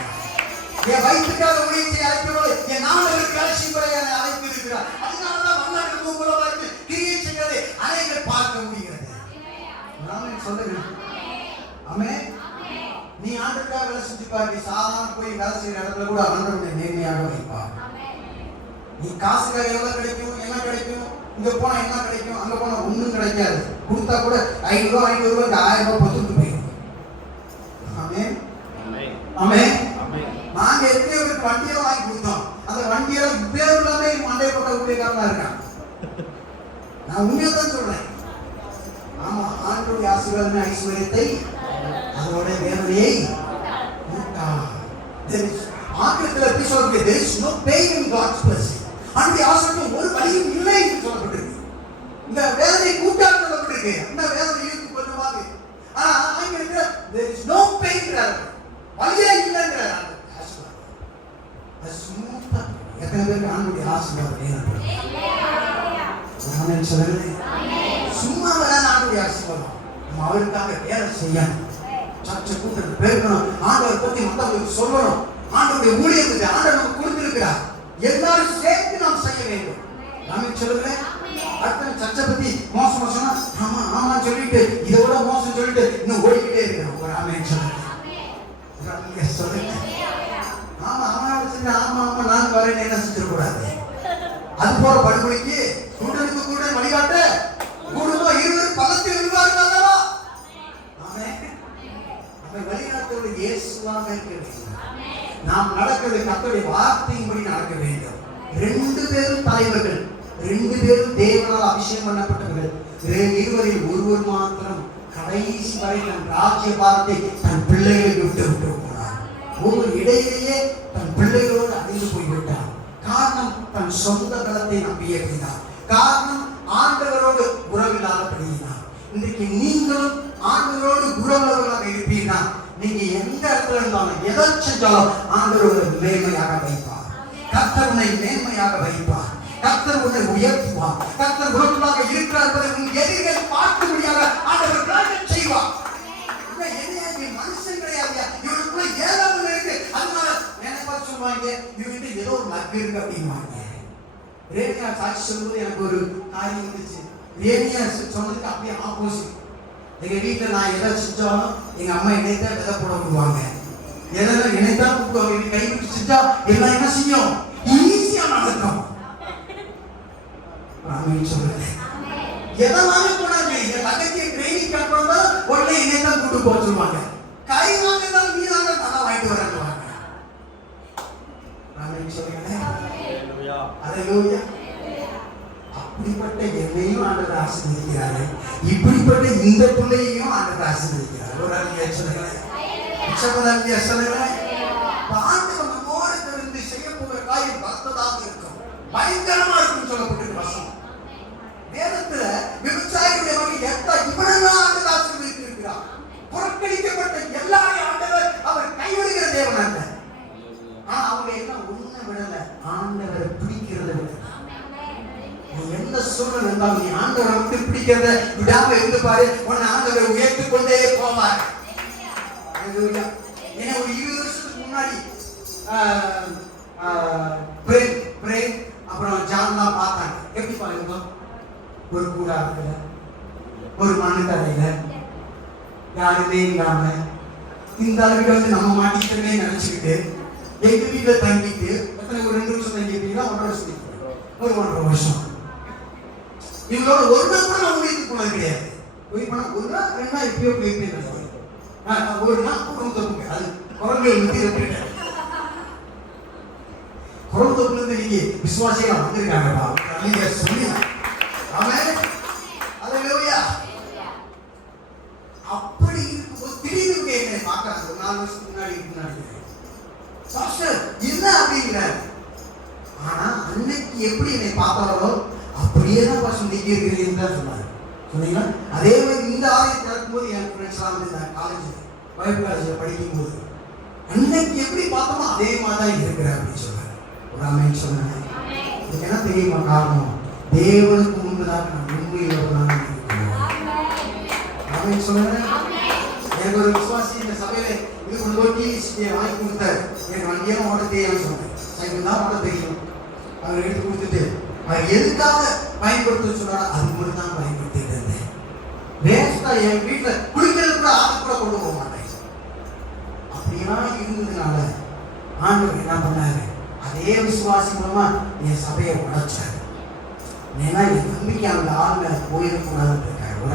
என் வயிற்றுக்காக ஊழியம் செய்ய அழைக்கவில்லை, என் நாளுக்கு கலட்சியப்பட என்னை அழைத்திருக்கிறார். அதனாலதான் வல்லமைக்கு மூலமாக கிரியை செய்வதை அனைவரும் பார்க்க முடிகிறது. ஆமென் சொல்லுங்க. ஆமென். நீ ஆண்டவருக்காக வேலை செஞ்சு பாரு. நீ சாதாரண போய் வேலை செய்யற இடத்துல கூட ஆண்டவருடைய நேர்மையாக வைப்பார். நீ காசுக்காக எவ்வளவு கிடைக்கும், என்ன கிடைக்கும், இங்க போனா என்ன கிடைக்கும், அங்க போனா ஒண்ணும் கிடைக்காது. கொடுத்தா கூட 500 ரூபாய் 500 ரூபாய் 1000 ரூபாய் பத்துட்டு போயிடும். ஆமென் ஆமென். நாங்க எத்தனையோ பேருக்கு வண்டியை வாங்கி கொடுத்தோம். அந்த வண்டியில பேர் இல்லாம மண்டை போட்ட ஊழியக்காரனா இருக்கான். நான் உண்மையை தான் சொல்றேன். ஆமா, ஆண்டவருடைய ஆசீர்வாதமே ஐஸ்வர்யத்தை அதோட வேதனையை ஆங்கிலத்தில் எப்படி சொல்றது, there is no pain in God's blessing. அந்த ஆசீர்வாதம் ஒரு வழியும் இல்லை என்று சொல்லப்பட்டிருக்கு. இந்த வேதனை கூட்டாக சொல்லப்பட்டிருக்கு. அந்த வேதனை இருக்கு கொஞ்சமாக. ஆனா ஆங்கிலத்தில் there is no pain ங்கறாரு, வழியே இல்லைங்கறாரு. அது ஸ்மூத்தா எத்தனை பேருக்கு ஆண்டவருடைய ஆசீர்வாதம் வேணும்? ஆமென் சொல்லுங்க. சும்மா வராத ஆண்டவருடைய ஆசீர்வாதம். நம்ம அவருக்காக வேலை செய்யணும். சர்ச்சை கூட்டத்துக்கு பேருக்கணும். ஆண்டவர் பத்தி மற்றவங்களுக்கு சொல்லணும். ஆண்டவருடைய ஊழியத்துக்கு ஆண்டவர் நமக்கு கொடுத்திருக்கிறார். எல்லாரும் சேர்த்து நாம் செய்ய வேண்டும். ஆமென் சொல்லுங்க. அடுத்த சர்ச்சை பத்தி மோசமா சொன்னா ஆமா ஆமான்னு சொல்லிட்டு இதை விட மோசம் சொல்லிட்டு இன்னும் ஓடிக்கிட்டே இருக்கணும். ஒரு ஆமென் சொல்லுங்க. சொல்லுங்க. ஆமா அவனோட செஞ்ச ஆமா ஆமா நான் வரேன்னு என்ன செஞ்சிடக்கூடாது. அது போற படுகொலைக்கு கூட்டனுக்கு கூட வழிகாட்ட குடும்பம் இருவர் பலத்தில் இருவார்கள் அல்லவா? ஆமென். நம்ம வழிகாட்டோட இயேசுவாக இருக்க வேண்டும். நாம் நடக்கிறது கர்த்தருடைய வார்த்தையின்படி நடக்க வேண்டும். 2 பேரும் தலைவர்கள், 2 பேரும் தேவனால் அபிஷேகம் பண்ணப்பட்டவர்கள். இருவரில் ஒருவர் மாத்திரம் கடைசி வரை தன் ராஜ்யபாரத்தை தன் பிள்ளைகளை விட்டு போனார். ஒரு இடையிலேயே தன் பிள்ளைகளோடு அழிந்து போய்விட்டார். காரணம் தன் சொந்த பலத்தை நம்பியிருந்தார். காரணம் ஆண்டவரோடு உறவில்லாதபடியினார். இன்றைக்கு நீங்களும் ஆண்டவரோடு உறவுள்ளவர்களாக இருப்பீர்கள். நீங்க எந்த இடத்துல இருந்தாலும் எதை செஞ்சாலும் ஆண்டவரோடு மேன்மையாக வைப்பார். கர்த்தர் உன்னை மேன்மையாக வைப்பார். கர்த்தர் உன்னை உயர்த்துவார். கர்த்தர் உறவுகளாக இருக்கிறார் என்பதை உன் எதிரிகள் பார்க்கும்படியாக ஆண்டவர் காரியத்தை செய்வார். மனுஷன் கிடையாது, இவனுக்குள்ள ஏதாவது இருக்கு. அதனால என்ன சொல்லுவாங்க, இவங்க ஏதோ ஒரு லக்கு இருக்கு அப்படின்வாங்க. ரேனியா சாட்சி சொல்லும்போது எனக்கு ஒரு காரியம் இருந்துச்சு. ரேனியா சொன்னதுக்கு அப்படியே ஆப்போசிட். எங்க வீட்டுல நான் எதை செஞ்சாலும் எங்க அம்மா என்னைத்தான் விதை போட விடுவாங்க. எதெல்லாம் என்னைத்தான் கூப்பிடுவாங்க. கை விட்டு செஞ்சா எல்லாம் என்ன செய்யும், ஈஸியா நடக்கும். சொல்லுங்க. எதனாலும் போனாங்க என் தங்கச்சியை ட்ரைனிங் கட்டுறதா உடனே என்னைத்தான் கூட்டு போக சொல்லுவாங்க. கை வாங்கதான் நீ தாங்க நல்லா வாங்கிட்டு வரேன்னு. அப்படிப்பட்ட என்னையும் ஆண்டவர் ஆசீர்வதிக்கிறாரு. இப்படிப்பட்ட இந்த பிள்ளையையும் ஆண்டவர் ஆசீர்வதிக்கிறார். ஒரு அருமையா சொல்லுங்க. ஆண்டவர் நம்மோடு இருந்து செய்ய போகிற காரியம் பலத்ததாக இருக்கும், பயங்கரமா இருக்கும் சொல்லப்பட்டிருக்க வசனம். வேதத்துல விவசாயிகளுடைய வகை இவனெல்லாம் ஆண்டவர் ஆசீர்வதித்திருக்கிறார். புறக்கணிக்கப்பட்ட எல்லாரையும் ஆண்டவர் அவர் கைவிடுகிற தேவன் அல்ல. ஆனா அவங்க எல்லாம் ஒண்ணு விடல, ஆண்டவரை பிடிக்கிறத விட. எந்த சூழ்நிலை இருந்தாலும் நீ ஆண்டவரை விட்டு பிடிக்கிறத விடாம இருந்து பாரு, உன்னை ஆண்டவரை உயர்த்திக் கொண்டே போவார். ஏன்னா ஒரு 20 வருஷத்துக்கு முன்னாடி அப்புறம் ஜான்லாம் பார்த்தாங்க. எப்படி பாருங்க, ஒரு கூடாரத்துல ஒரு மண்ணு தரையில யாருமே இல்லாம இந்த அளவுக்கு வந்து நம்ம மாட்டிக்கிறதே நினைச்சுக்கிட்டு எங்க வீட்டுல தங்கிட்டு எத்தனை ஒரு 2 வருஷம் தங்கிட்டீங்கன்னா 1.5 வருஷம், ஒரு 1.5 வருஷம். இவங்களோட ஒரு நாள் கூட நான் ஊழியத்துக்கு போனது கிடையாது. போய் போனா ஒரு நாள் 2 நாள் எப்பயோ போயிருப்பேன். ஒரு நாள் குடும்பத்தொப்புங்க, அது குரல்கள் வந்து இருப்பேன். குடும்பத்தொப்புல இருந்து நீங்க விசுவாசிகள் வந்திருக்காங்கப்பா நீங்க சொல்லி. ஆமென் அல்லேலூயா. அப்படி இருக்கும்போது திடீர்னு என்னை பார்க்கறாங்க. ஒரு 4 வருஷத்துக்கு முன்னாடி பாஸ்டர் என்ன அப்படிங்கிறார். ஆனா அன்னைக்கு எப்படி என்னை பார்த்தாரோ அப்படியே தான் பாஸ்டர் நீங்க இருக்கிறீங்கன்னு தான் சொன்னார். சொன்னீங்களா? அதே மாதிரி இந்த ஆலயத்தை நடக்கும்போது என் ஃப்ரெண்ட்ஸ்லாம் வந்து நான் பைபிள் காலேஜில் படிக்கும்போது அன்னைக்கு எப்படி பார்த்தோமோ அதே மாதிரி தான் இருக்கிறேன் அப்படின்னு சொன்னார். ஒரு ஆமென் சொன்னாங்க. இதுக்கு என்ன தெரியுமா காரணம்? தேவனுக்கு முன்பதாக நான் உண்மையுள்ளவனாக இருக்கிறேன். ஆமென் சொன்னாங்க. எனக்கு ஒரு விசுவாசி இந்த சபையில இது கொண்டு டிவி வாங்கி கொடுத்தாரு. எனக்கு வண்டியெல்லாம் ஓட தெரியாமல் சொன்னேன். சைக்கிள் தான் ஓட தெரியும். அவர் எடுத்து கொடுத்துட்டு அவர் எதுக்காக பயன்படுத்த சொன்னாரோ அது மட்டும் தான் பயன்படுத்திட்டு இருந்தேன். வேஸ்டா என் வீட்டில் குளிக்கிறது கூட ஆறு கூட கொண்டு போக மாட்டேன். அப்படியெல்லாம் இருந்ததுனால ஆண்டவர் என்ன பண்ணாரு, அதே விசுவாசி மூலமா என் சபையை உடைச்சாரு. ஏன்னா என் நம்பிக்கை அந்த ஆள் மேல போயிருக்கூடாதுன்னு இருக்காரு. ஒரு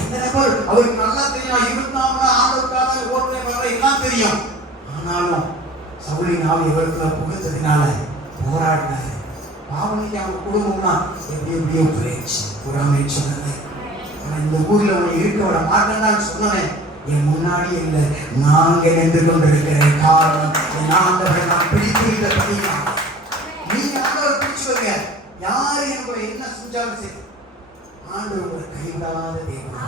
எந்த நபர் அவருக்கு நல்லா தெரியும், 24 ஆண்டவருக்காக ஓட்டுநர் வர எல்லாம் தெரியும். ஆனாலும் சவுலின் ஆவி இவருக்குள்ள புகுந்ததுனால போராடினாரு. பாவனைக்கு அவங்க குடும்பம்லாம் எப்படியோ போயிடுச்சு. பொறாமை சொன்னேன், இந்த ஊர்ல உன்னை இருக்க விட மாட்டேன்னு சொன்னேன். என் முன்னாடி இல்லை, நாங்க நின்று கொண்டிருக்கிறேன். காரணம் என் ஆண்டவரை நான் பிடித்து நீங்க ஆண்டவரை பிடிச்சுவங்க. யாரு எனக்கு என்ன செஞ்சாலும் சரி, ஆண்டவர் கைவிடாத தேவன்.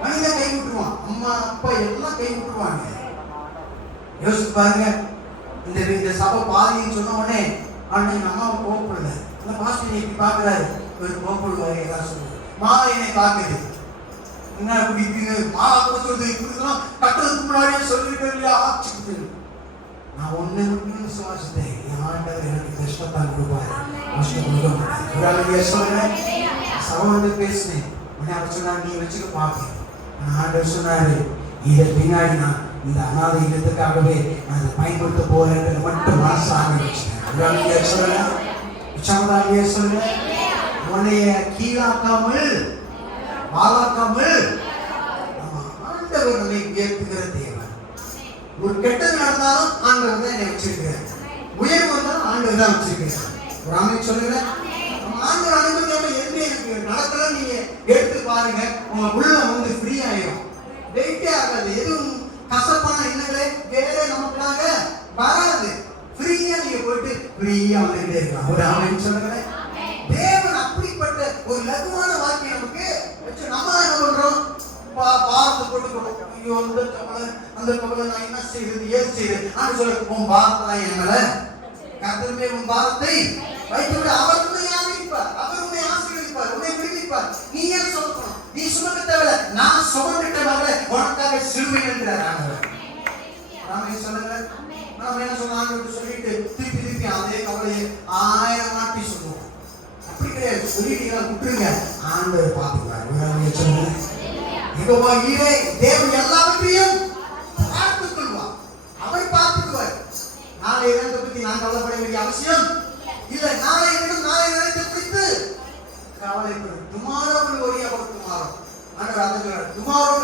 மனிதன் கை விட்டுருவான், அம்மா அப்பா எல்லாம் கை விட்டுருவாங்க. யோசிச்சு பாருங்க, இந்த சபை பாதின்னு சொன்ன உடனே ஆனா எங்க அம்மாவை கோவப்படல. அந்த பாஸ்டர் எப்படி பாக்குறாரு, ஒரு கோவப்படுவாரு. ஏதாவது சொல்லுவாரு. மாலை என்னை பார்க்குது, என்ன பிடிக்குது மாலா கொடுத்துருது, இப்படிதான் கட்டுறதுக்கு முன்னாடியே சொல்லிட்டு இல்லையா ஆச்சுக்குது. நான் ஒண்ணு மட்டும் சுவாசித்தேன், என் ஆண்டவர் எனக்கு கஷ்டத்தான் கொடுப்பாரு, கஷ்டம் கொடுக்க சொல்றேன். சவன் பேசினேன், உடனே அவர் சொன்னார் நீ வச்சுக்க பாக்க. ஆண்டவர் சொன்னாரு, இதை பின்னாடி நான் இந்த அநாதை இல்லத்துக்காகவே நான் அதை பயன்படுத்த போறேன் மட்டும் மனசு ஆரம்பிச்சேன். சொல்றேன், உன்னைய கீழாக்காமல் வாழாக்காமல் ஆண்டவர் நம்மை உயர்த்துகிற தேவன். ஒரு கெட்டது நடந்தாலும் ஆண்டவர் தான் என்னை வச்சிருக்கிறார், உயர்வு வந்தாலும் ஆண்டவர் தான் வச்சிருக்கிறார். ஒரு அமைப்பு சொல்லுங்க, ஆண்டவர் அனுமதியாம என்ன எனக்கு நடக்கல நீங்க எடுத்து பாருங்க, உங்க உள்ள வந்து ஃப்ரீ ஆயிரும், வெயிட்டே ஆகாது. எதுவும் கசப்பான எண்ணங்களே வேற நமக்காக வராது. ஃப்ரீயா நீங்க போயிட்டு ஃப்ரீயா வந்துட்டே இருக்கலாம். ஒரு அமைப்பு சொல்லுங்க, தேவன் அப்படிப்பட்ட ஒரு லகுவான வாழ்க்கை நமக்கு வச்சு நம்ம என்ன பண்றோம், பாரத்தை போட்டுக்கணும். ஐயோ அந்த கவலை நான் என்ன செய்யறது ஏது செய்யறது ஆண்டு சொல்ல, உன் பாரத்தை என் மேல கர்த்தருமே உன் பாரத்தை வைத்து அவர் உன்னை ஆதரிப்பார், அவர் உன்னை ஆசீர்வதிப்பார், உன்னை விடுவிப்பார். நீ ஏன் சொல்லணும், நீ சுமக்க தேவையில்ல, நான் சுமந்துட்ட மகள உனக்காக சிலுவை என்கிறார் ஆண்டவர். நாம சொல்லுங்க, நாம என்ன சொல்ல ஆண்டவர் சொல்லிட்டு திருப்பி அதே கவலையை 1000 நாட்டி சொல்லுவோம். அப்படி கிடையாது, சொல்லிட்டீங்க விட்டுருங்க, ஆண்டவர் பார்த்துக்குவார். சொல்லுங்க, யெகோவா ஈரே, தேவன் எல்லாவற்றையும் பார்த்துக் கொள்வார், அவர் பார்த்துக்குவார். நாளை இடத்தை பற்றி நான் கவலைப்பட வேண்டிய அவசியம் இல்லை. நாளை இடத்தை குறித்து கவலைப்படும். Tomorrow will worry about tomorrow. ஆண்டவர் அதை சொல்றார், டுமாரோ